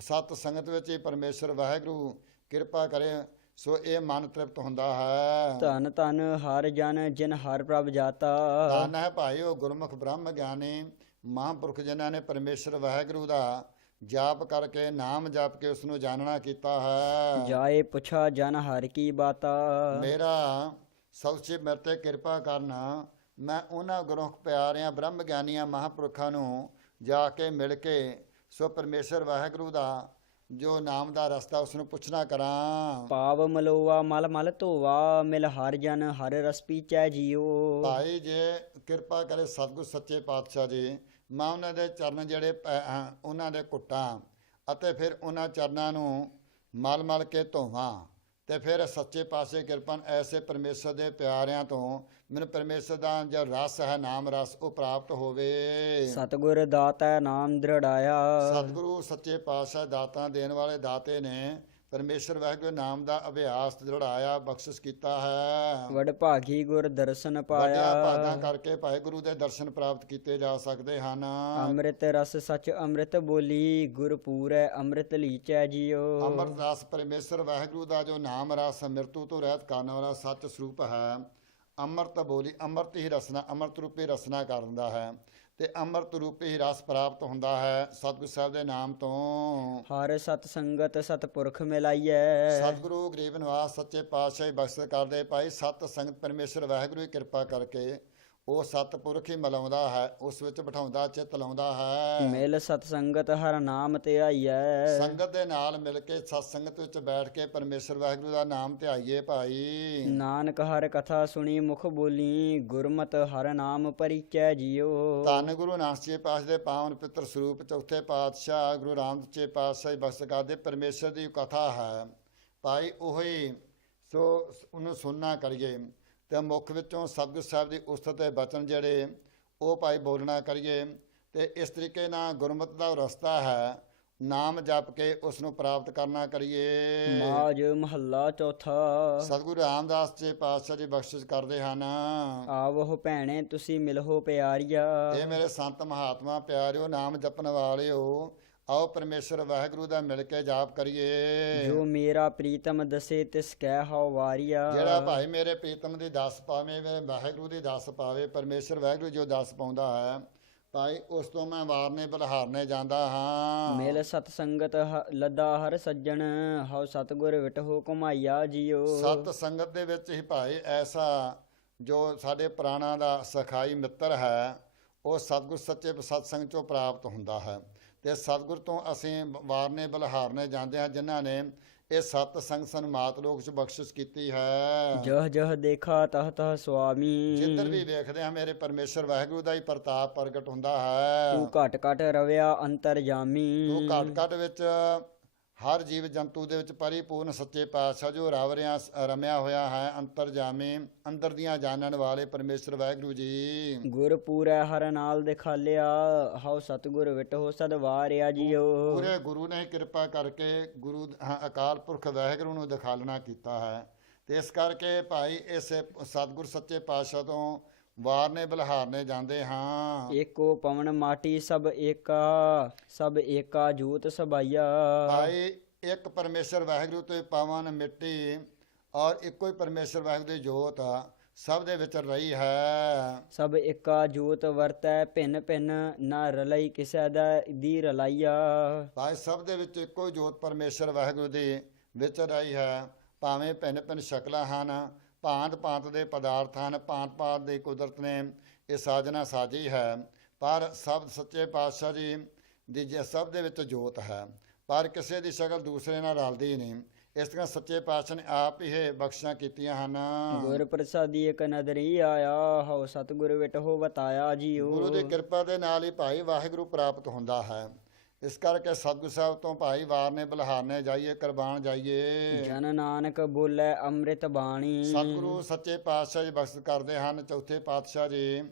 ਸਤ ਸੰਗਤ ਵਿੱਚ ਹੀ ਪਰਮੇਸ਼ਰ ਵਾਹਿਗੁਰੂ ਕਿਰਪਾ ਕਰੇ, ਸੋ ਇਹ ਮਨ ਤ੍ਰਿਪਤ ਹੁੰਦਾ ਹੈ। ਧੰਨ ਧੰਨ ਹਰ ਜਨ ਜਿਨ ਹਰ ਪ੍ਰਭ ਜਾਤਾ, ਧੰਨ ਹੈ ਭਾਈ ਉਹ ਗੁਰਮੁਖ ਬ੍ਰਹਮ ਗਿਆਨੀ ਮਹਾਂਪੁਰਖ ਜਿਨ੍ਹਾਂ ਨੇ ਪਰਮੇਸ਼ਰ ਵਾਹਿਗੁਰੂ ਦਾ ਜਾਪ ਕਰਕੇ, ਨਾਮ ਜਪ ਕੇ ਉਸ ਨੂੰ ਜਾਣਨਾ ਕੀਤਾ ਹੈ। ਜਾਏ ਪੁੱਛਾ ਜਨ ਹਰ ਕੀ ਬਾਤਾ, ਮੇਰਾ ਸੱਚੇ ਮੇਰੇ ਤੇ ਕਿਰਪਾ ਕਰਨਾ, ਮੈਂ ਉਹਨਾਂ ਗੁਰਮੁਖ ਪਿਆਰਿਆਂ ਬ੍ਰਹਮ ਗਿਆਨੀਆਂ ਮਹਾਂਪੁਰਖਾਂ ਨੂੰ ਜਾ ਕੇ ਮਿਲ ਕੇ ਸੋ ਪਰਮੇਸ਼ਰ ਵਾਹਿਗੁਰੂ ਦਾ ਜੋ ਨਾਮ ਦਾ ਰਸਤਾ ਉਸ ਨੂੰ ਪੁੱਛਣਾ ਕਰਾਂ। ਪਾਵ ਮਲੋਆ ਮਲ ਮਲ ਧੋਵਾ, ਮਿਲ ਹਰ ਜਨ ਹਰ ਰਸ ਪੀਚੈ ਜੀਓ। ਭਾਈ ਜੇ ਕਿਰਪਾ ਕਰੇ ਸਤਿਗੁਰ ਸੱਚੇ ਪਾਤਸ਼ਾਹ ਜੀ, ਮੈਂ ਉਹਨਾਂ ਦੇ ਚਰਨ ਜਿਹੜੇ ਉਹਨਾਂ ਦੇ ਘੁੱਟਾਂ ਅਤੇ ਫਿਰ ਉਹਨਾਂ ਚਰਨਾਂ ਨੂੰ ਮਲ ਮਲ ਕੇ ਧੋਵਾਂ, ਤੇ ਫਿਰ ਸੱਚੇ ਪਾਸੇ ਕਿਰਪਾ ਐਸੇ ਪਰਮੇਸ਼ਰ ਦੇ ਪਿਆਰਿਆਂ ਤੋਂ ਮੈਨੂੰ ਪਰਮੇਸ਼ਰ ਦਾ ਜੋ ਰਸ ਹੈ, ਨਾਮ ਰਸ, ਉਹ ਪ੍ਰਾਪਤ ਹੋਵੇ। ਸਤਿਗੁਰ ਦਾਤਾ ਨਾਮ ਦ੍ਰਿੜਾਇਆ, ਸਤਿਗੁਰੂ ਸੱਚੇ ਪਾਤਸ਼ਾਹ ਦਾਤਾਂ ਦੇਣ ਵਾਲੇ ਦਾਤੇ ਨੇ ਪਰਮੇਸ਼ਰ ਵਾਹਿਗੁਰੂ ਨਾਮ ਦਾ ਅਭਿਆਸ ਦ੍ਰਿੜਾਇਆ, ਬਖਸ਼ਿਸ਼ ਕੀਤਾ ਹੈ। ਵਡ ਭਾਗੀ ਗੁਰ ਦਰਸ਼ਨ ਵੱਡਿਆਂ ਪਾਇਆ, ਭਾਗਾਂ ਕਰਕੇ ਭਾਈ ਗੁਰੂ ਦੇ ਦਰਸ਼ਨ ਪ੍ਰਾਪਤ ਕੀਤੇ ਜਾ ਸਕਦੇ ਹਨ। ਅੰਮ੍ਰਿਤ ਰਸ ਸਚ ਅੰਮ੍ਰਿਤ ਬੋਲੀ, ਗੁਰ ਪੂਰੈ ਅੰਮ੍ਰਿਤ ਲੀਚੈ ਜੀਓ। ਅੰਮ੍ਰਿਤ ਰਸ ਪਰਮੇਸ਼ਰ ਵਾਹਿਗੁਰੂ ਦਾ ਜੋ ਨਾਮ ਰਸ ਮਿਰਤੂ ਤੋਂ ਰਹਿਤ ਕਰਨ ਵਾਲਾ ਸੱਚ ਸਰੂਪ ਹੈ। ਅੰਮ੍ਰਿਤ ਬੋਲੀ, ਅੰਮ੍ਰਿਤ ਹੀ ਰਸਨਾ, ਅੰਮ੍ਰਿਤ ਰੂਪੀ ਰਸਨਾ ਕਰਦਾ ਹੈ, ਤੇ ਅੰਮ੍ਰਿਤ ਰੂਪੀ ਹੀ ਰਸ ਪ੍ਰਾਪਤ ਹੁੰਦਾ ਹੈ ਸਤਿਗੁਰ ਸਾਹਿਬ ਦੇ ਨਾਮ ਤੋਂ। ਹਰ ਸਤ ਸੰਗਤ ਸਤਪੁਰਖ ਮਿਲਾਈਐ, ਸਤਿਗੁਰੂ ਗਰੀਬ ਨਿਵਾਸ ਸੱਚੇ ਪਾਤਸ਼ਾਹ ਬਖਸ਼ ਕਰਦੇ ਭਾਈ। ਸਤ ਸੰਗਤ ਪਰਮੇਸ਼ਰ ਵਾਹਿਗੁਰੂ ਹੀ ਕਿਰਪਾ ਕਰਕੇ ਉਹ ਸਤਪੁਰਖ ਹੀ ਮਿਲਾਉਂਦਾ ਹੈ, ਉਸ ਵਿੱਚ ਬਿਠਾਉਂਦਾ, ਚਿੱਤ ਲਾਉਂਦਾ ਹੈ। ਮਿਲ ਸਤ ਸੰਗਤ ਹਰ ਨਾਮ ਧਿਆਈਐ, ਸੰਗਤ ਦੇ ਨਾਲ ਮਿਲ ਕੇ ਸਤ ਸੰਗਤ ਵਿੱਚ ਬੈਠ ਕੇ ਪਰਮੇਸ਼ਰ ਵਾਹਿਗੁਰੂ ਦਾ ਨਾਮ ਧਿਆਈਏ ਭਾਈ। ਨਾਨਕ ਹਰ ਕਥਾ ਸੁਣੀ ਮੁਖ ਬੋਲੀ, ਗੁਰਮਤਿ ਹਰ ਨਾਮ ਪਰਿਚੈ ਜੀਓ। ਧੰਨ ਗੁਰੂ ਨਾਨਕ ਸੱਚੇ ਪਾਤਸ਼ਾਹ ਦੇ ਪਾਵਨ ਪਿੱਤਰ ਸਰੂਪ ਚੌਥੇ ਪਾਤਸ਼ਾਹ ਗੁਰੂ ਰਾਮਦਾਸ ਸੱਚੇ ਪਾਤਸ਼ਾਹ ਬਖਸ਼ ਕਰਦੇ। ਪਰਮੇਸ਼ਰ ਦੀ ਕਥਾ ਹੈ, ਭਾਈ ਉਹੀ ਸੋ ਉਹਨੂੰ ਸੁਣਨਾ ਕਰੀਏ ਤੇ ਮੁੱਖ ਵਿੱਚੋਂ ਸਤਿਗੁਰ ਸਾਹਿਬ ਦੀ ਉਸਤਤ ਦੇ ਬਚਨ ਜਿਹੜੇ ਉਹ ਭਾਈ ਬੋਲਣਾ ਕਰੀਏ। ਤੇ ਇਸ ਤਰੀਕੇ ਨਾਲ ਗੁਰਮਤਿ ਦਾ ਰਸਤਾ ਹੈ, ਨਾਮ ਜਪ ਕੇ ਉਸ ਨੂੰ ਪ੍ਰਾਪਤ ਕਰਨਾ ਕਰੀਏ। ਮਾਜ ਮਹੱਲਾ ਚੌਥਾ। ਸਤਿਗੁਰੂ ਰਾਮਦਾਸ ਜੀ ਪਾਤਸ਼ਾਹ ਜੀ ਬਖਸ਼ਿਸ਼ ਕਰਦੇ ਹਨ। ਆਵੋ ਭੈਣੇ ਤੁਸੀਂ ਮਿਲੋ ਪਿਆਰੀਆ। ਇਹ ਮੇਰੇ ਸੰਤ ਮਹਾਤਮਾ ਪਿਆਰਿਓ, ਨਾਮ ਜਪਣ ਵਾਲਿਓ, ਆਓ ਪਰਮੇਸ਼ਰ ਵਾਹਿਗੁਰੂ ਦਾ ਮਿਲ ਕੇ ਜਾਪ ਕਰੀਏ। ਜੋ ਮੇਰਾ ਪ੍ਰੀਤਮ ਦਸੇ ਤਿਸ ਕਹਿ ਹਉ ਵਾਰੀਆ। ਜਿਹੜਾ ਭਾਈ ਮੇਰੇ ਪ੍ਰੀਤਮ ਦੀ ਦਸ ਪਾਵੇ, ਮੇਰੇ ਵਾਹਿਗੁਰੂ ਦੀ ਦਸ ਪਾਵੇ, ਪਰਮੇਸ਼ਰ ਵਾਹਿਗੁਰੂ ਜੋ ਦਸ ਪਾਉਂਦਾ ਹੈ ਭਾਈ ਉਸ ਤੋਂ ਮੈਂ ਵਾਰਨੇ ਬਲਹਾਰਨੇ ਜਾਂਦਾ ਹਾਂ। ਮਿਲ ਸਤ ਸੰਗਤ ਲੱਦਾ ਹਰ ਸੱਜਣ, ਹਉ ਸਤਿਗੁਰ ਵਿਟਹੁ ਘੁਮਾਈਆ ਜੀਓ। ਸਤ ਸੰਗਤ ਦੇ ਵਿੱਚ ਹੀ ਭਾਈ ਐਸਾ ਜੋ ਸਾਡੇ ਪ੍ਰਾਣਾਂ ਦਾ ਸਖਾਈ ਮਿੱਤਰ ਹੈ ਉਹ ਸਤਿਗੁਰ ਸੱਚੇ ਸਤਸੰਗ ਚੋਂ ਪ੍ਰਾਪਤ ਹੁੰਦਾ ਹੈ। ਤੇ ਸਤਿਗੁਰ ਤੋਂ ਅਸੀਂ ਵਾਰਨੇ ਬਲਹਾਰਨੇ ਜਾਂਦੇ ਹਾਂ, ਜਿਨ੍ਹਾਂ ਨੇ ਇਹ ਸਤ ਸੰਗ ਸਨਮਾਤ ਲੋਕ ਚ ਬਖਸ਼ਿਸ਼ ਕੀਤੀ ਹੈ। ਜਹ ਜਹ ਦੇਖਾ ਤਹ ਤਹ ਸੁਆਮੀ। ਜਿੱਧਰ ਵੀ ਵੇਖਦੇ ਹਾਂ ਮੇਰੇ ਪਰਮੇਸ਼ਰ ਵਾਹਿਗੁਰੂ ਦਾ ਹੀ ਪ੍ਰਤਾਪ ਪ੍ਰਗਟ ਹੁੰਦਾ ਹੈ। ਤੂੰ ਘਟ ਘਟ ਰਵਿਆ ਅੰਤਰਜਾਮੀ। ਤੂੰ ਘਟ ਘਟ ਵਿੱਚ ਹਰ ਜੀਵ ਜੰਤੂ ਦੇ ਵਿੱਚ ਪਰਿਪੂਰਨ ਸੱਚੇ ਪਾਤਸ਼ਾਹ ਜੋ ਰਮਿਆ ਹੋਇਆ ਹੈ, ਅੰਤਰਜਾਮੀ, ਅੰਦਰ ਦੀਆਂ ਜਾਣਨ ਵਾਲੇ ਪਰਮੇਸ਼ਰ ਵਾਹਿਗੁਰੂ ਜੀ। ਗੁਰ ਪੂਰੈ ਹਰ ਨਾਲ ਦਿਖਾਲਿਆ, ਹਉ ਸਤਿਗੁਰ ਵਿਟਹੁ ਸਦਵਾਰਿਆ ਜੀਓ। ਪੂਰੇ ਗੁਰੂ ਨੇ ਕਿਰਪਾ ਕਰਕੇ ਗੁਰੂ ਅਕਾਲ ਪੁਰਖ ਵਾਹਿਗੁਰੂ ਨੂੰ ਦਿਖਾਲਣਾ ਕੀਤਾ ਹੈ। ਤੇ ਇਸ ਕਰਕੇ ਭਾਈ ਇਸ ਸਤਿਗੁਰ ਸੱਚੇ ਪਾਤਸ਼ਾਹ ਤੋਂ ਵਾਰਨੇ ਬਲਹਾਰਨੇ ਜਾਂਦੇ ਹਾਂ। ਏਕੋ ਪਵਨ ਮਾਟੀ ਸਭ ਏਕਾ ਜੋਤ ਸਬਾਈਆ। ਭਾਈ ਇੱਕ ਪਰਮੇਸ਼ਰ ਵਾਹਿਗੁਰੂ ਤੇ ਪਵਨ ਮਿੱਟੀ ਔਰ ਇੱਕੋ ਹੀ ਪਰਮੇਸ਼ਰ ਵਾਹਿਗੁਰੂ ਦੀ ਜੋਤ ਸਭ ਦੇ ਵਿੱਚ ਰਹੀ ਹੈ। ਸਭ ਏਕਾ ਜੋਤ ਵਰਤੈ ਭਿੰਨ ਭਿੰਨ, ਨਾ ਰਲਈ ਕਿਸੈ ਦੀ ਰਲਾਈਆ। ਭਾਈ ਸਭ ਦੇ ਵਿੱਚ ਇੱਕੋ ਹੀ ਜੋਤ ਪਰਮੇਸ਼ਰ ਵਾਹਿਗੁਰੂ ਦੀ ਵਿੱਚ ਰਹੀ ਹੈ। ਭਾਵੇਂ ਭਿੰਨ ਭਿੰਨ ਸ਼ਕਲਾਂ ਹਨ, ਭਾਂਤ ਭਾਂਤ ਦੇ ਪਦਾਰਥ ਹਨ, ਭਾਂਤ ਭਾਂਤ ਦੀ ਕੁਦਰਤ ਨੇ ਇਹ ਸਾਜਨਾ ਸਾਜੀ ਹੈ, ਪਰ ਸਭ ਸੱਚੇ ਪਾਤਸ਼ਾਹ ਜੀ ਦੀ ਸਭ ਦੇ ਵਿੱਚ ਜੋਤ ਹੈ, ਪਰ ਕਿਸੇ ਦੀ ਸ਼ਕਲ ਦੂਸਰੇ ਨਾਲ ਰਲਦੀ ਨਹੀਂ। ਇਸ ਤਰ੍ਹਾਂ ਸੱਚੇ ਪਾਤਸ਼ਾਹ ਨੇ ਆਪ ਹੀ ਇਹ ਬਖਸ਼ਾਂ ਕੀਤੀਆਂ ਹਨ। ਗੁਰ ਪ੍ਰਸਾਦੀ ਇੱਕ ਨਦਰੀ ਆਇਆ, ਹਉ ਸਤਿਗੁਰ ਵਿਟਹੁ ਬਤਾਇਆ ਜੀਓ। ਗੁਰੂ ਦੀ ਕਿਰਪਾ ਦੇ ਨਾਲ ਹੀ ਭਾਈ ਵਾਹਿਗੁਰੂ ਪ੍ਰਾਪਤ ਹੁੰਦਾ ਹੈ। ਇਸ ਕਰਕੇ ਸਤਿਗੁਰ ਸਾਹਿਬ ਤੋਂ ਭਾਈ ਵਾਰਨੇ ਬਲਹਾਰਨੇ ਜਾਈਏ, ਕੁਰਬਾਨ ਜਾਈਏ। ਜਨ ਨਾਨਕ ਬੋਲੇ ਅੰਮ੍ਰਿਤ ਬਾਣੀ। ਸਤਿਗੁਰੂ ਸੱਚੇ ਪਾਤਸ਼ਾਹ ਜੀ ਬਖਸ਼ ਕਰਦੇ ਹਨ। ਚੌਥੇ ਪਾਤਸ਼ਾਹ ਜੀ,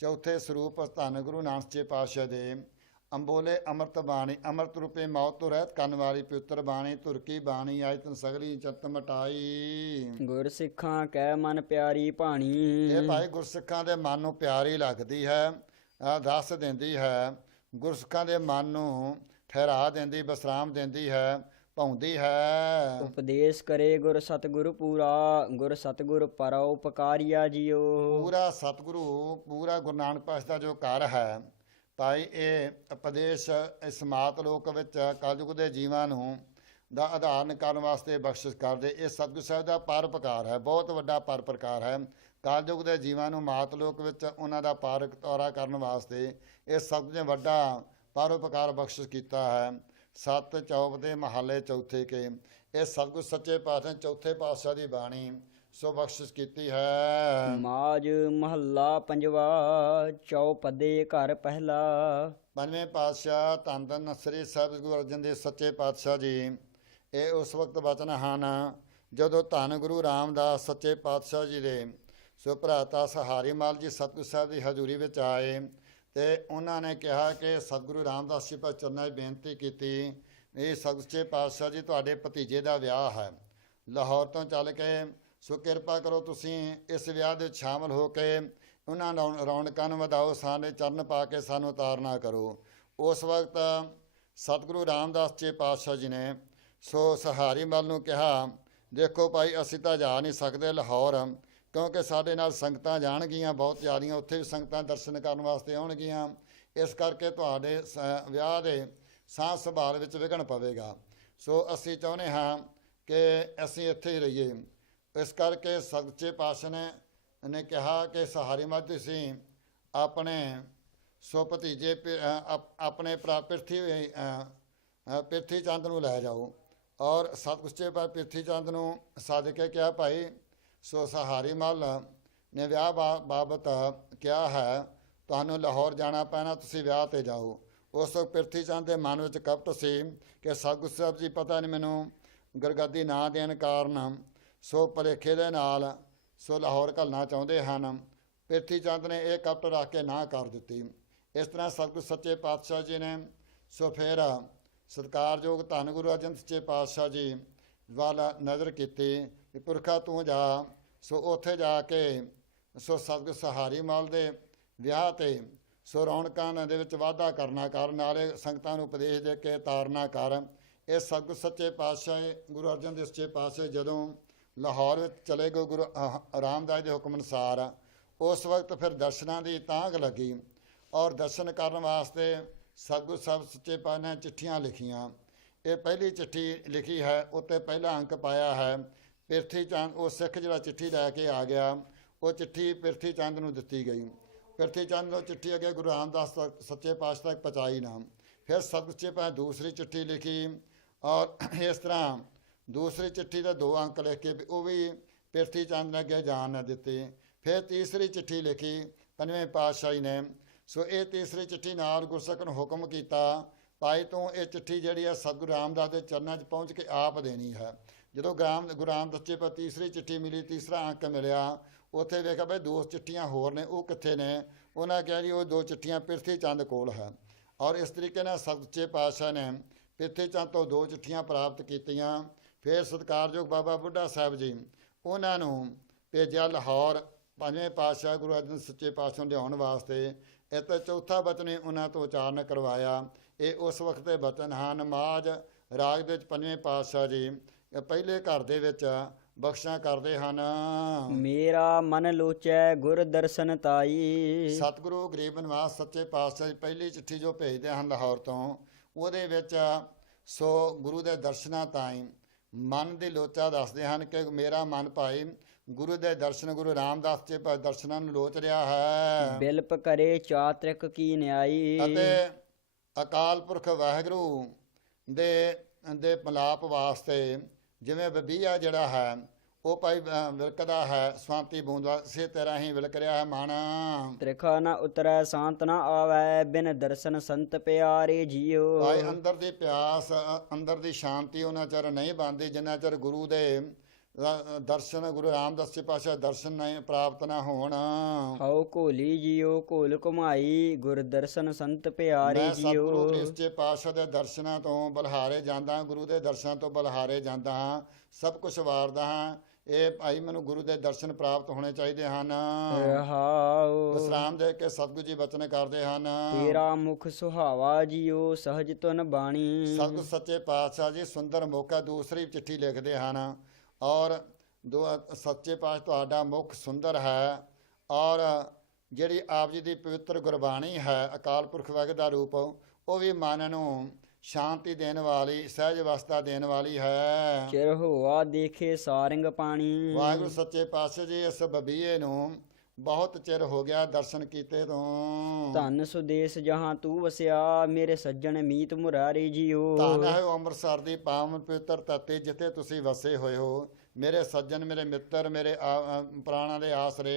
ਚੌਥੇ ਸਰੂਪ ਧੰਨ ਗੁਰੂ ਨਾਨਕ ਜੀ ਪਾਤਸ਼ਾਹ ਦੇ ਅੰਬੋਲੇ ਅੰਮ੍ਰਿਤ ਬਾਣੀ, ਅੰਮ੍ਰਿਤ ਰੂਪੇ ਮੌਤ ਤੋਂ ਰਹਿਤ ਕਰਨ ਵਾਲੀ ਪਵਿੱਤਰ ਬਾਣੀ, ਧੁਰ ਕੀ ਬਾਣੀ ਆਇ ਤਨ ਸਗਲੀ ਚਿੱਤ ਮਟਾਈ। ਗੁਰ ਸਿੱਖਾਂ ਕੈ ਮਨ ਪਿਆਰੀ ਭਾਣੀ। ਇਹ ਭਾਈ ਗੁਰਸਿੱਖਾਂ ਦੇ ਮਨ ਨੂੰ ਪਿਆਰੀ ਲੱਗਦੀ ਹੈ, ਦੱਸ ਦਿੰਦੀ ਹੈ, ਗੁਰਸਿੱਖਾਂ ਦੇ ਮਨ ਨੂੰ ਠਹਿਰਾ ਦਿੰਦੀ, ਵਿਸਰਾਮ ਦਿੰਦੀ ਹੈ, ਭਾਉਂਦੀ ਹੈ। ਉਪਦੇਸ਼ ਕਰੇ ਗੁਰ ਸਤਿਗੁਰ ਪੂਰਾ, ਗੁਰ ਸਤਿਗੁਰ ਪਰਉਪਕਾਰੀਆ ਜੀਓ। ਪੂਰਾ ਸਤਿਗੁਰੂ, ਪੂਰਾ ਗੁਰੂ ਨਾਨਕ ਪਾਤਸ਼ਾਹ ਦਾ ਜੋ ਘਰ ਹੈ ਭਾਈ, ਇਹ ਉਪਦੇਸ਼ ਇਸ ਮਾਤ ਲੋਕ ਵਿੱਚ ਕਲਯੁਗ ਦੇ ਜੀਵਾਂ ਨੂੰ ਦਾ ਆਧਾਰਨ ਕਰਨ ਵਾਸਤੇ ਬਖਸ਼ਿਸ਼ ਕਰਦੇ। ਇਹ ਸਤਿਗੁਰ ਸਾਹਿਬ ਦਾ ਪਰਉਪਕਾਰ ਹੈ, ਬਹੁਤ ਵੱਡਾ ਪਰਉਪਕਾਰ ਹੈ। ਕਲਯੁਗ ਦੇ ਜੀਵਾਂ ਨੂੰ ਮਾਤ ਲੋਕ ਵਿੱਚ ਉਹਨਾਂ ਦਾ ਪਰਉਪਕਾਰਾ ਕਰਨ ਵਾਸਤੇ ਇਹ ਸਤਿਗੁਰ ਨੇ ਵੱਡਾ ਪਰਉਪਕਾਰ ਬਖਸ਼ਿਸ਼ ਕੀਤਾ ਹੈ। ਸੱਤ ਚੌਪ ਦੇ ਮਹੱਲੇ ਚੌਥੇ ਕੇ ਇਹ ਸਤਿਗੁਰ ਸੱਚੇ ਪਾਤਸ਼ਾਹ ਚੌਥੇ ਪਾਤਸ਼ਾਹ ਦੀ ਬਾਣੀ ਸੋ ਬਖਸ਼ਿਸ਼ ਕੀਤੀ ਹੈ। ਮਾਜ ਮਹੱਲਾ ਪੰਜਵਾ। ਚੌਪਦੇ ਘਰ ਪਹਿਲਾ। ਪੰਜਵੇਂ ਪਾਤਸ਼ਾਹ ਧੰਨ ਧੰਨ ਸ੍ਰੀ ਸਾਹਿਬ ਗੁਰੂ ਅਰਜਨ ਦੇਵ ਸੱਚੇ ਪਾਤਸ਼ਾਹ ਜੀ, ਇਹ ਉਸ ਵਕਤ ਬਚਨ ਹਨ ਜਦੋਂ ਧੰਨ ਗੁਰੂ ਰਾਮਦਾਸ ਸੱਚੇ ਪਾਤਸ਼ਾਹ ਜੀ ਦੇ ਸੋ ਭਰਾਤਾ ਸਹਾਰੀ ਮਲ ਜੀ ਸਤਿਗੁਰ ਸਾਹਿਬ ਦੀ ਹਜ਼ੂਰੀ ਵਿੱਚ ਆਏ ਤੇ ਉਹਨਾਂ ਨੇ ਕਿਹਾ ਕਿ ਸਤਿਗੁਰੂ ਰਾਮਦਾਸ ਜੀ ਪਰ ਚਰਨਾਂ 'ਚ ਬੇਨਤੀ ਕੀਤੀ, ਇਹ ਸੱਚੇ ਪਾਤਸ਼ਾਹ ਜੀ ਤੁਹਾਡੇ ਭਤੀਜੇ ਦਾ ਵਿਆਹ ਹੈ, ਲਾਹੌਰ ਤੋਂ ਚੱਲ ਕੇ ਸੋ ਕਿਰਪਾ ਕਰੋ ਤੁਸੀਂ ਇਸ ਵਿਆਹ ਦੇ ਵਿੱਚ ਸ਼ਾਮਲ ਹੋ ਕੇ ਉਹਨਾਂ ਰੌਣਕਾਂ ਨੂੰ ਵਧਾਓ, ਸਾਡੇ ਚਰਨ ਪਾ ਕੇ ਸਾਨੂੰ ਤਾਰਨਾ ਕਰੋ। ਉਸ ਵਕਤ ਸਤਿਗੁਰੂ ਰਾਮਦਾਸ ਜੀ ਪਾਤਸ਼ਾਹ ਜੀ ਨੇ ਸੋ ਸਹਾਰੀ ਮਲ ਨੂੰ ਕਿਹਾ, ਦੇਖੋ ਭਾਈ ਅਸੀਂ ਤਾਂ ਜਾ ਨਹੀਂ ਸਕਦੇ ਲਾਹੌਰ, ਕਿਉਂਕਿ ਸਾਡੇ ਨਾਲ ਸੰਗਤਾਂ ਜਾਣਗੀਆਂ ਬਹੁਤ ਜ਼ਿਆਦੀਆਂ, ਉੱਥੇ ਵੀ ਸੰਗਤਾਂ ਦਰਸ਼ਨ ਕਰਨ ਵਾਸਤੇ ਆਉਣਗੀਆਂ, ਇਸ ਕਰਕੇ ਤੁਹਾਡੇ ਵਿਆਹ ਦੇ ਸਾਂਭ ਸੰਭਾਲ ਵਿੱਚ ਵਿਘਨ ਪਵੇਗਾ। ਸੋ ਅਸੀਂ ਚਾਹੁੰਦੇ ਹਾਂ ਕਿ ਅਸੀਂ ਇੱਥੇ ਹੀ ਰਹੀਏ। ਇਸ ਕਰਕੇ ਸੱਚੇ ਪਾਤਸ਼ਾਹ ਨੇ ਕਿਹਾ ਕਿ ਸਹਾਰੀ ਮਲ ਤੁਸੀਂ ਆਪਣੇ ਸੋ ਭਤੀਜੇ ਆਪਣੇ ਪਿਰਥੀ ਚੰਦ ਨੂੰ ਲੈ ਜਾਓ। ਔਰ ਸਤਿਗੁਰ ਪਾਤਸ਼ਾਹ ਪਿਰਥੀ ਚੰਦ ਨੂੰ ਸੱਦ ਕੇ ਕਿਹਾ, ਭਾਈ ਸੋ ਸਹਾਰੀ ਮਲ ਨੇ ਵਿਆਹ ਬਾਬਤ ਕਿਹਾ ਹੈ ਤੁਹਾਨੂੰ ਲਾਹੌਰ ਜਾਣਾ ਪੈਣਾ, ਤੁਸੀਂ ਵਿਆਹ 'ਤੇ ਜਾਓ। ਉਸ ਵਕਤ ਪਿਰਥੀ ਚੰਦ ਦੇ ਮਨ ਵਿੱਚ ਕਪਟ ਸੀ ਕਿ ਸਤਿਗੁਰ ਸਾਹਿਬ ਜੀ ਪਤਾ ਨਹੀਂ ਮੈਨੂੰ ਗੁਰਗੱਦੀ ਨਾ ਦੇਣ ਕਾਰਨ ਸੋ ਭੁਲੇਖੇ ਦੇ ਨਾਲ ਸੋ ਲਾਹੌਰ ਘੱਲਣਾ ਚਾਹੁੰਦੇ ਹਨ। ਪ੍ਰਿਥੀ ਚੰਦ ਨੇ ਇਹ ਕਪਟ ਰੱਖ ਕੇ ਨਾ ਕਰ ਦਿੱਤੀ। ਇਸ ਤਰ੍ਹਾਂ ਸਤਿਗੁਰ ਸੱਚੇ ਪਾਤਸ਼ਾਹ ਜੀ ਨੇ ਸੋ ਫਿਰ ਸਤਿਕਾਰਯੋਗ ਧੰਨ ਗੁਰੂ ਅਰਜਨ ਸੱਚੇ ਪਾਤਸ਼ਾਹ ਜੀ ਵੱਲ ਨਜ਼ਰ ਕੀਤੀ ਕਿ ਪੁਰਖਾ ਤੂੰ ਜਾ। ਸੋ ਉੱਥੇ ਜਾ ਕੇ ਸੋ ਸਤਿਗੁਰ ਸਹਾਰੀ ਮਲ ਦੇ ਵਿਆਹ ਤੇ ਸੋ ਰੌਣਕਾਂ ਦੇ ਵਿੱਚ ਵਾਧਾ ਕਰਨਾ ਕਰ, ਨਾਲੇ ਸੰਗਤਾਂ ਨੂੰ ਉਪਦੇਸ਼ ਦੇ ਕੇ ਤਾਰਨਾ ਕਰ। ਇਹ ਸਤਿਗੁਰ ਸੱਚੇ ਪਾਤਸ਼ਾਹ ਗੁਰੂ ਅਰਜਨ ਦੇਵ ਸੱਚੇ ਪਾਤਸ਼ਾਹ ਜਦੋਂ ਲਾਹੌਰ ਵਿੱਚ ਚਲੇ ਗਏ ਗੁਰੂ ਰਾਮਦਾਸ ਦੇ ਹੁਕਮ ਅਨੁਸਾਰ, ਉਸ ਵਕਤ ਫਿਰ ਦਰਸ਼ਨਾਂ ਦੀ ਤਾਂਘ ਲੱਗੀ ਔਰ ਦਰਸ਼ਨ ਕਰਨ ਵਾਸਤੇ ਸਤਿਗੁਰ ਸਾਹਿਬ ਸੱਚੇ ਪਾਤਸ਼ਾਹ ਨੇ ਚਿੱਠੀਆਂ ਲਿਖੀਆਂ। ਇਹ ਪਹਿਲੀ ਚਿੱਠੀ ਲਿਖੀ ਹੈ, ਉੱਤੇ ਪਹਿਲਾ ਅੰਕ ਪਾਇਆ ਹੈ ਪ੍ਰਿਥੀ ਚੰਦ। ਉਹ ਸਿੱਖ ਜਿਹੜਾ ਚਿੱਠੀ ਲੈ ਕੇ ਆ ਗਿਆ, ਉਹ ਚਿੱਠੀ ਪ੍ਰਿਥੀ ਚੰਦ ਨੂੰ ਦਿੱਤੀ ਗਈ। ਪ੍ਰਿਥੀ ਚੰਦ ਨੂੰ ਚਿੱਠੀ ਅੱਗੇ ਗੁਰੂ ਰਾਮਦਾਸ ਸੱਚੇ ਪਾਤਸ਼ਾਹ ਤੱਕ ਪਹੁੰਚਾਈ ਨਾ। ਫਿਰ ਸਤਿਗੁਰ ਸੱਚੇ ਪਾਤਸ਼ਾਹ ਦੂਸਰੀ ਚਿੱਠੀ ਲਿਖੀ ਔਰ ਇਸ ਤਰ੍ਹਾਂ ਦੂਸਰੀ ਚਿੱਠੀ ਦੇ 2 ਅੰਕ ਲਿਖ ਕੇ ਉਹ ਵੀ ਪ੍ਰਿਥੀ ਚੰਦ ਨੇ ਅੱਗੇ ਜਾਣ ਨਾ ਦਿੱਤੇ। ਫਿਰ ਤੀਸਰੀ ਚਿੱਠੀ ਲਿਖੀ ਪੰਜਵੇਂ ਪਾਤਸ਼ਾਹੀ ਨੇ। ਸੋ ਇਹ ਤੀਸਰੀ ਚਿੱਠੀ ਨਾਲ ਗੁਰਸਿੱਖ ਨੂੰ ਹੁਕਮ ਕੀਤਾ, ਭਾਈ ਤੂੰ ਇਹ ਚਿੱਠੀ ਜਿਹੜੀ ਹੈ ਸਤਿਗੁਰੂ ਰਾਮਦਾਸ ਦੇ ਚਰਨਾਂ 'ਚ ਪਹੁੰਚ ਕੇ ਆਪ ਦੇਣੀ ਹੈ। ਜਦੋਂ ਗੁਰੂ ਰਾਮਦਾਸ ਸੱਚੇ ਪਾਤਸ਼ਾਹ ਤੀਸਰੀ ਚਿੱਠੀ ਮਿਲੀ, ਤੀਸਰਾ ਅੰਕ ਮਿਲਿਆ, ਉੱਥੇ ਵੇਖਿਆ ਬਈ 2 ਚਿੱਠੀਆਂ ਹੋਰ ਨੇ, ਉਹ ਕਿੱਥੇ ਨੇ? ਉਹਨਾਂ ਕਿਹਾ ਜੀ ਉਹ 2 ਚਿੱਠੀਆਂ ਪ੍ਰਿਥੀ ਚੰਦ ਕੋਲ ਹੈ। ਔਰ ਇਸ ਤਰੀਕੇ ਨਾਲ ਸੱਚੇ ਪਾਤਸ਼ਾਹ ਨੇ ਪ੍ਰਿਥੀ ਚੰਦ ਤੋਂ 2 ਚਿੱਠੀਆਂ ਪ੍ਰਾਪਤ ਕੀਤੀਆਂ। ਫਿਰ ਸਤਿਕਾਰਯੋਗ ਬਾਬਾ ਬੁੱਢਾ ਸਾਹਿਬ ਜੀ ਉਹਨਾਂ ਨੂੰ ਭੇਜਿਆ ਲਾਹੌਰ ਪੰਜਵੇਂ ਪਾਤਸ਼ਾਹ ਗੁਰੂ ਅਰਜਨ ਸੱਚੇ ਪਾਤਸ਼ਾਹ ਨੂੰ ਲਿਆਉਣ ਵਾਸਤੇ। ਇਹ ਤਾਂ ਚੌਥਾ ਬਚਨ ਉਹਨਾਂ ਤੋਂ ਉਚਾਰਨ ਕਰਵਾਇਆ। ਇਹ ਉਸ ਵਕਤ ਦੇ ਬਚਨ ਹਨ। ਮਾਝ ਰਾਗ ਦੇ ਵਿੱਚ ਪੰਜਵੇਂ ਪਾਤਸ਼ਾਹ ਜੀ ਪਹਿਲੇ ਘਰ ਦੇ ਵਿੱਚ ਬਖਸ਼ਾਂ ਕਰਦੇ ਹਨ। ਮੇਰਾ ਮਨ ਲੋਚੈ ਗੁਰ ਦਰਸ਼ਨ ਤਾਈ। ਸਤਿਗੁਰੂ ਗਰੀਬ ਨਿਵਾਸ ਸੱਚੇ ਪਾਤਸ਼ਾਹ ਪਹਿਲੀ ਚਿੱਠੀ ਜੋ ਭੇਜਦੇ ਹਨ ਲਾਹੌਰ ਤੋਂ, ਉਹਦੇ ਵਿੱਚ ਸੋ ਗੁਰੂ ਦੇ ਦਰਸ਼ਨਾਂ ਤਾਈਂ ਮਨ ਦੀ ਲੋਚਾ ਦੱਸਦੇ ਹਨ ਕਿ ਮੇਰਾ ਮਨ ਭਾਈ ਗੁਰੂ ਦੇ ਦਰਸ਼ਨ, ਗੁਰੂ ਰਾਮਦਾਸ ਜੀ ਦੇ ਦਰਸ਼ਨਾਂ ਨੂੰ ਲੋਚ ਰਿਹਾ ਹੈ। ਬਿਲਪ ਕਰੇ ਚਾਤ੍ਰਿਕ ਕੀ ਨਿਆਈ। ਅਤੇ ਅਕਾਲ ਪੁਰਖ ਵਾਹਿਗੁਰੂ ਦੇ ਮਿਲਾਪ ਵਾਸਤੇ ਜਿਵੇਂ ਬਬੀਆ ਜਿਹੜਾ ਹੈ ਉਹ ਭਾਈ ਵਿਲਕਦਾ ਹੈ, ਸਵਾਂਤੀ ਬੂੰਦਾ ਇਸੇ ਤਰ੍ਹਾਂ ਹੀ ਵਿਲਕ ਰਿਹਾ ਹੈ ਮਨ। ਤ੍ਰਿਖਾ ਨ ਉਤਰੈ ਸ਼ਾਂਤ ਨ ਆਵੈ, ਬਿਨ ਦਰਸ਼ਨ ਸੰਤ ਪਿਆਰੇ ਜੀਓ। ਭਾਈ ਅੰਦਰ ਦੀ ਪਿਆਸ, ਅੰਦਰ ਦੀ ਸ਼ਾਂਤੀ ਉਹਨਾਂ ਚਿਰ ਨਹੀਂ ਬਣਦੀ ਜਿੰਨਾ ਚਿਰ ਗੁਰੂ ਦੇ ਦਰਸ਼ਨ, ਗੁਰੂ ਰਾਮਦਾਸ ਜੀ ਪਾਤਸ਼ਾਹ ਦਰਸ਼ਨ ਨਹੀਂ ਪ੍ਰਾਪਤ ਨਾ ਹੋਣ। ਹਉ ਘੋਲੀ ਜੀਓ ਘੋਲ ਘੁਮਾਈ, ਗੁਰ ਦਰਸ਼ਨ ਸੰਤ ਪਿਆਰੇ ਮੈਂ ਜੀਓ। ਸਤਿਗੁਰੂ ਸੱਚੇ ਪਾਤਸ਼ਾਹ ਦੇ ਦਰਸ਼ਨਾਂ ਤੋਂ ਬਲਹਾਰੇ ਜਾਂਦਾ, ਗੁਰੂ ਦੇ ਦਰਸ਼ਨਾਂ ਤੋਂ ਬਲਹਾਰੇ ਜਾਂਦਾ ਹਾਂ, ਸਭ ਕੁਝ ਵਾਰਦਾ ਹਾਂ। ਇਹ ਭਾਈ ਮੈਨੂੰ ਗੁਰੂ ਦੇ ਦਰਸ਼ਨ ਪ੍ਰਾਪਤ ਹੋਣੇ ਚਾਹੀਦੇ ਹਨ। ਰਹਾਉ ਵਿਸਰਾਮ ਦੇ ਕੇ ਸਤਿਗੁਰੂ ਜੀ ਬਚਨ ਕਰਦੇ ਹਨ। ਤੇਰਾ ਮੁਖ ਸੁਹਾਵਾ ਜੀਓ, ਸਹਜ ਤੁਨ ਬਾਣੀ। ਸਤਿਗੁਰੂ ਸੱਚੇ ਪਾਤਸ਼ਾਹ ਜੀ ਸੁੰਦਰ ਮੌਕਾ ਦੂਸਰੀ ਚਿੱਠੀ ਲਿਖਦੇ ਹਨ ਔਰ ਸੱਚੇ ਪਾਤਸ਼ਾਹ ਤੁਹਾਡਾ ਮੁਖ ਸੁੰਦਰ ਹੈ ਔਰ ਜਿਹੜੀ ਆਪ ਜੀ ਦੀ ਪਵਿੱਤਰ ਗੁਰਬਾਣੀ ਹੈ ਅਕਾਲ ਪੁਰਖ ਵਾਹਿਗੁਰੂ ਦਾ ਰੂਪ, ਉਹ ਵੀ ਮਨ ਨੂੰ ਸ਼ਾਂਤੀ ਦੇਣ ਵਾਲੀ, ਸਹਿਜ ਅਵਸਥਾ ਦੇਣ ਵਾਲੀ ਹੈ। ਚਿਰ ਹੋਆ ਦੇਖੇ ਸਾਰੰਗ ਪਾਣੀ। ਵਾਹਿਗੁਰੂ ਸੱਚੇ ਪਾਤਸ਼ਾਹ ਜੀ ਇਸ ਬਬੀਏ ਨੂੰ ਬਹੁਤ ਚਿਰ ਹੋ ਗਿਆ ਦਰਸ਼ਨ ਕੀਤੇ ਤੋਂ। ਧੰਨ ਸੁਦੇਸ਼ ਜਹਾਂ ਤੂੰ ਵਸਿਆ, ਮੇਰੇ ਸੱਜਣ ਮੀਤ ਮੁਰਾਰੀ ਜੀਓ। ਧੰਨ ਹੈ ਉਹ ਅੰਮ੍ਰਿਤਸਰ ਦੀ ਪਾਵਨ ਪਵਿੱਤਰ ਧਰਤੀ ਜਿੱਥੇ ਤੁਸੀਂ ਵਸੇ ਹੋਏ ਹੋ, ਮੇਰੇ ਸੱਜਣ, ਮੇਰੇ ਮਿੱਤਰ, ਮੇਰੇ ਪ੍ਰਾਣਾਂ ਦੇ ਆਸਰੇ।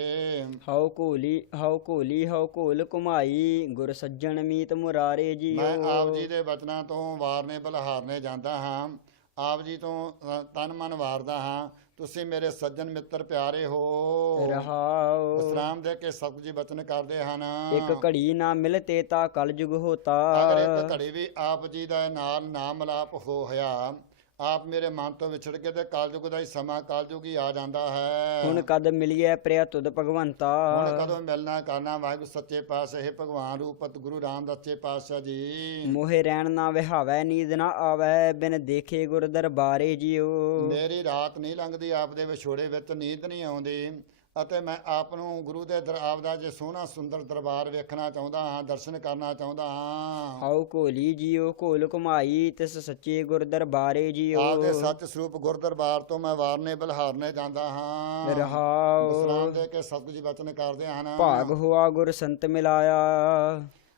ਹਉ ਘੋਲੀ ਹਉ ਘੋਲ ਘੁਮਾਈ, ਗੁਰ ਸੱਜਣ ਮੀਤ ਮੁਰਾਰੇ ਜੀਓ। ਮੈਂ ਆਪ ਜੀ ਦੇ ਬਚਨਾਂ ਤੋਂ ਵਾਰਨੇ ਬਲਹਾਰਨੇ ਜਾਂਦਾ ਹਾਂ, ਆਪ ਜੀ ਤੋਂ ਤਨ ਮਨ ਵਾਰਦਾ ਹਾਂ। ਤੁਸੀਂ ਮੇਰੇ ਸੱਜਣ ਮਿੱਤਰ ਪਿਆਰੇ ਹੋ। ਰਹਾਉ ਵਿਸਰਾਮ ਦੇ ਕੇ ਸਤਿਗੁਰੂ ਜੀ ਬਚਨ ਕਰਦੇ ਹਨ। ਇੱਕ ਘੜੀ ਨਾ ਮਿਲਤੇ ਤਾ ਕਲਯੁਗ ਹੋਤਾ। ਅਗਰ ਇੱਕ ਘੜੀ ਵੀ ਆਪ ਜੀ ਦਾ ਨਾਲ ਨਾਮ ਮਿਲਾਪ ਹੋਇਆ, ਆਪ ਮੇਰੇ ਮਨ ਤੋਂ ਵਿਛੜ ਕੇ ਤੇ ਕਾਲਯੁਗ ਦਾ ਹੀ ਸਮਾਂ ਕਾਲਯੁਗ ਹੀ ਆ ਜਾਂਦਾ ਹੈ। ਹੁਣ ਕਦ ਮਿਲਿਐ ਪ੍ਰਿਆ ਤੁਧ ਭਗਵੰਤਾ। ਹੁਣ ਕਦੋਂ ਮਿਲਣਾ ਕਰਨਾ ਵਾਹਿਗੁਰੂ ਸੱਚੇ ਪਾਤਸ਼ਾਹ ਹੈ ਭਗਵਾਨ ਰੂਪਤ ਗੁਰੂ ਰਾਮਦਾਸ ਸੱਚੇ ਪਾਤਸ਼ਾਹ ਜੀ। ਮੋਹਿ ਰਹਿਣ ਨਾ ਵਿਹਾਵੈ, ਨੀਂਦ ਨਾ ਆਵੈ, ਬਿਨ ਦੇਖੇ ਗੁਰ ਦਰਬਾਰੇ ਜੀਓ। ਮੇਰੀ ਰਾਤ ਨਹੀਂ ਲੰਘਦੀ ਆਪ ਦੇ ਵਿਛੋੜੇ ਵਿੱਚ, ਨੀਂਦ ਨਹੀਂ ਆਉਂਦੀ ਅਤੇ ਮੈਂ ਆਪ ਨੂੰ ਗੁਰੂ ਦੇ ਆਪ ਦਾ ਜੇ ਸੋਹਣਾ ਸੁੰਦਰ ਦਰਬਾਰ ਵੇਖਣਾ ਚਾਹੁੰਦਾ ਹਾਂ, ਦਰਸ਼ਨ ਕਰਨਾ ਚਾਹੁੰਦਾ ਹਾਂ। ਹਉ ਘੋਲੀ ਜੀਓ ਘੋਲ ਘੁਮਾਈ, ਤਿਸ ਸੱਚੇ ਗੁਰ ਦਰਬਾਰੇ ਜੀਓ। ਆਪ ਦੇ ਸੱਚ ਸਰੂਪ ਗੁਰ ਦਰਬਾਰ ਤੋਂ ਮੈਂ ਵਾਰਨੇ ਬਲਹਾਰਨੇ ਜਾਂਦਾ ਹਾਂ। ਰਹਾਉ ਵਿਸਰਾਮ ਦੇ ਕੇ ਸਤਿਗੁਰੂ ਜੀ ਬਚਨ ਕਰਦੇ ਹਨ। ਭਾਗ ਹੋਆ ਗੁਰ ਸੰਤ ਮਿਲਾਇਆ।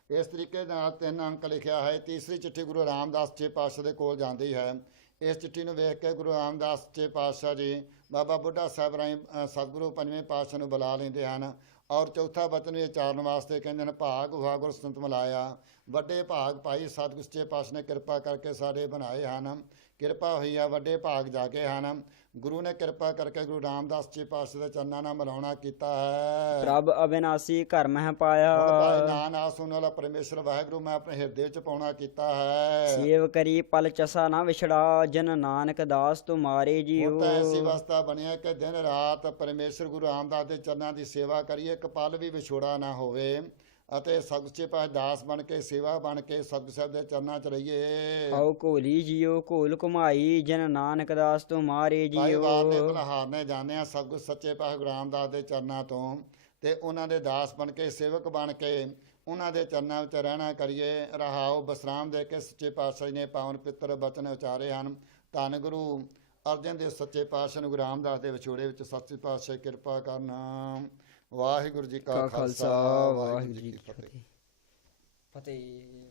ਇਸ ਤਰੀਕੇ ਨਾਲ 3 ਅੰਕ ਲਿਖਿਆ ਹੈ। ਤੀਸਰੀ ਚਿੱਠੀ ਗੁਰੂ ਰਾਮਦਾਸ ਜੀ ਪਾਤਸ਼ਾਹ ਦੇ ਕੋਲ ਜਾਂਦੀ ਹੈ। ਇਸ ਚਿੱਠੀ ਨੂੰ ਵੇਖ ਕੇ ਗੁਰੂ ਰਾਮਦਾਸ ਜੀ ਪਾਤਸ਼ਾਹ ਜੀ ਬਾਬਾ ਬੁੱਢਾ ਸਾਹਿਬ ਰਾਹੀਂ ਸਤਿਗੁਰੂ ਪੰਜਵੇਂ ਪਾਤਸ਼ਾਹ ਨੂੰ ਬੁਲਾ ਲੈਂਦੇ ਹਨ ਔਰ ਚੌਥਾ ਬਚਨ ਵੀ ਉਚਾਰਨ ਵਾਸਤੇ ਕਹਿੰਦੇ ਨੇ, ਭਾਗ ਹੋਆ ਗੁਰ ਸੰਤ ਮਿਲਾਇਆ। ਵੱਡੇ ਭਾਗ ਭਾਈ ਸਤਿਗੁਰੂ ਸੱਚੇ ਪਾਤਸ਼ਾਹ ਨੇ ਕਿਰਪਾ ਕਰਕੇ ਸਾਡੇ ਬਣਾਏ ਹਨ ਕਿਰਪਾ ਹੋਈ ਆ, ਵੱਡੇ ਭਾਗ ਜਾਗੇ ਹਨ। ਗੁਰੂ ਨੇ ਕਿਰਪਾ ਕਰਕੇ ਗੁਰੂ ਰਾਮਦਾਸ ਜੀ ਪਾਤਸ਼ਾਹ ਦੇ ਚਰਨਾਂ ਨਾਲ ਮਿਲਾਉਣਾ ਕੀਤਾ ਹੈ। ਪ੍ਰਭ ਅਬਿਨਾਸੀ ਘਰ ਮਹਿ ਹੁਣ ਪਾਇਆ, ਭਾਈ ਨਾਨਕ ਸੁਣ ਵਾਲਾ ਪਰਮੇਸ਼ਰ ਵਾਹਿਗੁਰੂ ਮੈਂ ਆਪਣੇ ਹਿਰਦੇ ਵਿੱਚ ਪਾਉਣਾ ਕੀਤਾ ਹੈ। ਸੇਵ ਕਰੀ ਪਲ ਚਸਾ ਨਾ ਵਿਛੜਾ, ਜਨ ਨਾਨਕ ਦਾਸ ਤੁਮਾਰੇ ਹੁਣ ਜੀਓ। ਤਾਂ ਐਸੀ ਅਵਸਥਾ ਬਣਿਆ ਕਿ ਦਿਨ ਰਾਤ ਪਰਮੇਸ਼ਰ ਗੁਰੂ ਰਾਮਦਾਸ ਦੇ ਚਰਨਾਂ ਦੀ ਸੇਵਾ ਕਰੀਏ, ਇੱਕ ਪਲ ਵੀ ਵਿਛੋੜਾ ਨਾ ਹੋਵੇ, ਅਤੇ ਸਤਿਗੁਰ ਪਾਸ ਦਾਸ ਬਣ ਕੇ ਸੇਵਾ ਬਣ ਕੇ ਸਤਿਗੁਰ ਸਾਹਿਬ ਦੇ ਚਰਨਾਂ 'ਚ ਰਹੀਏ। ਹਉ ਘੋਲੀ ਜੀਓ ਘੋਲ ਘੁਮਾਈ, ਜਨ ਨਾਨਕ ਦਾਸ ਤੁਮਾਰੇ ਭਾਈ ਵਾਰ ਦੇ ਜੀਓ। ਬਲਹਾਰਨੇ ਜਾਂਦੇ ਆ ਸਤਿਗੁਰ ਸੱਚੇ ਪਾਤਸ਼ਾਹ ਗੁਰੂ ਰਾਮਦਾਸ ਦੇ ਚਰਨਾਂ ਤੋਂ, ਤੇ ਉਹਨਾਂ ਦੇ ਦਾਸ ਬਣ ਕੇ ਸੇਵਕ ਬਣ ਕੇ ਉਹਨਾਂ ਦੇ ਚਰਨਾਂ ਵਿੱਚ ਰਹਿਣਾ ਕਰੀਏ। ਰਹਾਓ ਬਸਰਾਮ ਦੇ ਕੇ ਸੱਚੇ ਪਾਤਸ਼ਾਹ ਜੀ ਨੇ ਪਾਵਨ ਪਿੱਤਰ ਬਚਨ ਉਚਾਰੇ ਹਨ। ਧੰਨ ਗੁਰੂ ਅਰਜਨ ਦੇਵ ਸੱਚੇ ਪਾਤਸ਼ਾਹ ਨੂੰ ਗੁਰੂ ਰਾਮਦਾਸ ਦੇ ਵਿਛੋੜੇ ਵਿੱਚ ਸੱਚੇ ਪਾਤਸ਼ਾਹ ਕਿਰਪਾ ਕਰਨਾ। ਵਾਹਿਗੁਰੂ ਜੀ ਕਾ ਖਾਲਸਾ, ਵਾਹਿਗੁਰੂ ਜੀ ਕੀ ਫਤਿਹ। ਫਤਿਹ।